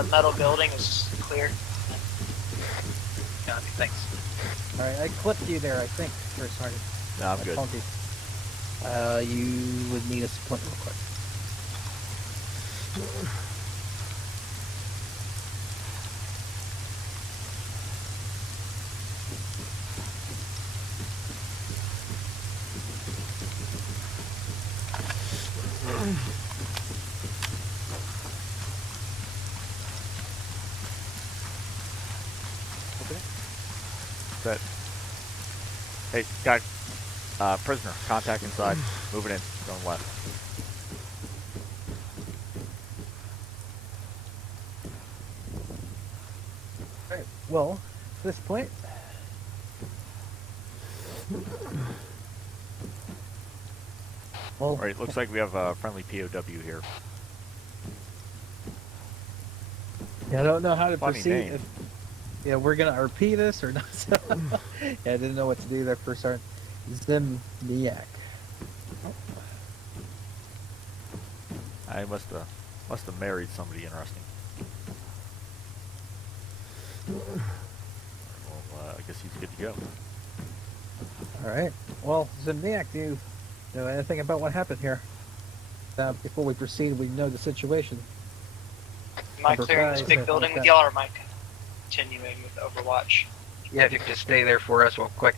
metal building is clear. Copy, thanks. Alright, I clipped you there, I think, First Sergeant. No, I'm good. Funky. You would need a splint real quick. Okay. Set. Hey, guy. Prisoner. Contact inside. Moving in. Going left. Alright, well, at this point, Well, Alright, looks like we have a friendly POW here. yeah, I don't know how to Funny proceed. name. Yeah, we're gonna RP this or not. Yeah, I didn't know what to do there for a start. Zimniak. I must have married somebody interesting. Well, I guess he's good to go. Alright. Well, Zimniak, do you know anything about what happened here? Before we proceed, we know the situation. Am I clearing this big building with y'all, or am I continuing with Overwatch? Yeah, if you could just stay there for us real quick.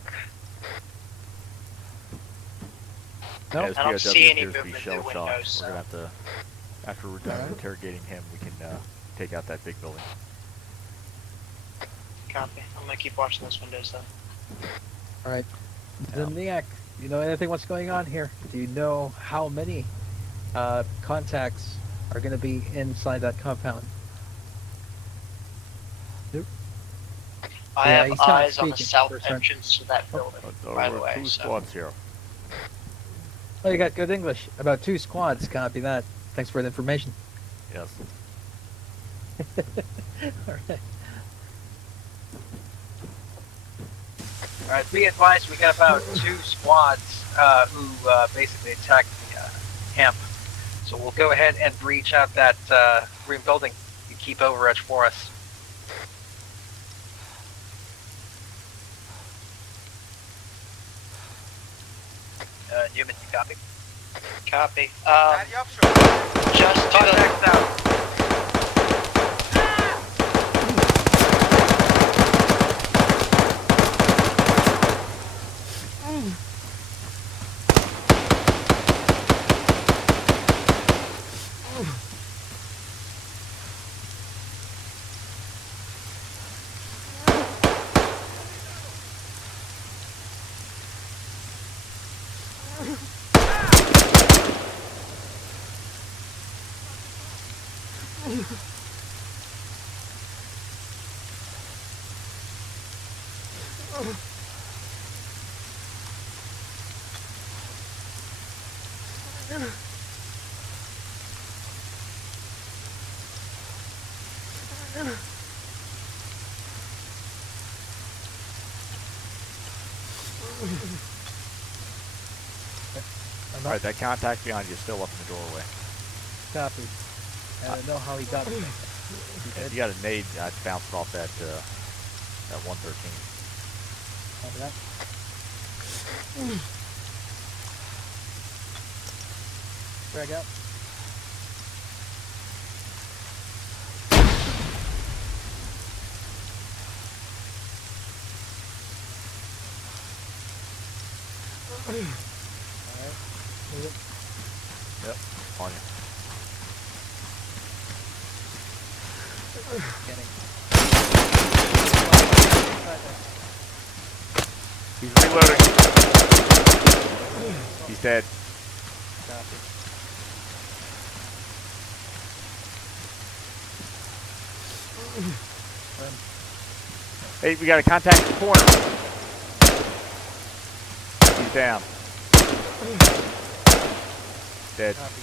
Nope. Yeah, this I don't POW see any appears to be movement through shell-shocked. windows, so. We're gonna have to, after we're done interrogating him, we can take out that big building. Copy. I'm gonna keep watching those windows though. Alright. Zimniak, you know anything what's going on here? Do you know how many contacts are going to be inside that compound? Nope. I Yeah, have he's not eyes on the speaking south for a second. entrance to that building, by the way. Two So. squad zero. Oh, you got good English. About 2 squads. Copy that. Thanks for the information. Yes. Alright. Alright, be advised, we got about 2 squads who basically attacked the camp. So we'll go ahead and breach out that green building. You keep Overwatch for us. Newman, you copy? Copy. Just Just to the... Contacts out. Alright, that contact behind you is still up in the doorway. Copy. I don't know how he got there. If you got a nade, I'd bounce off that 113. Copy that. Drag out. Alright. Move it. Yep, on you. Getting. He's reloading. He's dead. Copy. Hey, we got a contact in the corner. He's down. Dead. Copy.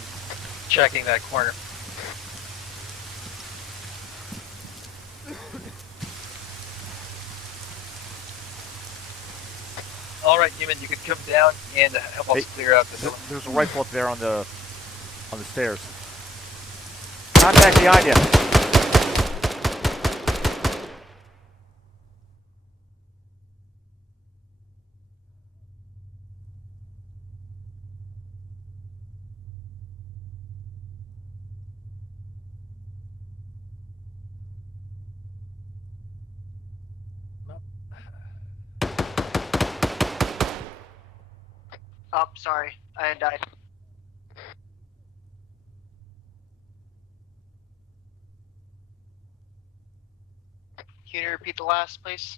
Checking that corner. Alright, Newman, you can come down and help us clear out the building. There's a rifle up there on the stairs. Contact behind you. Oh, sorry. I died. Can you repeat the last, please?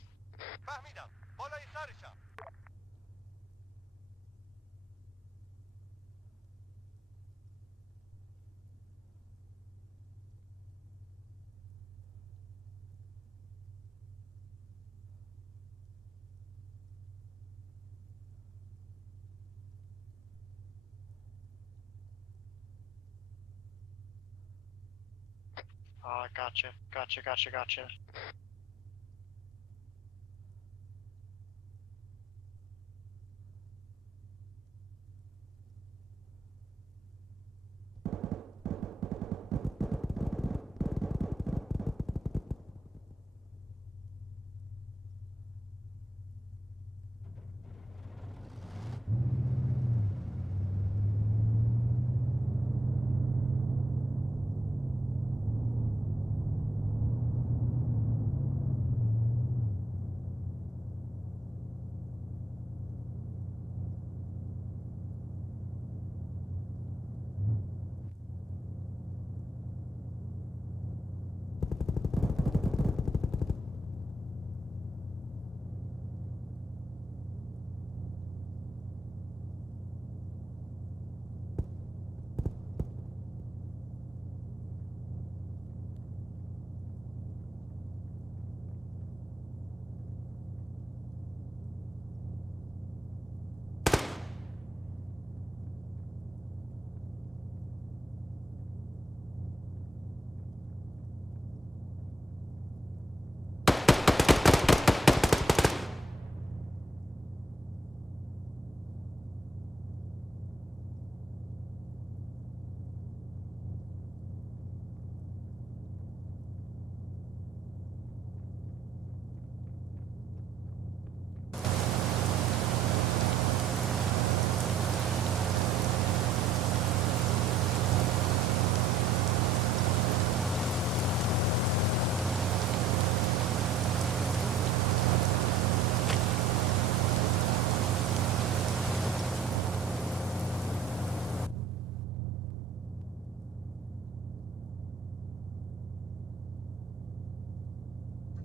Gotcha.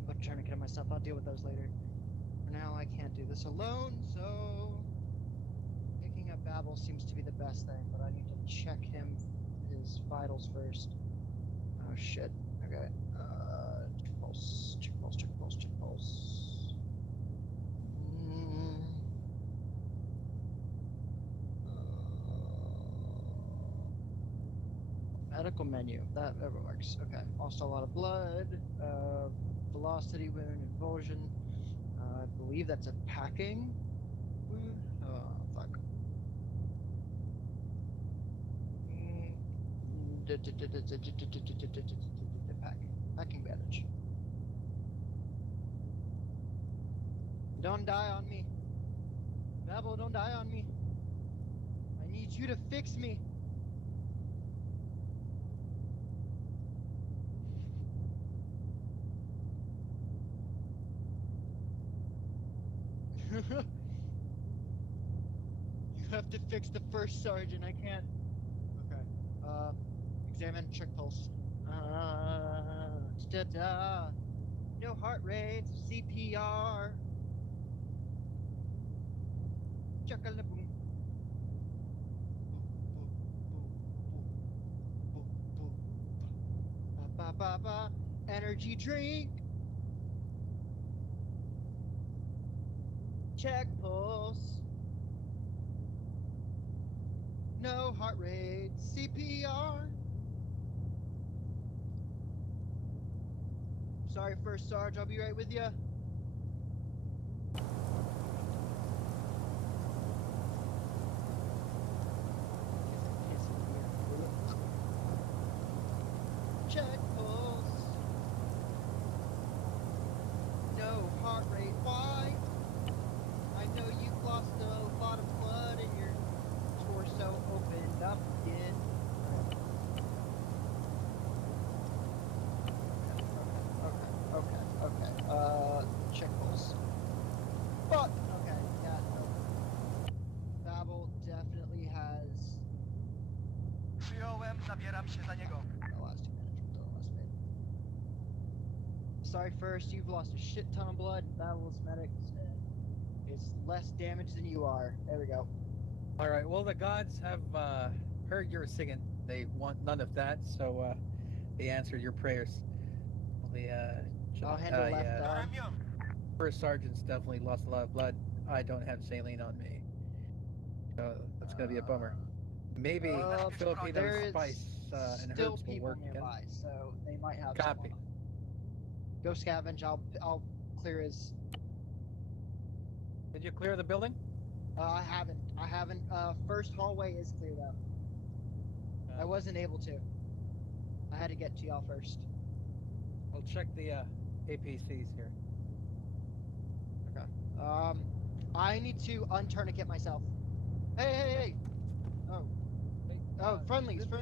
I'm tourniquet myself. I'll deal with those later. For now, I can't do this alone, so picking up Babel seems to be the best thing, but I need to check his vitals first. Oh shit. Okay. Check pulse. Mm. Medical menu. That works. Okay. Lost a lot of blood. Velocity wound, involsion. I believe that's a packing wound. Oh, fuck. Packing bandage. Don't die on me. Babel, don't die on me. I need you to fix me. You have to fix the first sergeant. I can't. Okay. Examine, check pulse. No heart rate, CPR. Chakalaboom. Ba. Energy drink. Check pulse. No heart rate, CPR. Sorry, First Sarge. I'll be right with you. Check pulse. No heart rate. Why? I know you've lost a lot of blood and your torso opened up again. Okay. Check pulse. Fuck! Okay, yeah, no. Babel definitely has... Przyjąłem, zabieram się za niego. The last 2 minutes with the last bit. Sorry, First, you've lost a shit ton of blood in Babel's medics, and it's less damage than you are. There we go. Alright, well, the gods have heard your singing. They want none of that, so they answered your prayers. I'll handle left arm. First sergeant's definitely lost a lot of blood. I don't have saline on me. So that's gonna be a bummer. Maybe Filipino there is- spice and still herbs will people work together. nearby, so they might have Copy. some on 'em. Go scavenge. I'll clear his. Did you clear the building? I haven't. First hallway is clear though. I wasn't able to. I had to get to y'all first. I'll check the APCs here. Okay. I need to untourniquet myself. Hey! Oh. Friendlies. Hello.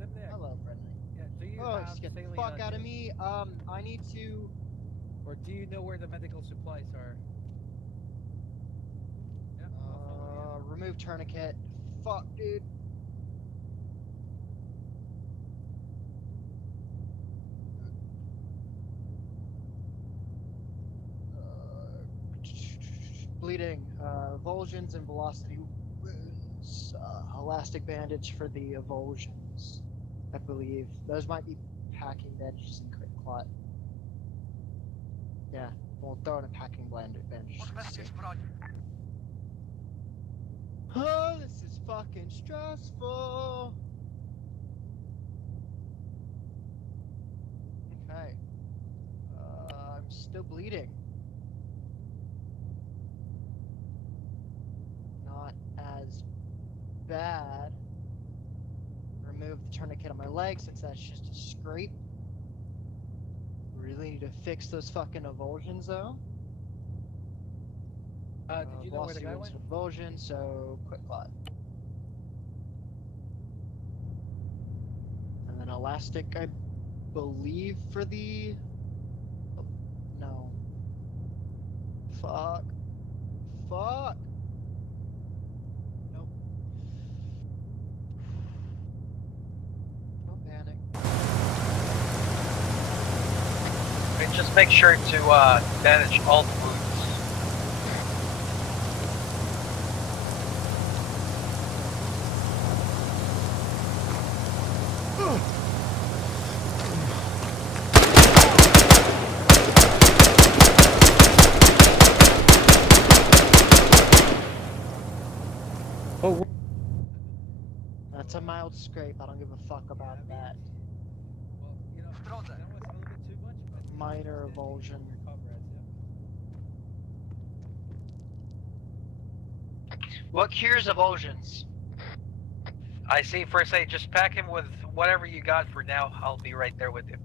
Zimniak. Hello, friendly. Yeah, do you Oh, have just get the saline fuck on out of you? me. I need to. Or do you know where the medical supplies are? Yeah, I'll follow you. Remove tourniquet. Fuck, dude. Bleeding. Avulsions and velocity wounds. Elastic bandage for the avulsions, I believe. Those might be packing bandages and quick clot. Yeah, we'll throw in a packing bandage. Odbezpiecz broń. Oh, this is fucking stressful. Okay. I'm still bleeding. Not as bad. Remove the tourniquet on my leg since that's just a scrape. Really need to fix those fucking avulsions though. Did you know where the guy went? Avulsion, so quick clot. And then elastic, I believe, for the. Oh, no. Fuck. Fuck. Nope. Don't panic. And just make sure to manage all the wounds. Oh. That's a mild scrape. I don't give a fuck about that. Well, you know, that was a little bit too much, but Minor avulsion. your comrades, yeah. What cures avulsions? I see. First aid. Just pack him with whatever you got for now. I'll be right there with you.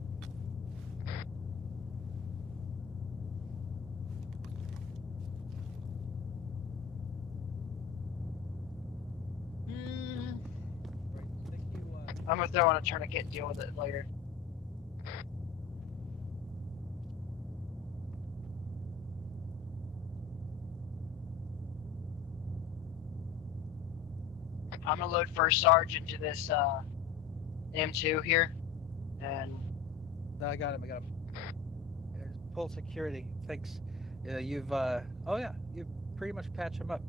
I'm gonna throw on a tourniquet and deal with it later. I'm gonna load first Sarge into this M2 here, and No, I got him. There's pull security. Thanks. You've oh yeah, you've pretty much patched him up.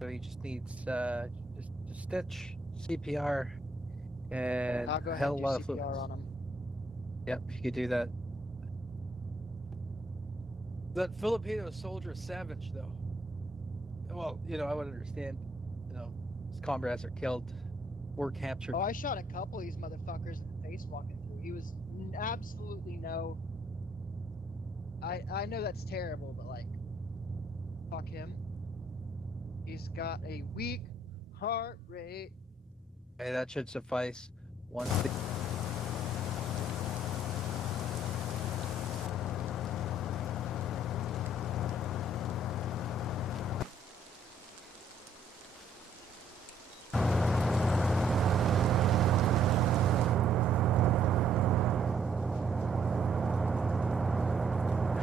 So he just needs just a stitch, CPR, and I'll go a ahead hell and of a do lot of fluids. CPR on him. Yep, you could do that. That Filipino soldier is savage, though. Well, you know, I would understand. You know, his comrades are killed, or captured. Oh, I shot a couple of these motherfuckers in the face walking through. He was absolutely no. I know that's terrible, but like, fuck him. He's got a weak heart rate. Hey, that should suffice. Once the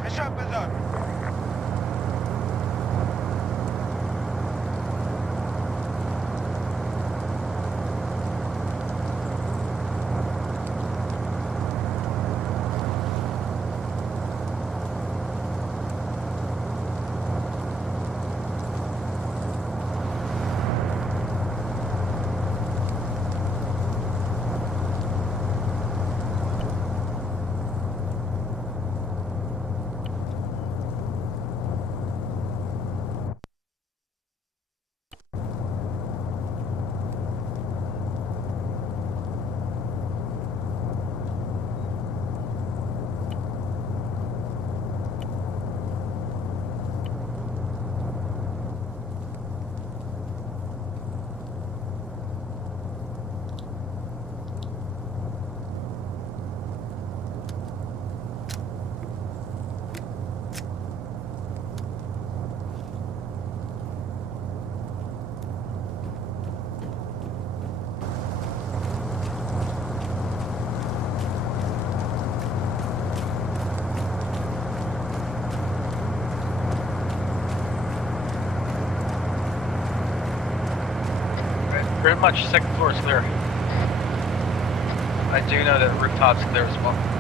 Hesap bezak. pretty much second floor is clear. I do know that rooftop's clear as well.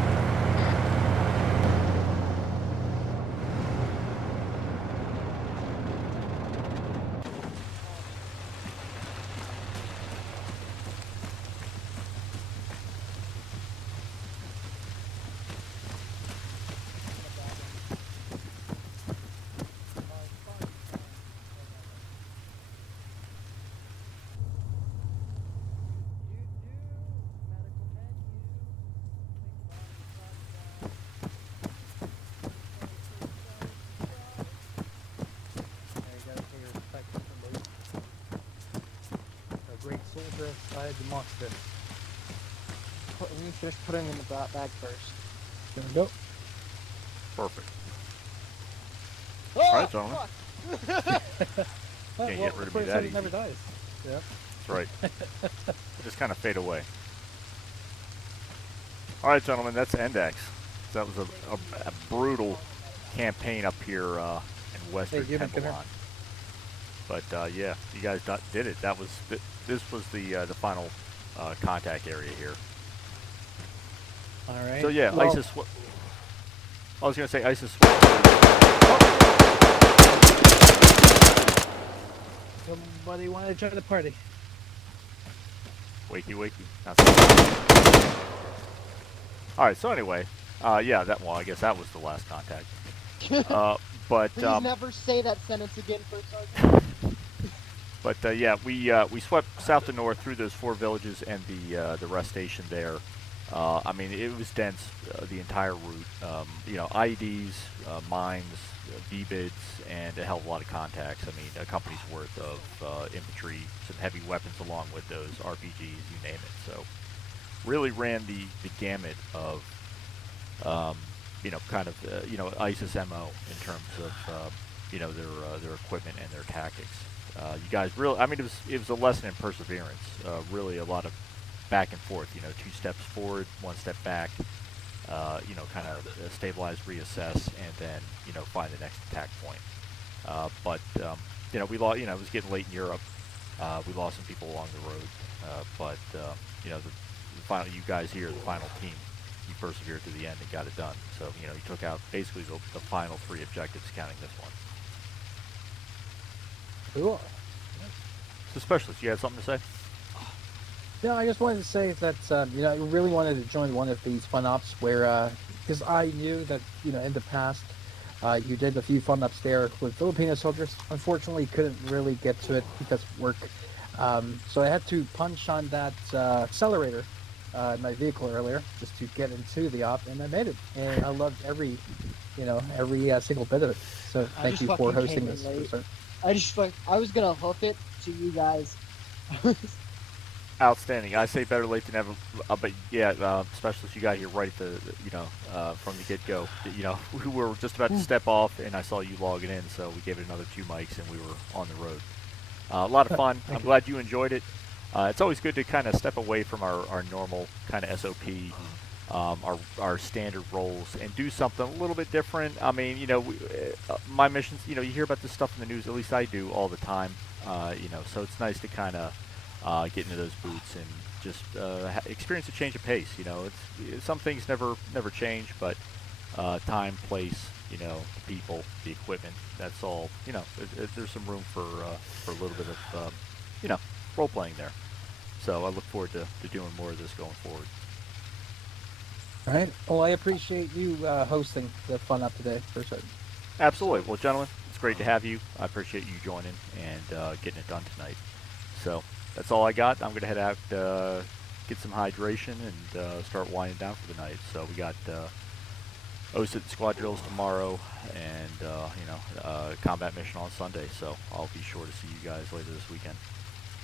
Great soldier outside the monster. Let me finish putting in the bag first. There we go. Perfect. Oh, All right, gentlemen. Well, Can't get rid of me the that it easy. never dies. Yeah. That's right. Just kind of fade away. All right, gentlemen, that's Endex. That was a brutal campaign up here in western Tembelan. But yeah, you guys did it. That was this was the final contact area here. All right. So yeah, well, ISIS. I was gonna say ISIS. Somebody wanted to join the party. Wakey, wakey. All right. So anyway, yeah. Well, I guess that was the last contact. But please never say that sentence again, First Sergeant. But yeah, we swept south to north through those 4 villages and the rest station there. I mean, it was dense the entire route. You know, IEDs, mines, VBIDs, and a hell of a lot of contacts. I mean, a company's worth of infantry, some heavy weapons along with those, RPGs, you name it. So really ran the gamut of, you know, kind of, you know, ISIS MO in terms of, you know, their equipment and their tactics. You guys really, I mean, it was a lesson in perseverance. Really a lot of back and forth, you know, 2 steps forward, 1 step back, you know, kind of stabilize, reassess, and then, you know, find the next attack point. But, you know, we lost, you know, it was getting late in Europe. We lost some people along the road. But, you know, the final, you guys here, the final team, you persevered to the end and got it done. So, you know, you took out basically the final 3 objectives, counting this one. Cool. So, Specialist, you had something to say? No, I just wanted to say that, you know, I really wanted to join one of these fun ops where, because I knew that, you know, in the past, you did a few fun ops there with Filipino soldiers. Unfortunately, couldn't really get to it because of work. So I had to punch on that accelerator in my vehicle earlier just to get into the op, and I made it. And I loved every single bit of it. So thank you for hosting this. I was gonna hoof it to you guys. Outstanding. I say better late than never. But yeah, Specialist, you got here right at the, you know, from the get-go. You know, we were just about to step off, and I saw you logging in, so we gave it another 2 mics, and we were on the road. A lot of fun. I'm glad you enjoyed it. It's always good to kind of step away from our normal kind of SOP, our standard roles, and do something a little bit different. I mean, you know, my missions, you know, you hear about this stuff in the news, at least I do all the time, you know, so it's nice to kind of get into those boots and just experience a change of pace. You know, it's some things never change, but time, place, you know, the people, the equipment, that's all. You know, there's some room for a little bit of you know, role playing there. So I look forward to doing more of this going forward. All right. Well, I appreciate you hosting the fun up today for certain. Absolutely. Well, gentlemen, it's great to have you. I appreciate you joining and getting it done tonight. So that's all I got. I'm going to head out, get some hydration, and start winding down for the night. So we got OSIT squad drills tomorrow, and you know, combat mission on Sunday. So I'll be sure to see you guys later this weekend.